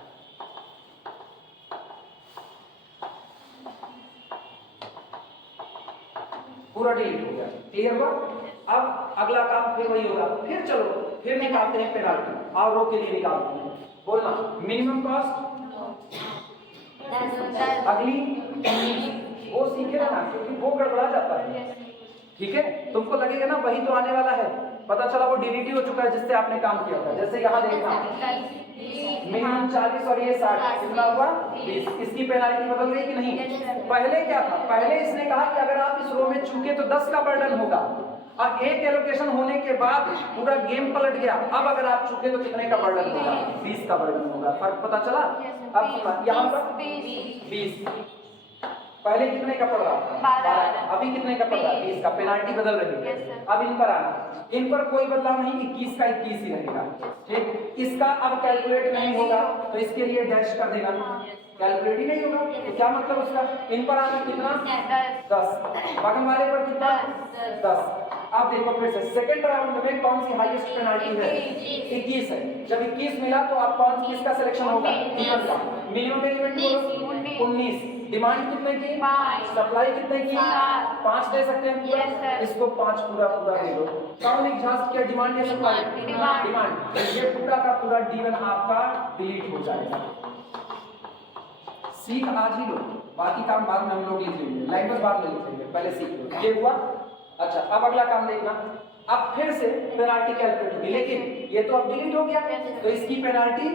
पूरा डिलीट हो गया, क्लियर हुआ। अब अगला काम फिर वही होगा, फिर चलो फिर निकालते हैं पेनाल्टी और रो के लिए निकालते हैं। बोलना मिनिमम कॉस्ट 10, अगली वो सीखे रहना, क्योंकि वो गड़बड़ा जाता है। ठीक है, तुमको लगेगा ना वही तो आने वाला है, पता चला वो डिलीट ही हो चुका है जिससे आपने काम किया था। जैसे यहाँ देखना मिनिमम 40 और ये 60 कितना हुआ 20। इसकी पेनाल्टी बदल गई कि नहीं? पहले क्या था, पहले इसने कहा कि अगर आप इस रो में चूके तो 10 का बर्डन होगा, और एक एलोकेशन होने के बाद पूरा गेम पलट गया। अब अगर आप चूके तो कितने का बर्डन होगा? 20 का बर्डन होगा। फर्क पता चला? अब यहाँ पर 20, पहले कितने का पड़ रहा था? 12, अभी कितने का पड़ रहा है? 20 का। पेनाल्टी बदल रही है। अब इन पर आना, इन पर कोई बदलाव नहीं, 21 का 21 ही रहेगा। ठीक, इसका अब कैलकुलेट नहीं होगा तो इसके लिए डैश कर देना, कैलकुलेट ही नहीं होगा तो क्या मतलब उसका? इन पर आना कितना? 10, बगल वाले पर कितना? 10। अब देखो फिर से सेकंड राउंड में कौन सी हाईएस्ट पेनाल्टी है? 21 है। जब 21 मिला तो आप कौन किसका सिलेक्शन होगा? D1 का। मिनिमम एलिमेंट बोलो 19। डिमांड कितने की? 5। सप्लाई कितने की? 5 दे सकते हैं पूरा? इसको 5 पूरा दे दो। कौन एग्जॉस्ट किया, डिमांड या सप्लाई? डिमांड। ये पूरा का पूरा D1 आपका डिलीट हो जाएगा। सीख आज ही लो, बाकी काम बाद में हम लोग लिख लेंगे, लैंग्वेज बाद में लिखेंगे, पहले सीख लो। ये हुआ। अच्छा, अब अगला काम देखना, अब फिर से पेनाल्टी कैलकुलेट होगी, लेकिन ये तो अब डिलीट हो गया तो इसकी पेनाल्टी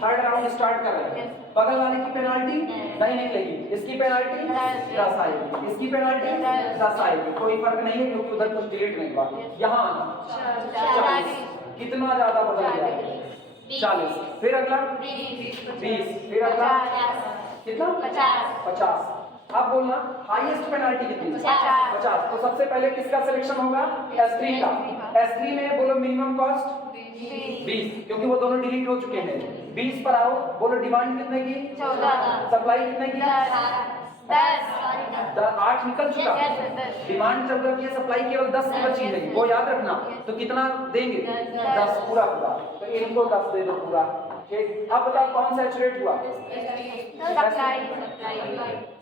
थर्ड राउंड स्टार्ट कर रहे हैं। बगल वाले की पेनाल्टी नहीं निकलेगी, इसकी पेनाल्टी 10 आएगी, इसकी पेनाल्टी 10 आएगी। कोई फर्क नहीं है क्योंकि उधर कुछ डिलीट नहीं हुआ। यहाँ आना 40, कितना ज्यादा बदल गया? 40। फिर अगला 20, फिर अगला कितना? 50। अब बोलना हाईएस्ट पेनाल्टी कितनी? 50। तो सबसे पहले किसका सिलेक्शन होगा? S3 का। S3 में बोलो मिनिमम कॉस्ट 20, क्योंकि वो दोनों डिलीट हो चुके हैं। 20 पर आओ, बोलो डिमांड कितने की? 14। सप्लाई कितने की? 10। 8 निकल चुका, डिमांड 14 की, सप्लाई केवल 10 की बची है, वो याद रखना। तो कितना देंगे? 10 पूरा। तो इनको 10 दे दो पूरा। ठीक, अब बताओ कौन सैचुरेट हुआ?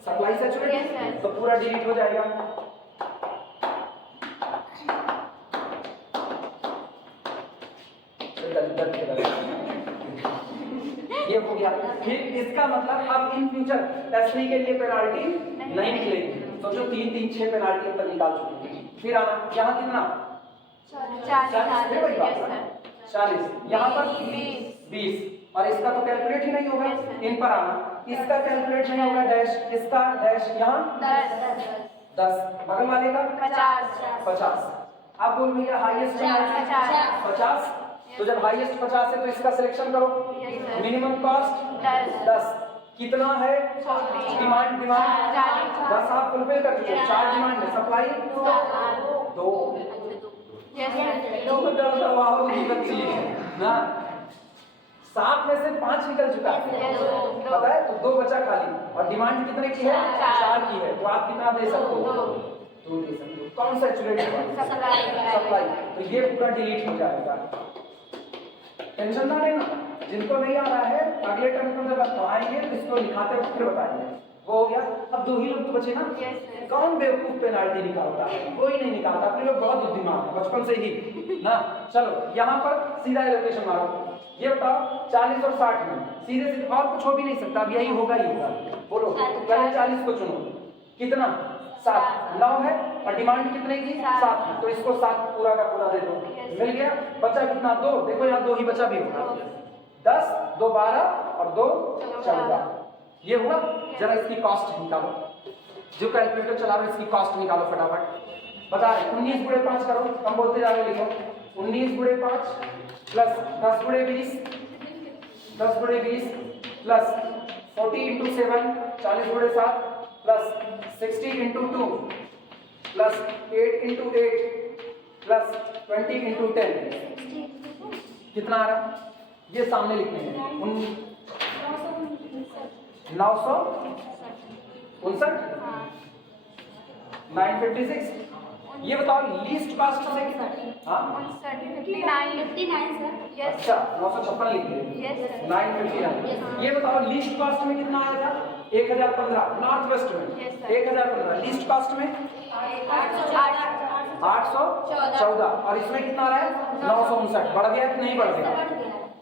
सप्लाई सैचुरेट, तो पूरा डिलीट हो जाएगा। ये हो गया। फिर इसका मतलब अब इन फ्यूचर S3 के लिए पेनाल्टी नहीं निकलेगी। तो जो 3, 3, 6 पेनाल्टी अब तक निकाल चुके हैं। फिर आना, यहाँ कितना? 40। यहाँ पर 20, और इसका तो कैलकुलेट ही नहीं होगा। इन पर आना, इसका कैलकुलेट नहीं होगा, डैश, इसका डैश, यहाँ 10, बगल वाले का 50। अब बोल भैया हाईएस्ट 50। तो जब हाईएस्ट 50 है तो इसका सिलेक्शन करो। मिनिमम कॉस्ट 10, कितना है? डिमांड 10 आप फुलफिल कर चुके, 4 डिमांड है, सप्लाई 2। ना 7 में से 5 निकल चुका है, पता है? तो 2 बचा खाली, और डिमांड कितने की है? 4 की है। तो आप कितना दे सकते हो? 2 दे सकते हो। कौन सा सैचुरेट हुआ? सप्लाई। तो ये पूरा डिलीट हो जाएगा। टेंशन ना लेना, जिनको नहीं आ रहा है अगले टर्म को जब आएंगे तो इसको लिखाते वक्त फिर बताएंगे। वो हो गया। अब 2 ही लोग तो बचे ना। कौन बेवकूफ पेनाल्टी निकालता है? कोई नहीं निकालता, अपने लोग बहुत बुद्धिमान है बचपन से ही ना। चलो यहाँ पर सीधा एलोकेशन मारो। ये बताओ 40 और 60 में सीधे सीधे, और कुछ हो भी नहीं सकता, अब यही होगा ही होगा। बोलो पहले 40 को चुनो, कितना? 7। 9 है और डिमांड कितने की? 7 की, तो इसको 7 पूरा का पूरा दे दो। मिल गया। बचा कितना? 2। देखो यहाँ 2 ही बचा भी होगा। 10, 2 12 और 2 14। ये हुआ। जरा इसकी कॉस्ट निकालो, जो कैलकुलेटर चला रहे इसकी कॉस्ट निकालो फटाफट। बता रहे 19 गुणे 5 करो, हम बोलते जा रहे, लिखो 19 गुणे 5 प्लस 10 गुणे 20, 10 गुणे 20 प्लस 40 इंटू 7, 40 गुणे 7 plus 60 into 2 plus 8 into 8 plus 20 into 10। कितना आ रहा? ये सामने लिखने हैं 956। ये बताओ लीस्ट कॉस्ट से कितना? हाँ 59 सर। अच्छा 956 लिख दिए। 959। ये बताओ लीस्ट कॉस्ट में कितना आया था? 1015 नॉर्थ वेस्ट में। 1015 लीस्ट कॉस्ट में 814, और इसमें कितना आ रहा है? 959। बढ़ गया कि नहीं बढ़ गया?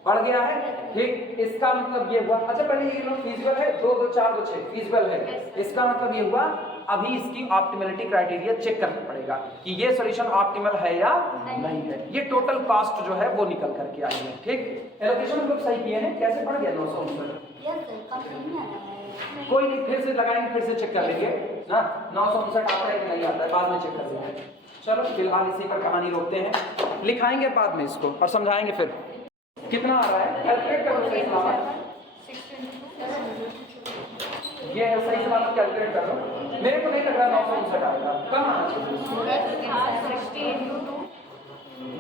पड़ गया है, ठीक। इसका मतलब ये हुआ, अच्छा पहले ये लोग फिजिबल है, 2 2 4 2 6 फिजिबल है, इसका मतलब ये हुआ अभी इसकी ऑप्टिमलिटी क्राइटेरिया चेक करना पड़ेगा कि ये सॉल्यूशन ऑप्टिमल है या नहीं है। ये टोटल कॉस्ट जो है वो निकल करके आई है, ठीक। एलोकेशन हम लोग सही किए हैं, कैसे पड़ गया 959? कोई नहीं, फिर से लगाएंगे, फिर से चेक कर लेंगे ना, 959 आता है कि नहीं आता है, बाद में चेक कर लेंगे। चलो फिलहाल इसी पर कहानी रोकते हैं, लिखाएंगे बाद में इसको और समझाएंगे फिर। कितना आ रहा है कैलकुलेट करो सही सलामत, ये है सही सलामत कैलकुलेट कर लो। मेरे को नहीं लग रहा 959 आएगा, कम आना चाहिए,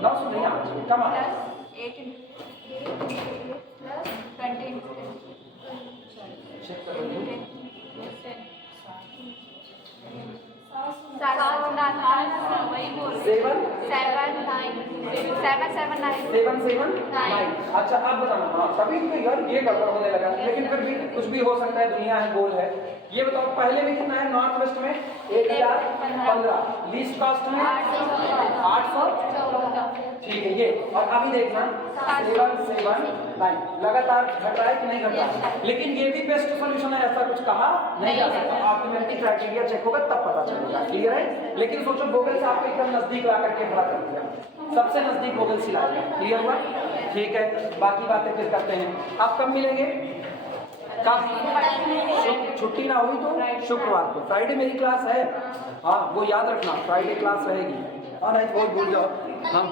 900 नहीं आना चाहिए, कम आना चाहिए। चेक कर लो, 779। अच्छा अब बताना, हाँ तभी तो यार ये गड़बड़ होने लगा, लेकिन फिर भी कुछ भी हो सकता है, दुनिया है, गोल है। ये बताओ पहले में कितना है, नॉर्थ वेस्ट में 1015, लीस्ट कॉस्ट में 800, ठीक है ये। और अभी देखना 779 लगातार घट रहा है कि नहीं घट रहा है, लेकिन ये भी बेस्ट सॉल्यूशन है ऐसा कुछ कहा नहीं जा सकता, ऑप्टिमलिटी क्राइटेरिया चेक होगा तब पता चलेगा, क्लियर है। लेकिन सोचो गूगल से आपको एकदम नजदीक ला करके खड़ा कर दिया, सबसे नजदीक गूगल से लाया, क्लियर हुआ, ठीक है। बाकी बातें फिर करते हैं, आप कब मिलेंगे, कब छुट्टी ना हुई तो शुक्रवार को, फ्राइडे मेरी क्लास है, हाँ वो याद रखना, फ्राइडे क्लास रहेगी, हाँ नहीं भूल जाओ हम